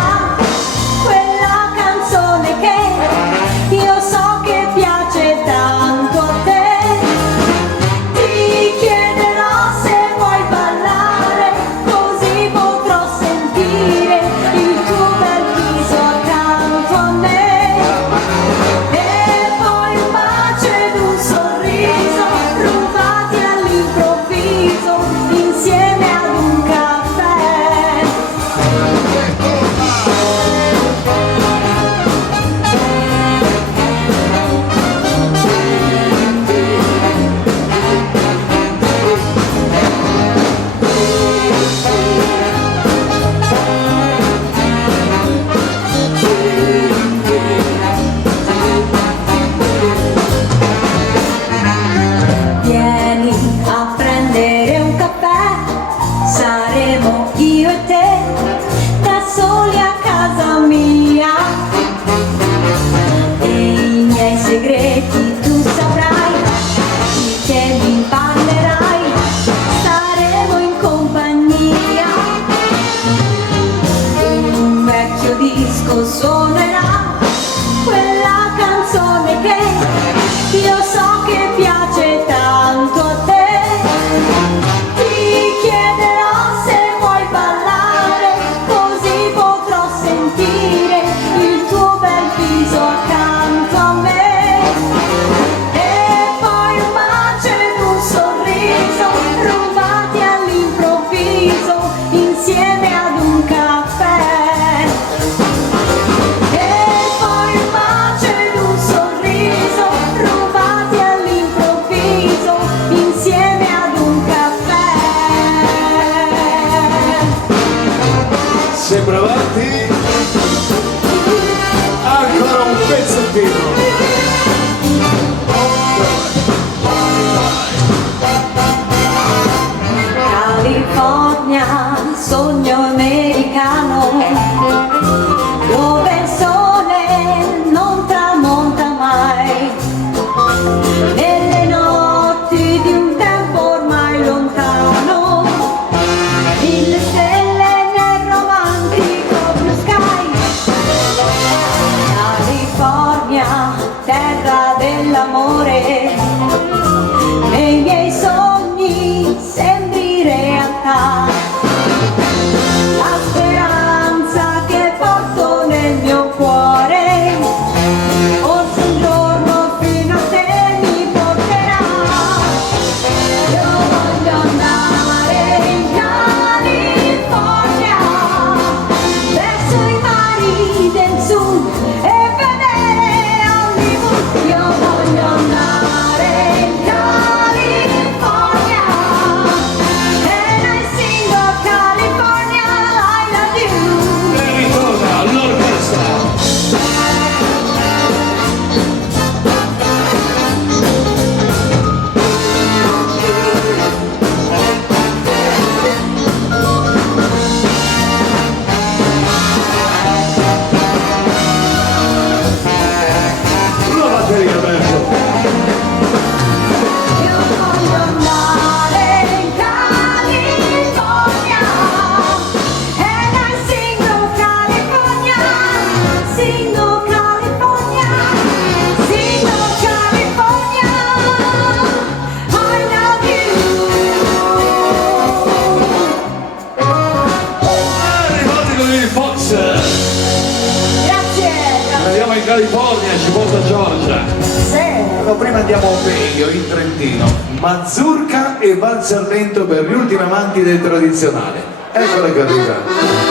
pioggia. Sì. No, prima andiamo a Veio, in Trentino. Mazurka e valzer lento per gli ultimi amanti del tradizionale. Eccola che arriva.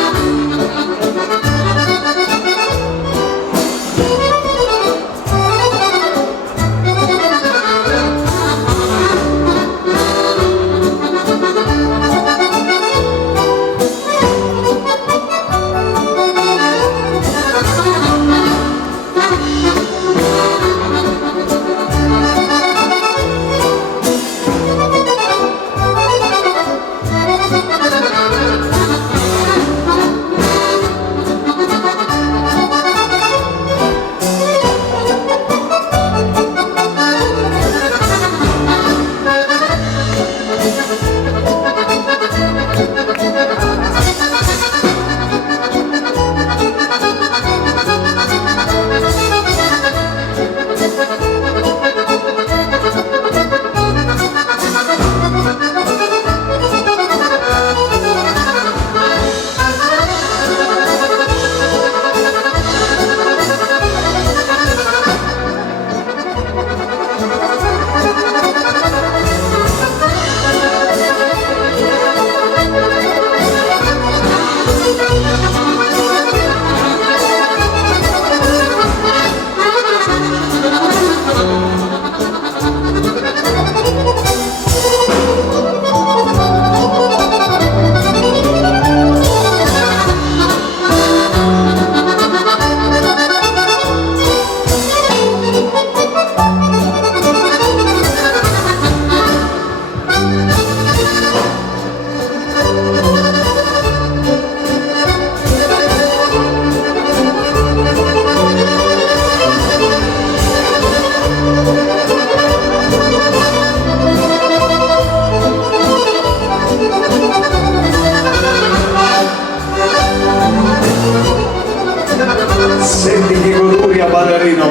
Senti che goduria, ballerino.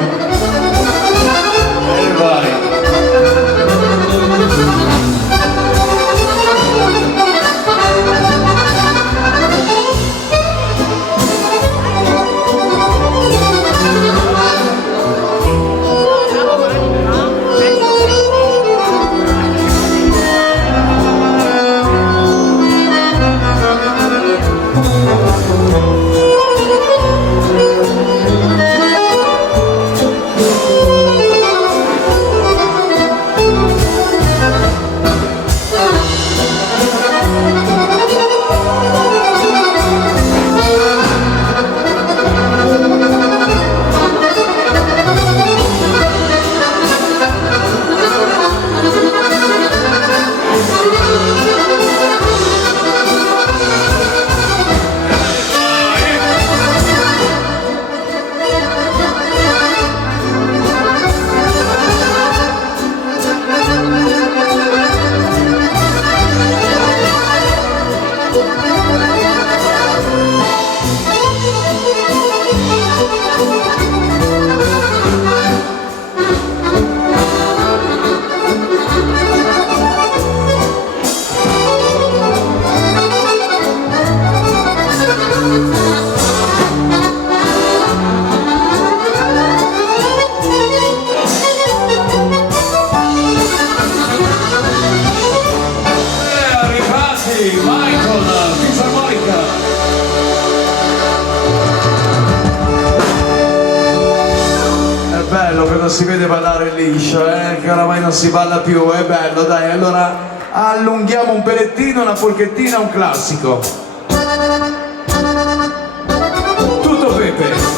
E vai. Michael, fisarmonica. È bello che non si vede ballare liscio, che oramai non si balla più, è bello, dai, allora allunghiamo un pelettino, una polchettina, un classico. Tutto Pepe.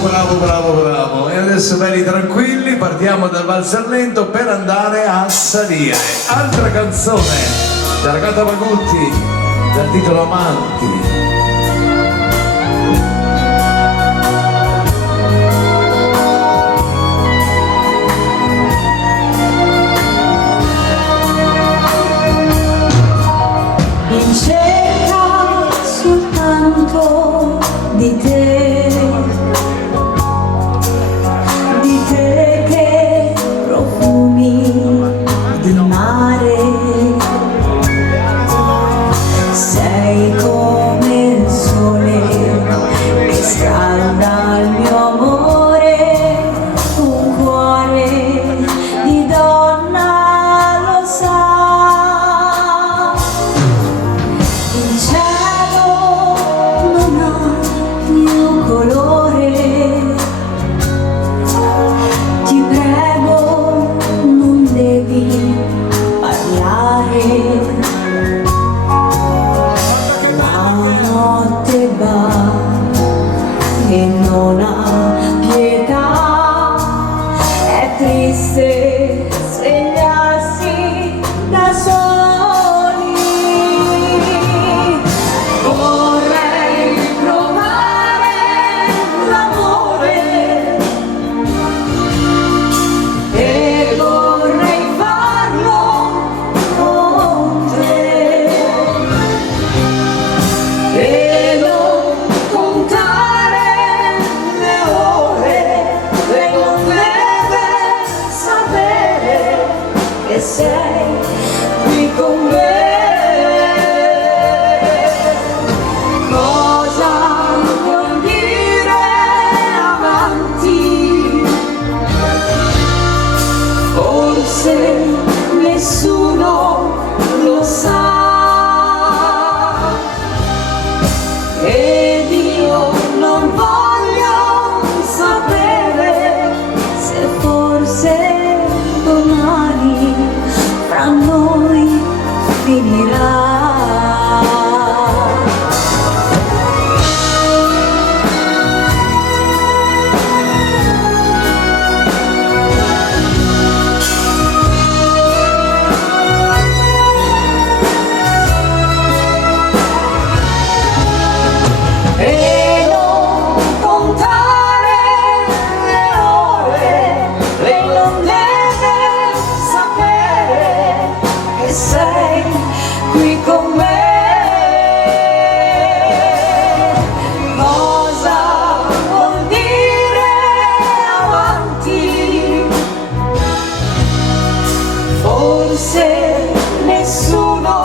bravo. E adesso belli tranquilli, partiamo dal Valserlento per andare a salire. Altra canzone della Gata Magutti, dal titolo Amanti. In cerca soltanto di te che profumi di mare, sei come il sole che scalda il mio amore, un cuore di donna lo sa. Il cielo non ha più colore, ti prego non devi parlare, la notte va e non ha pietà, è triste svegliarsi da soli. Vorrei provare l'amore e vorrei farlo con te e non contare le ore, lei non deve sapere che sei qui con me. Cosa vuol dire avanti? Forse nessuno lo sa ed io non voglio sapere se forse domani fra noi finirà. E non contare le ore, lei non deve sapere che sei qui con me. Cosa vuol dire avanti? Forse nessuno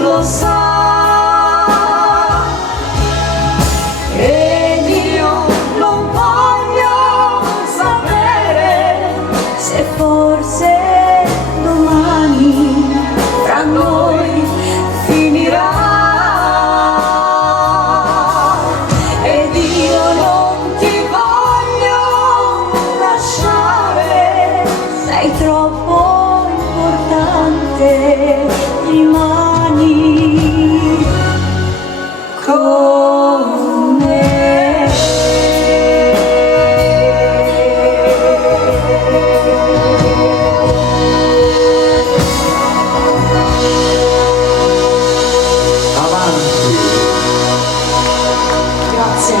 lo sa ed io non voglio sapere se forse domani fra noi finirà ed io non ti voglio lasciare, sei troppo importante, rimani con me. Avanti. Grazie.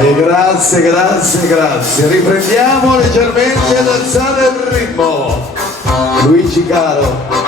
E grazie. Riprendiamo leggermente ad alzare il ritmo. Luigi Caro.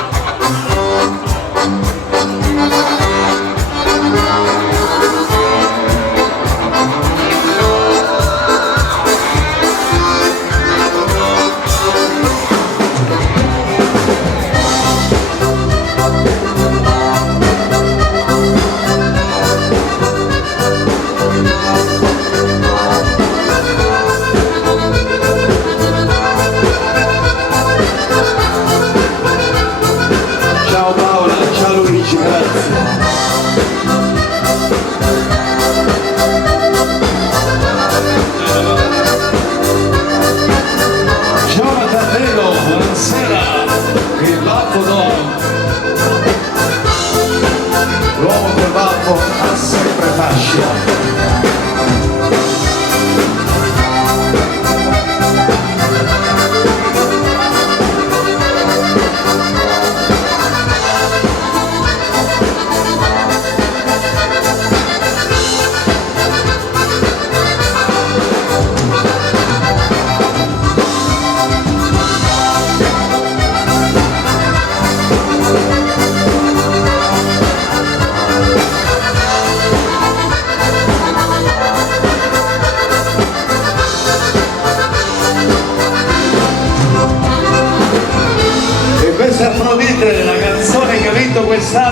Ciao Paola, ciao Luigi, grazie. Ciao Matteo, buonasera, il baffo d'oro. L'uomo del baffo ha sempre fascia.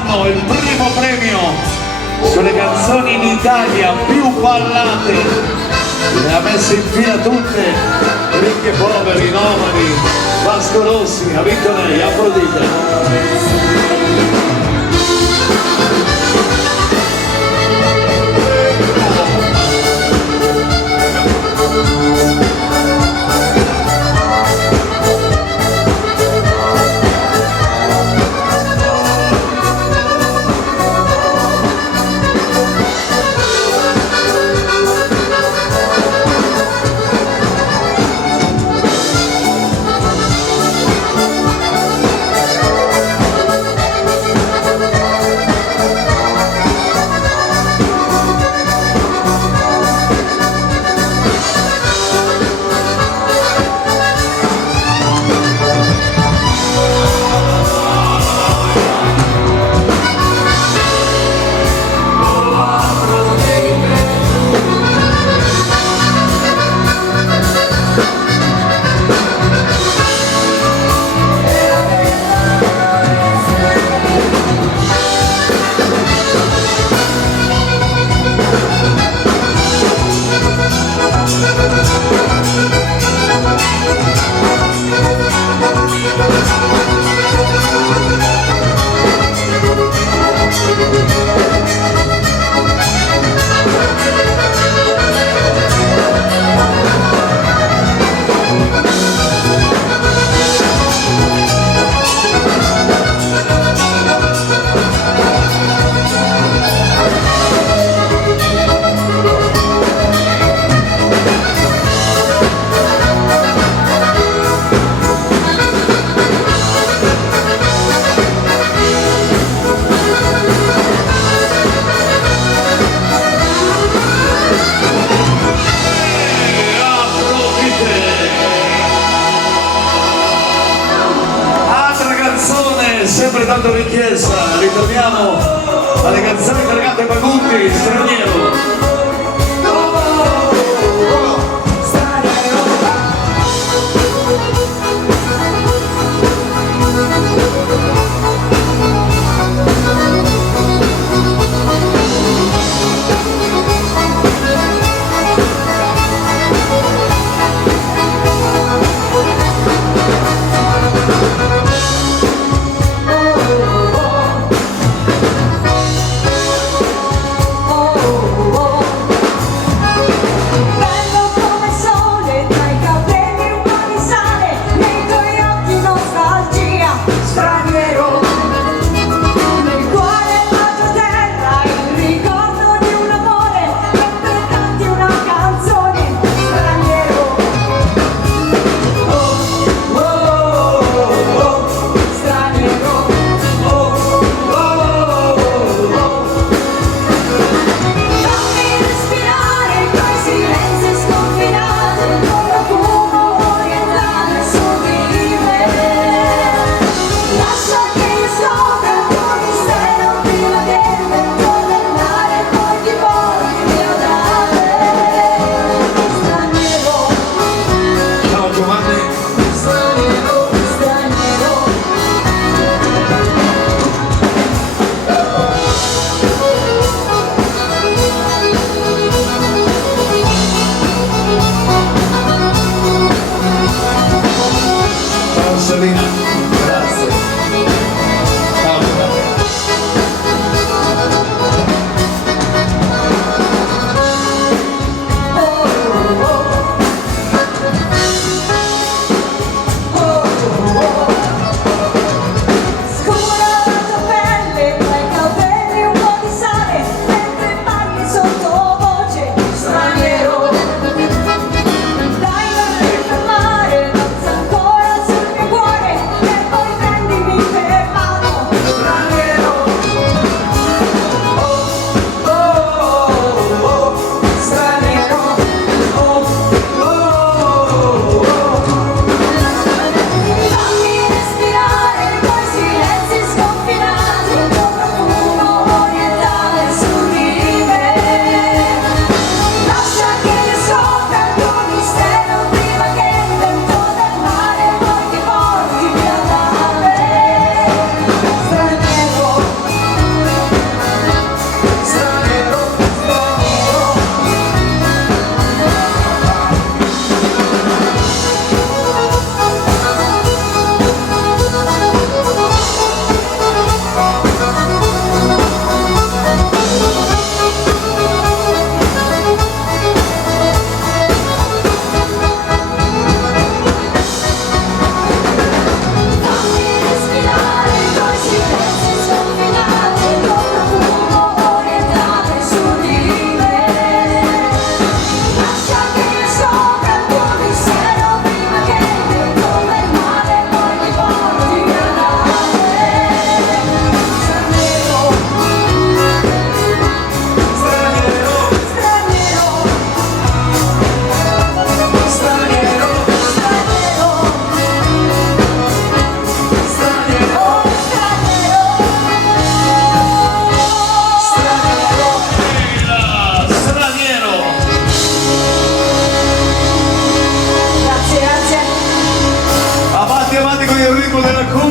quest'anno il primo premio sulle canzoni in Italia più ballate, le ha messe in fila tutte, ricchi e poveri, nomadi. Vasco Rossi, ha vinto lei, applaudite. Sempre tanto richiesta, ritorniamo alle canzoni caricate ai Bagutti, Straniero. Oh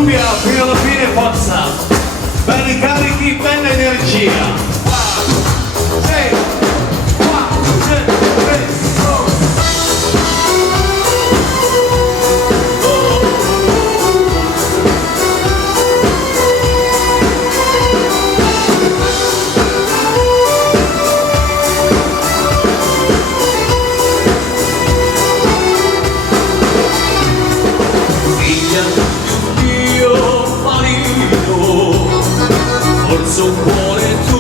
dubbia fino alla fine, forza, belli carichi, bella energia. Forse un cuore tu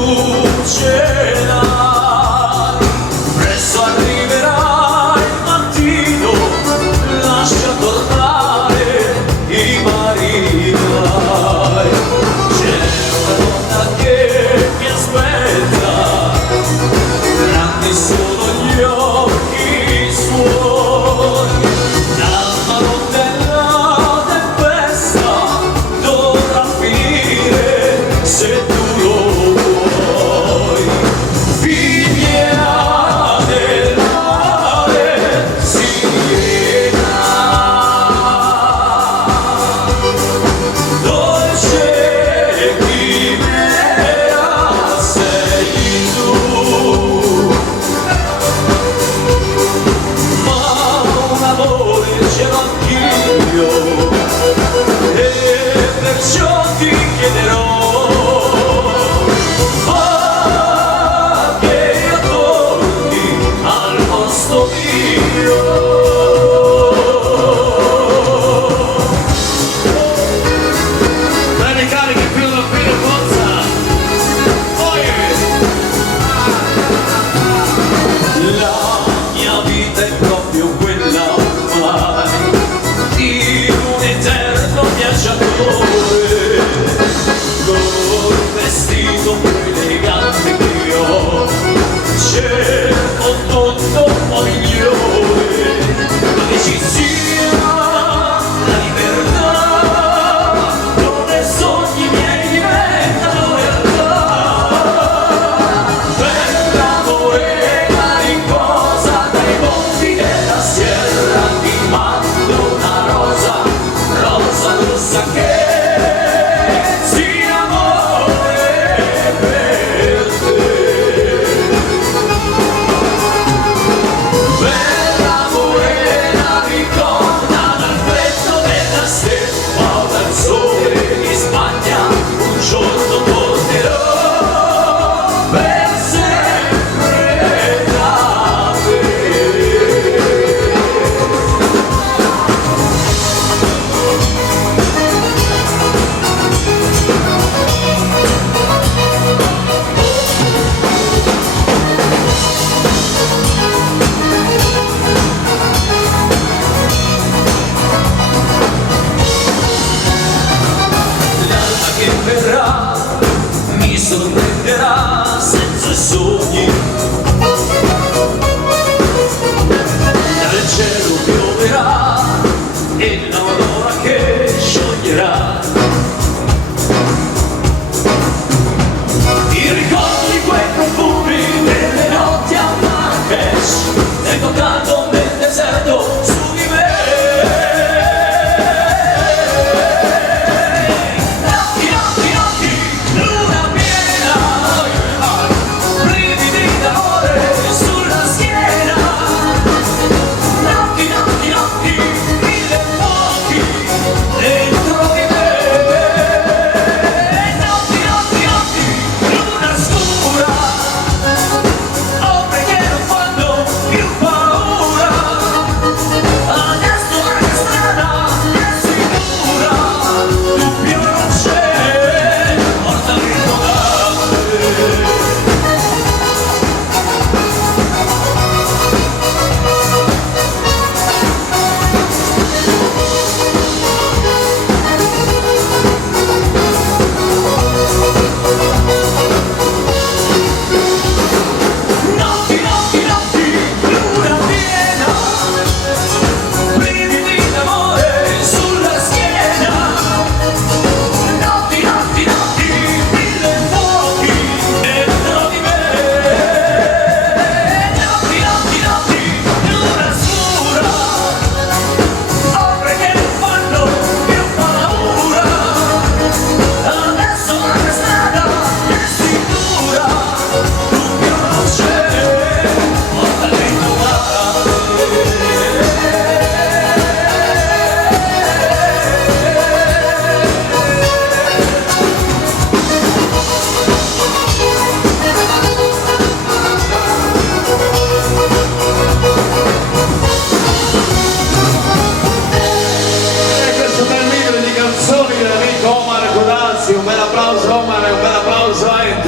ce l'hai, presto arriverà il mattino, lascia tornare i marinai. C'è una donna che mi aspetta, grandi sono gli occhi suoi, dalla notte della tempesta dovrà finire se tu lo vuoi. Figlia del mare, sirena, dolce chimera sei tu.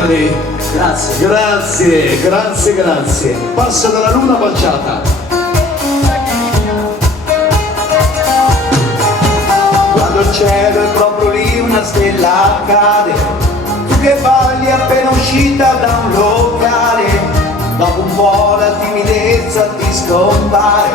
Henry. Grazie. Grazie, grazie, grazie. Passo dalla luna baciata. Quando il cielo è proprio lì una stella cade, tu che balli appena uscita da un locale, dopo un po' la timidezza ti scompare,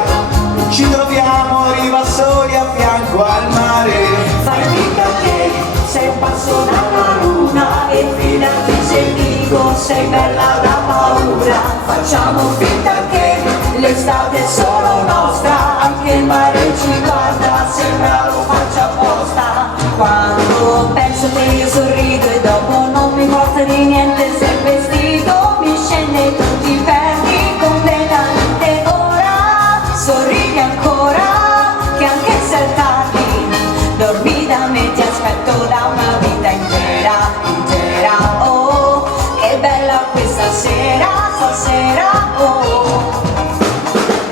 ci troviamo a riva soli a fianco al mare. Fai finta che sei un passo dalla luna e fidati se dico sei bella da paura. Facciamo finta che l'estate è solo nostra, anche il mare ci guarda, sembra lo faccia apposta. Quando penso che io sorrido e dopo non mi importa di niente se il vestito mi scende e tu ti perdi completamente. Ora sorridi ancora, che anche se è tardi, dormi da me, ti aspetto da una vita intera, intera. Oh, che bella questa sera, stasera, oh.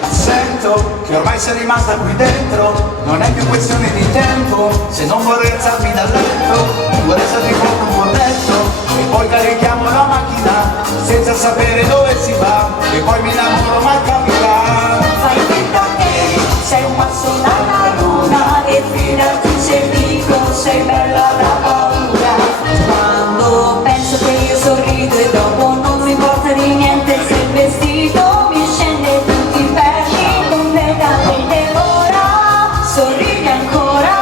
Sento che ormai sei rimasta qui dentro, non è più questione di tempo, se non vorrei alzarmi dal letto, vorrei starti proprio un po' detto, e poi carichiamo la macchina, senza sapere dove si va, e poi mi innamoro ma capirà. Fai finta che sei un passo dalla luna e fidati se dico sei bella da paura. Quando penso che io sorrido e dopo non mi importa di niente se il vestito mi scende e tu ti perdi completamente. Ora sorridi ancora,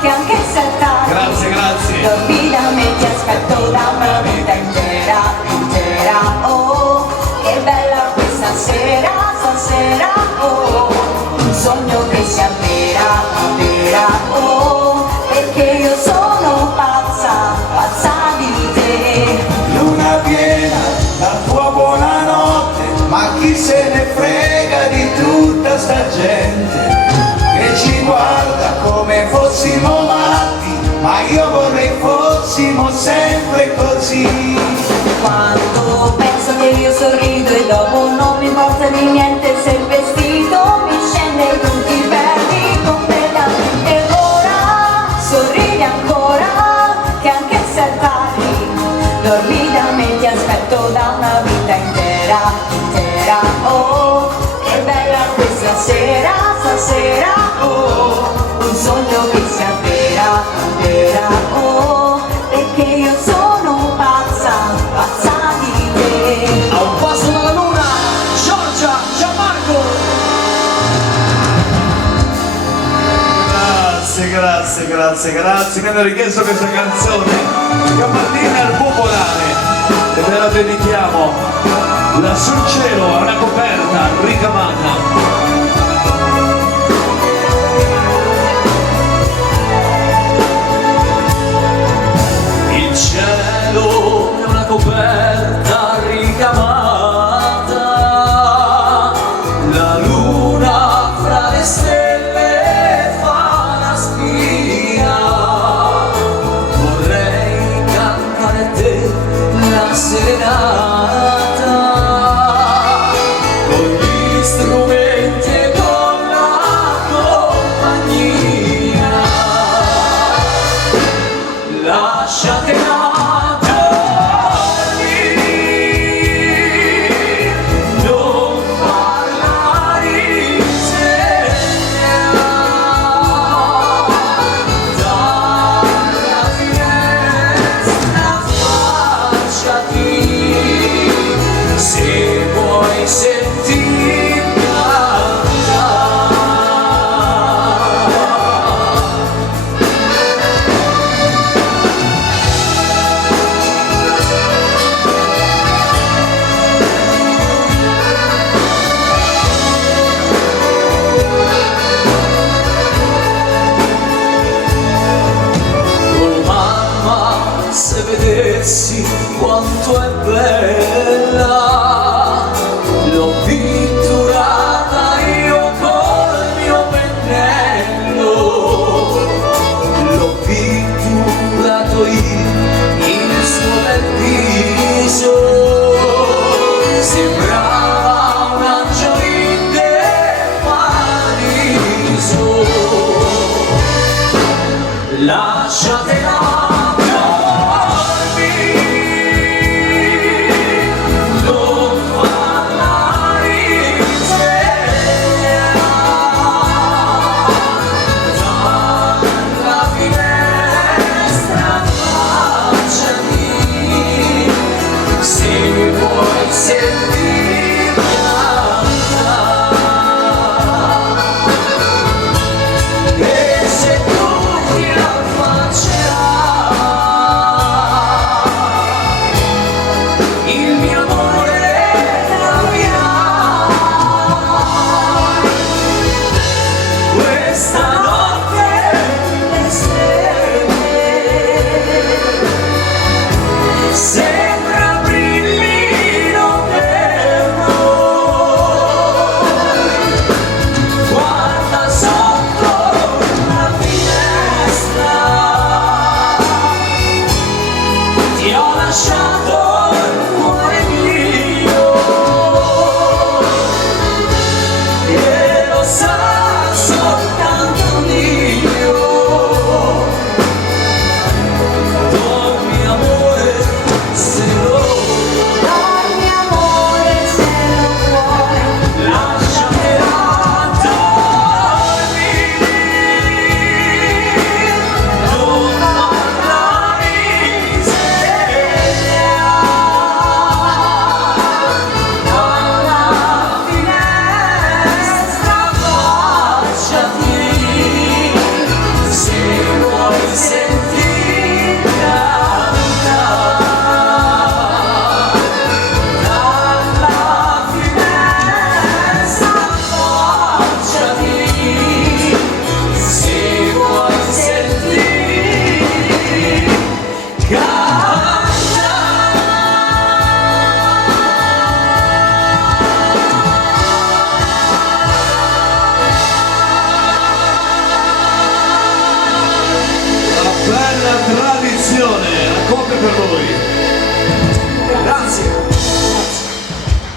che anche se è tardi, Grazie, grazie. dormi da me, ti aspetto da una vita intera, intera. Oh, che bella questa sera, stasera, oh. Un sogno che si avvera, avvera, oh. Perché io sono pazza, pazza di te. Luna piena, la tua buonanotte, ma chi se ne frega di tutta sta gente che ci guarda come fossimo matti, ma io vorrei fossimo sempre così. Quando penso che io sorrido e dopo non mi importa di niente se il vestito mi scende e tu ti perdi completamente. Ora sorridi ancora, che anche se è tardi, dormi da me, ti aspetto da una vita intera, intera. Oh, che bella questa sera, stasera, oh. Un sogno che si avvera, avvera, oh. Perché io sono pazza, pazza di te. A un passo dalla luna, Giorgia, Gianmarco. Grazie, grazie, grazie, grazie. Mi hanno richiesto questa canzone, Capannina al popolare, e ve la dedichiamo. La sul cielo a una coperta ricamata. Il cielo è una coperta ricamata, la luna fra le stelle fa la spia. Vorrei cantare a te la serenata,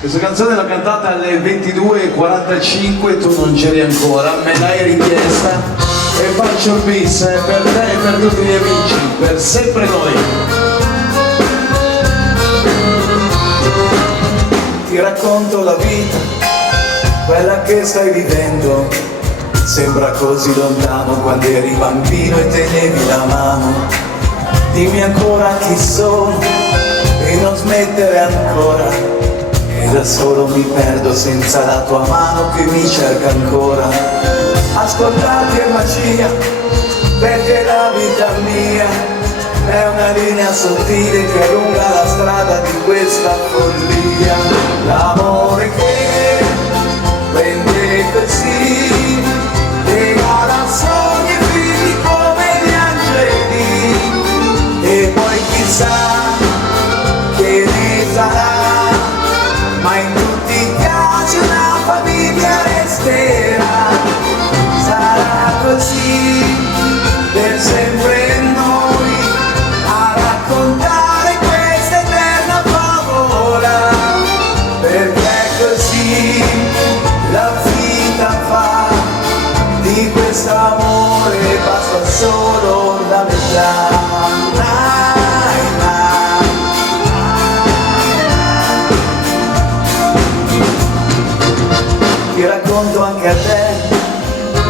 Questa canzone l'ho cantata alle 22:45, tu non c'eri ancora, me l'hai richiesta e faccio il bis per te e per tutti gli amici, per sempre noi. Ti racconto la vita, quella che stai vivendo, sembra così lontano quando eri bambino e tenevi la mano. Dimmi ancora chi sono e non smettere ancora, e da solo mi perdo senza la tua mano che mi cerca ancora. Ascoltarti è magia, perché la vita mia è una linea sottile che allunga la strada di questa follia. L'amore che prende così, regala sogni e figli come gli angeli, e poi chissà che ne sarà, ma in tutti i casi una famiglia resterà. Sarà così per sempre noi a raccontare questa eterna favola, perché così la vita fa, di quest'amore basta solo la metà. Ti racconto anche a te,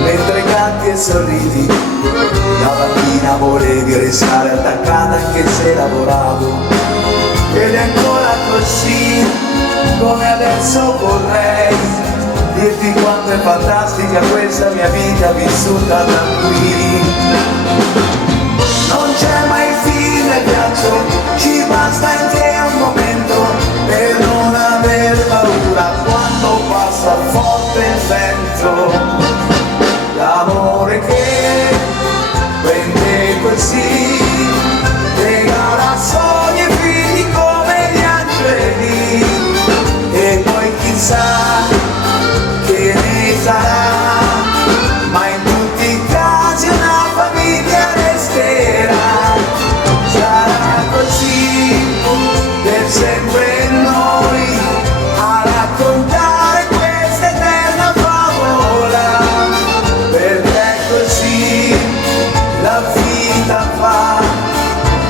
mentre canti e sorridi, da bambina volevi restare attaccata anche se lavoravo, ed è ancora così come adesso vorrei dirti quanto è fantastica questa mia vita vissuta da qui. Non c'è mai fine, ghiaccio, ci basta in te un momento per non aver paura quando passa forte il vento. L'amore che prende così, regala sogni e figli come gli angeli, e poi chissà che ne sarà, ma in tutti i casi una famiglia resterà. Sarà così per sempre noi a raccontare questa eterna favola, perché così la vita fa,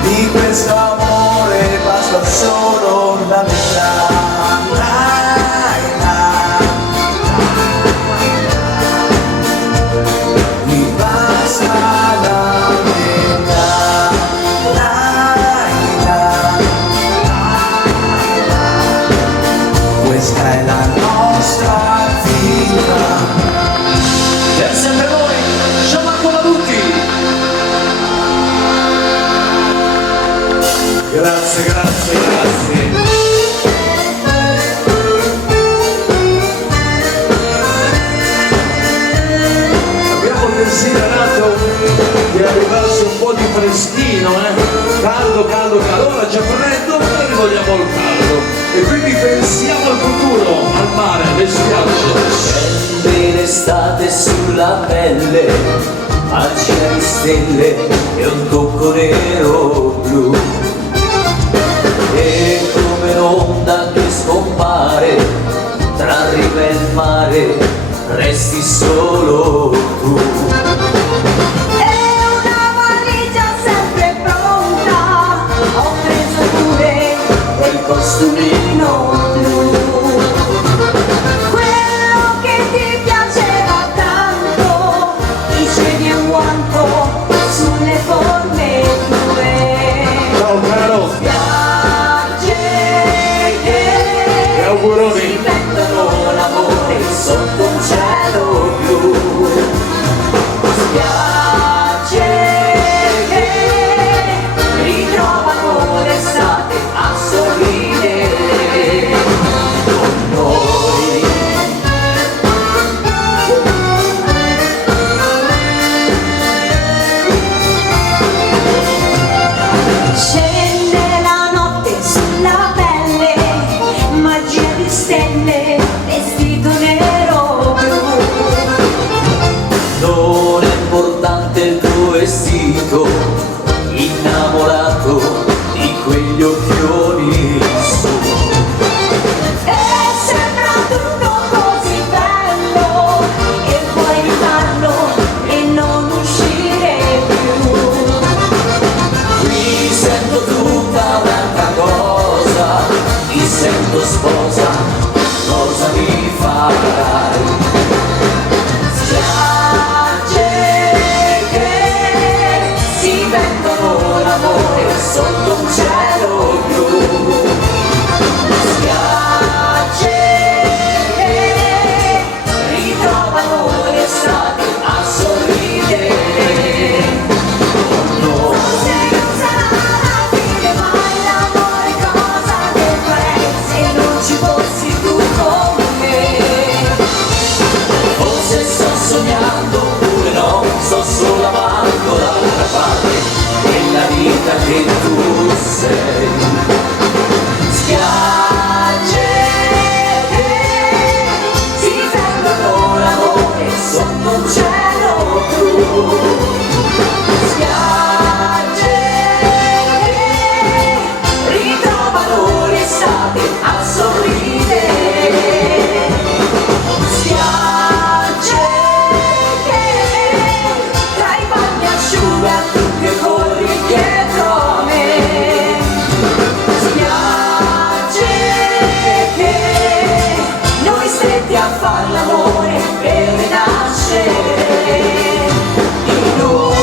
di questo amore basta solo la metà. Mi basta la metà. Questa è la nostra vita. Per sempre noi, Gianmarco Laducchi. Grazie, grazie, grazie. Abbiamo desiderato di arrivarsi un po' di freschino, caldo, caldo, caldo, ora c'è freddo, noi vogliamo il caldo e quindi pensiamo al futuro, al mare, alle spiagge. Scende l'estate sulla pelle, faccia di stelle e un tocco nero blu, e come un'onda che scompare tra riva e il mare, resti solo tu. E una valigia sempre pronta, ho preso pure quel costumino blu, quello che ti piaceva tanto, dicevi un guanto sulle forme tue. Ciao caro, Spiagge e auguroni. si mettono l'amore sotto un cielo blu. far l'amore per rinascere di noi.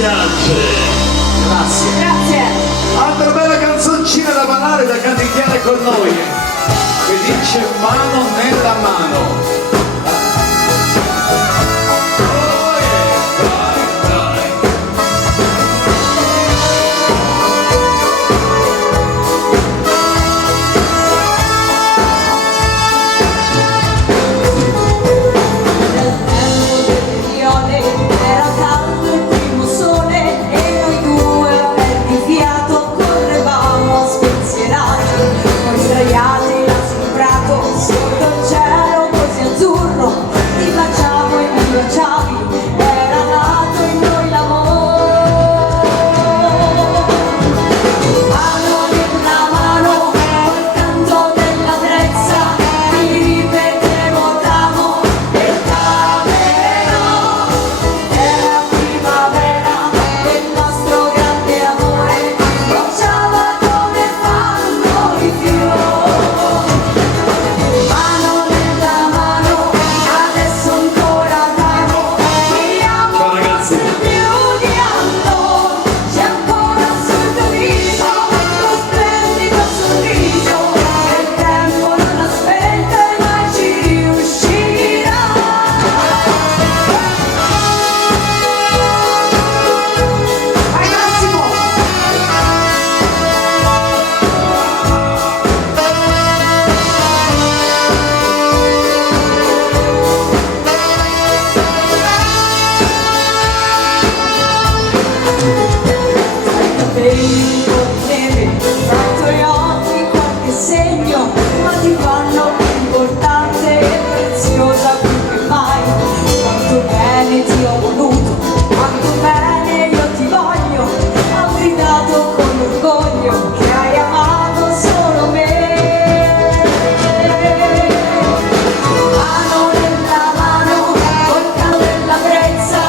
Grazie. Grazie. Altra bella canzoncina da ballare, da canticchiare con noi, che dice mano nella mano. Oh yeah, vai, vai. Nel tempo delle viole era caldo il primo sole e noi due aperti fiato correvamo spensierati, poi sdraiati là sul prato sotto il cielo così azzurro, ti baciavo e mi baciavi, era nato in noi l'amore. Mano nella mano col canto della trezza ti ripetevo t'amo e t'amerò. Era primavera e il nostro grande amore sbocciava come fanno i fiori. Mano nella mano, adesso ancora t'amo, ti amo Ciao, ragazzi. più di allora. C'è ancora sul tuo viso lo splendido sorriso che il tempo non aspetta e mai ci riuscirà. Vai Massimo! Capelli con neve, fra i tuoi occhi qualche segno, ma ti fanno più importante e preziosa più che mai. Quanto bene ti ho voluto, quanto bene io ti voglio, ho gridato con orgoglio che hai amato solo me. Mano nella mano, col canto della brezza,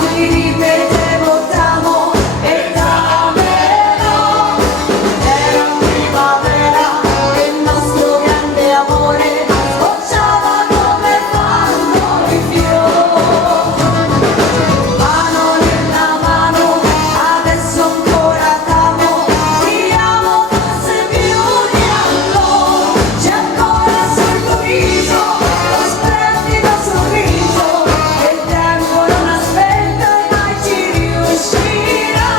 ti ripetevo t'amo e t'amerò. Era primavera e il nostro grande amore sbocciava come fanno i fiori. Mano nella mano, adesso ancora t'amo, ti amo forse più di allora. C'è ancora sul tuo viso lo splendido sorriso che il tempo non aspetta e mai ci riuscirà.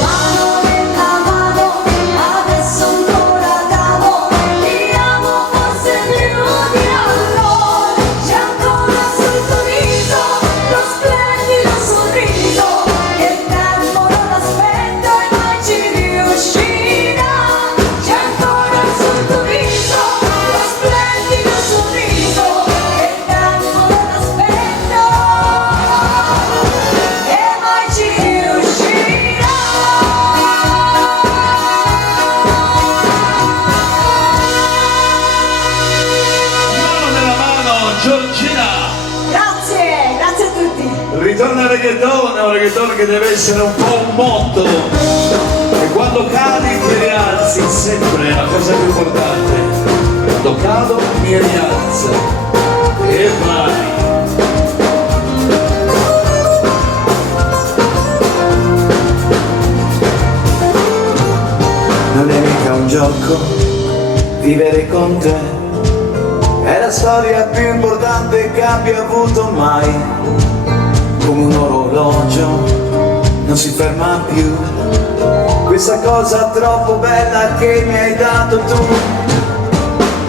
Mano nella mano, adesso ancora t'amo, ti amo forse più di allora. C'è ancora sul tuo viso lo splendido sorriso che il tempo non aspetta e mai ci riuscirà. C'è ancora sul tuo viso lo splendido sorriso che il tempo non aspetta e mai ci riuscirà. Mano nella mano, Giorgina. Grazie, grazie a tutti. Ritorna il reggaeton, è un reggaeton che deve essere un po' un motto. E quando cadi ti rialzi, sempre è la cosa più importante. Quando cado mi rialzo. E vai. Non è mica un gioco vivere con te, è la storia più importante che abbia avuto mai. Come un orologio non si ferma più, questa cosa troppo bella che mi hai dato tu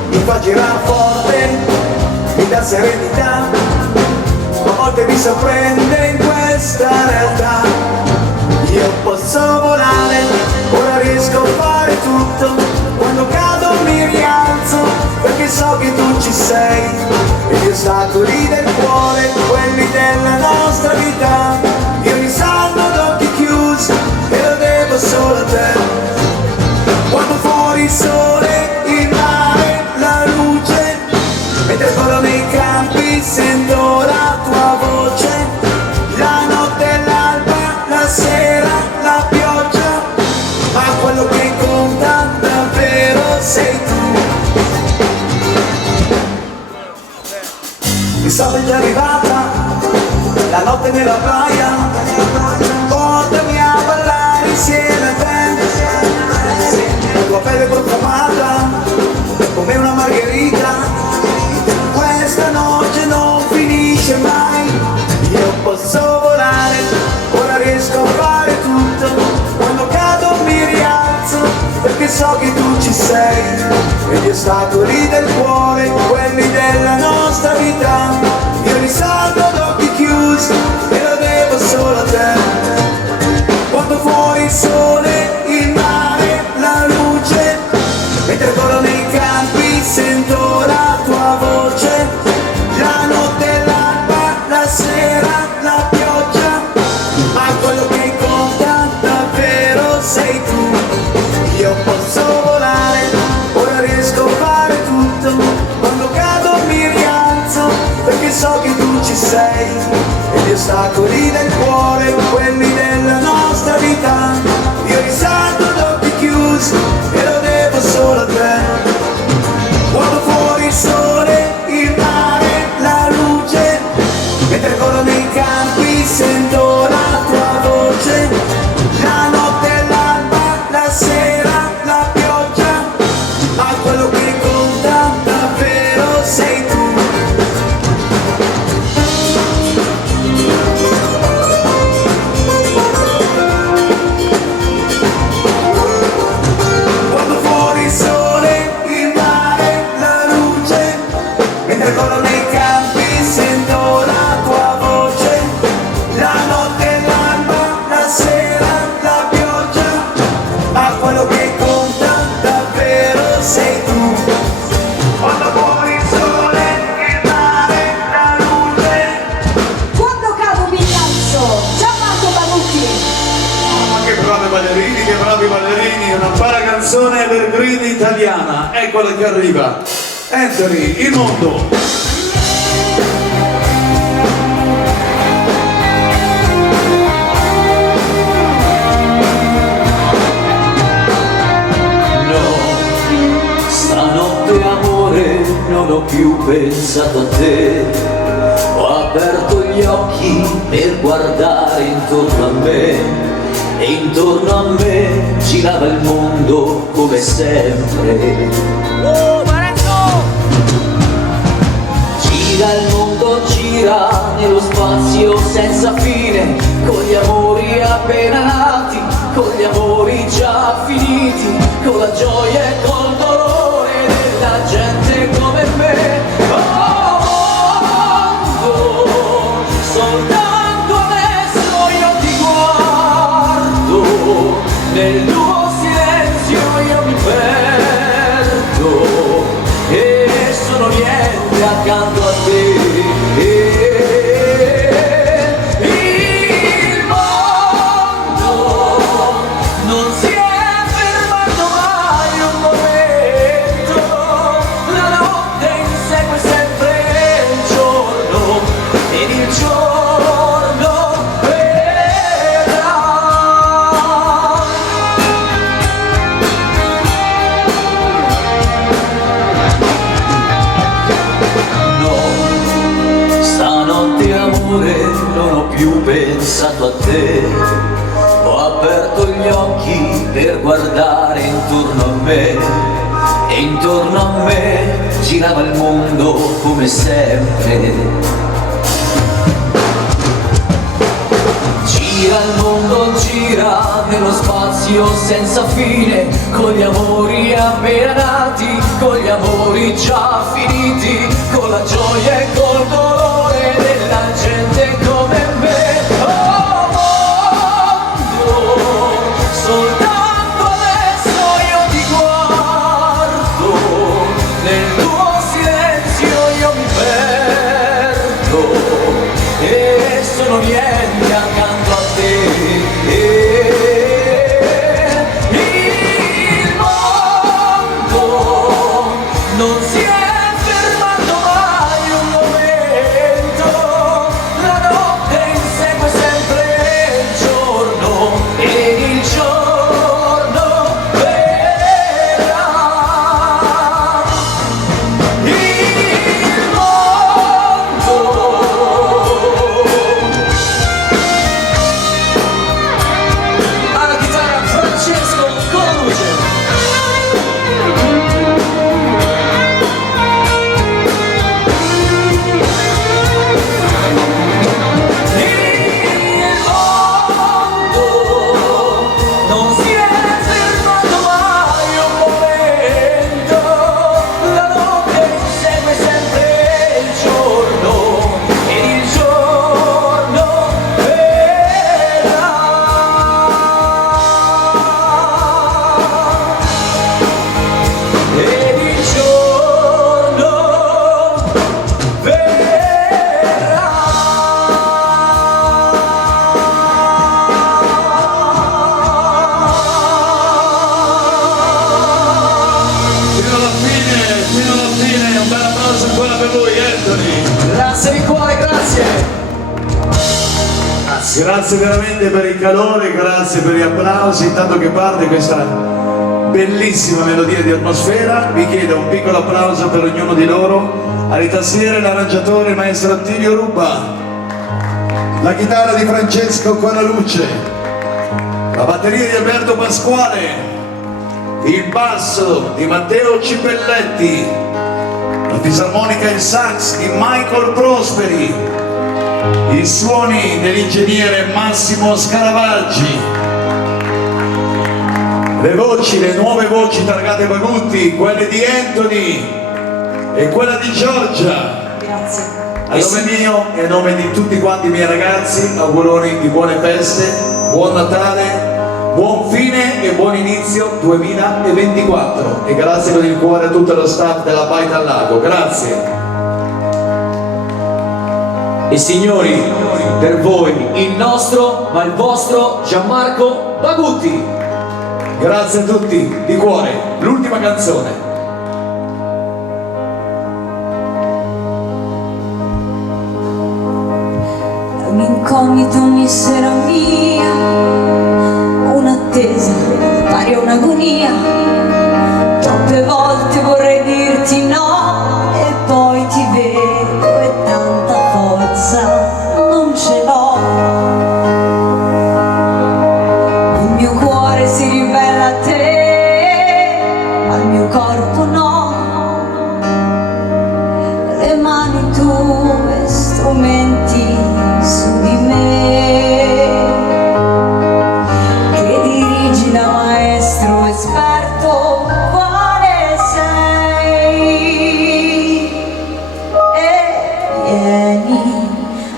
mi fa girare forte, mi dà serenità, sorprende in questa realtà. Io posso volare, ora riesco a fare tutto. Quando cado mi rialzo, perché so che tu ci sei. E gli ostacoli del cuore, quelli della nostra vita, io li salvo ad occhi chiusi e lo devo solo a te. Quando fuori il sole, il mare, la luce, mentre corro nei campi sento la tua voce. La notte, l'alba, la sera, la pioggia, ma quello che conta davvero sei tu. Il sole è già arrivata, la notte nella playa, portami a ballare insieme a te. La tua pelle profumata come una margherita, questa notte non finisce mai. Io posso volare, ora riesco a fare tutto. Quando cado mi rialzo, perché so che tu ci sei. E gli ostacoli del cuore, quelli della nostra vita, io li salvo ad occhi chiusi e lo devo solo a te. Quando fuori il sole, il mare, la luce, mentre corro nei campi sento la tua voce. La notte, l'alba, la sera, la pioggia, ma quello che conta davvero sei tu. Io posso volare, ora riesco a fare tutto. Quando cado mi rialzo, perché so che tu ci sei. E gli ostacoli del cuore, quelli della nostra vita, io li salvo ad occhi chiusi e lo devo solo a te. Quando fuori il sole, il mare, la luce, mentre corro nei campi sento la tua voce. La notte, l'alba, la sera, la pioggia, ma quello che conta davvero sei tu. Quando fuori il sole, il mare, la luce, mentre corro nei campi sento la tua voce. La notte, l'alba, la sera, la pioggia, ma quello che conta davvero sei tu. Quando fuori il sole, il mare, la luce. Quando cado mi rialzo, Gianmarco Barucchi. Ma che bravi ballerini, una bella canzone evergreen italiana, eccola che arriva. Anthony, il mondo. No, stanotte amore non ho più pensato a te. Ho aperto gli occhi per guardare intorno a me, e intorno a me girava il mondo come sempre. Gira il mondo, gira nello spazio senza fine, con gli amori appena nati, con gli amori già finiti, con la gioia e col dolore della gente come me. Oh, soltanto adesso io ti guardo, nel tuo silenzio io mi perdo e sono niente accanto a te. Il mondo non si è fermato mai un momento, la notte insegue sempre il giorno ed il giorno verrà. No, stanotte amore non ho più pensato a te. Ho aperto gli occhi per guardare intorno a me, e intorno a me girava il mondo come sempre. Gira il mondo, gira nello spazio senza fine, con gli amori appena nati, con gli amori già finiti, con la gioia e col dolore della gente. e sono niente accanto a te. Il mondo non si è fermato mai un momento, la notte insegue sempre il giorno e il giorno verrà. Il mondo alla chitarra Francesco con la luce. Il mondo non si è fermato mai un momento, la notte segue sempre il giorno e il giorno verrà. Ed il giorno verrà. Fino alla fine, un bel applauso ancora per lui, Anthony. Grazie di cuore, grazie. Grazie veramente per il calore, grazie per gli applausi. Intanto che parte questa bellissima melodia di atmosfera, vi chiedo un piccolo applauso per ognuno di loro. Alle tastiere l'arrangiatore maestro Attilio Ruba, la chitarra di Francesco Conaluce, la batteria di Alberto Pasquale, il basso di Matteo Cipelletti, la fisarmonica e il sax di Michael Prosperi, i suoni dell'ingegnere Massimo Scaravaggi, le voci, le nuove voci targate Bagutti, quelle di Anthony e quella di Giorgia. Grazie. A nome mio e a nome di tutti quanti i miei ragazzi, auguroni di buone feste, buon Natale, buon fine e buon inizio 2024 e grazie con il cuore a tutto lo staff della Baita al Lago, grazie. E signori, per voi il nostro, ma il vostro Gianmarco Bagutti. Grazie a tutti, di cuore, l'ultima canzone. Un incognito ogni sera mia, un'attesa pari a un'agonia. Troppe volte vorrei dirti no e poi ti vedo e tanta forza non ce l'ho. Il mio cuore si rivela a te, al mio corpo no. Le mani tue strumenti su di me, che dirigi da maestro esperto quale sei, e vieni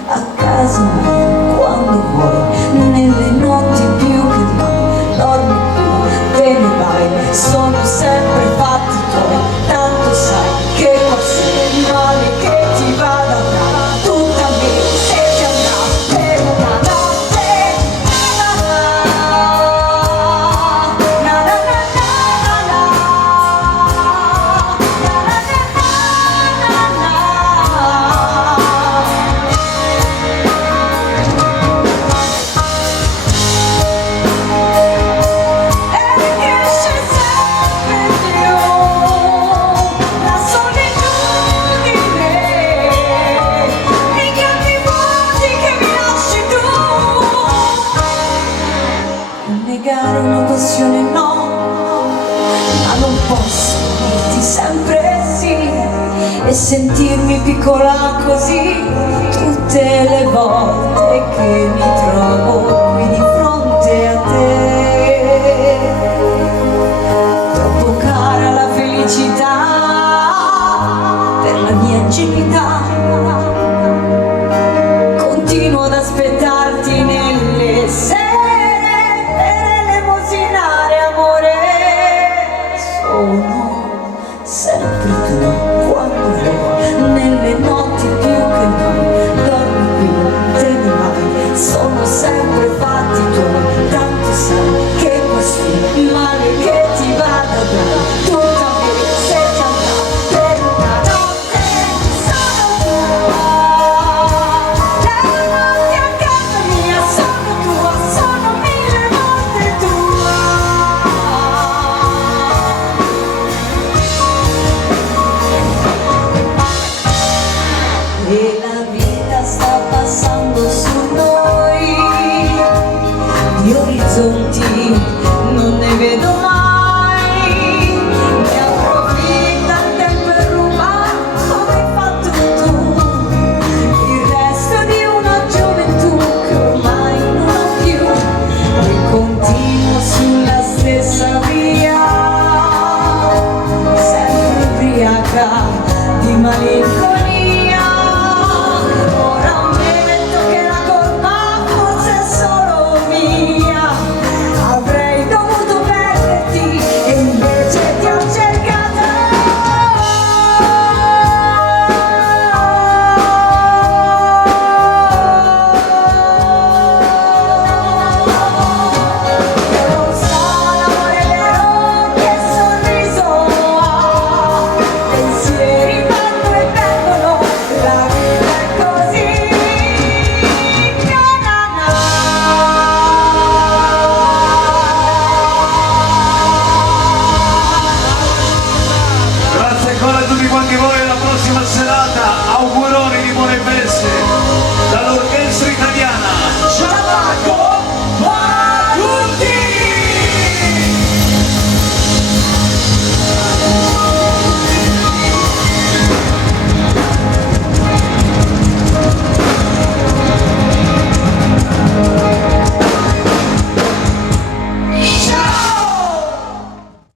a casa mia quando vuoi, nelle notti più che mai, dormi tu, te ne vai, sono sempre fatti tuoi, tanto sai che qualsiasi male che ti vada a dare, tutta me se ti andrà per una notte. Na na na na na na na na e riesce sempre più la solitudine, i grandi vuoti che mi lasci tu. Non negare una passione no, ma non posso dirti sempre sì e sentirmi piccola così.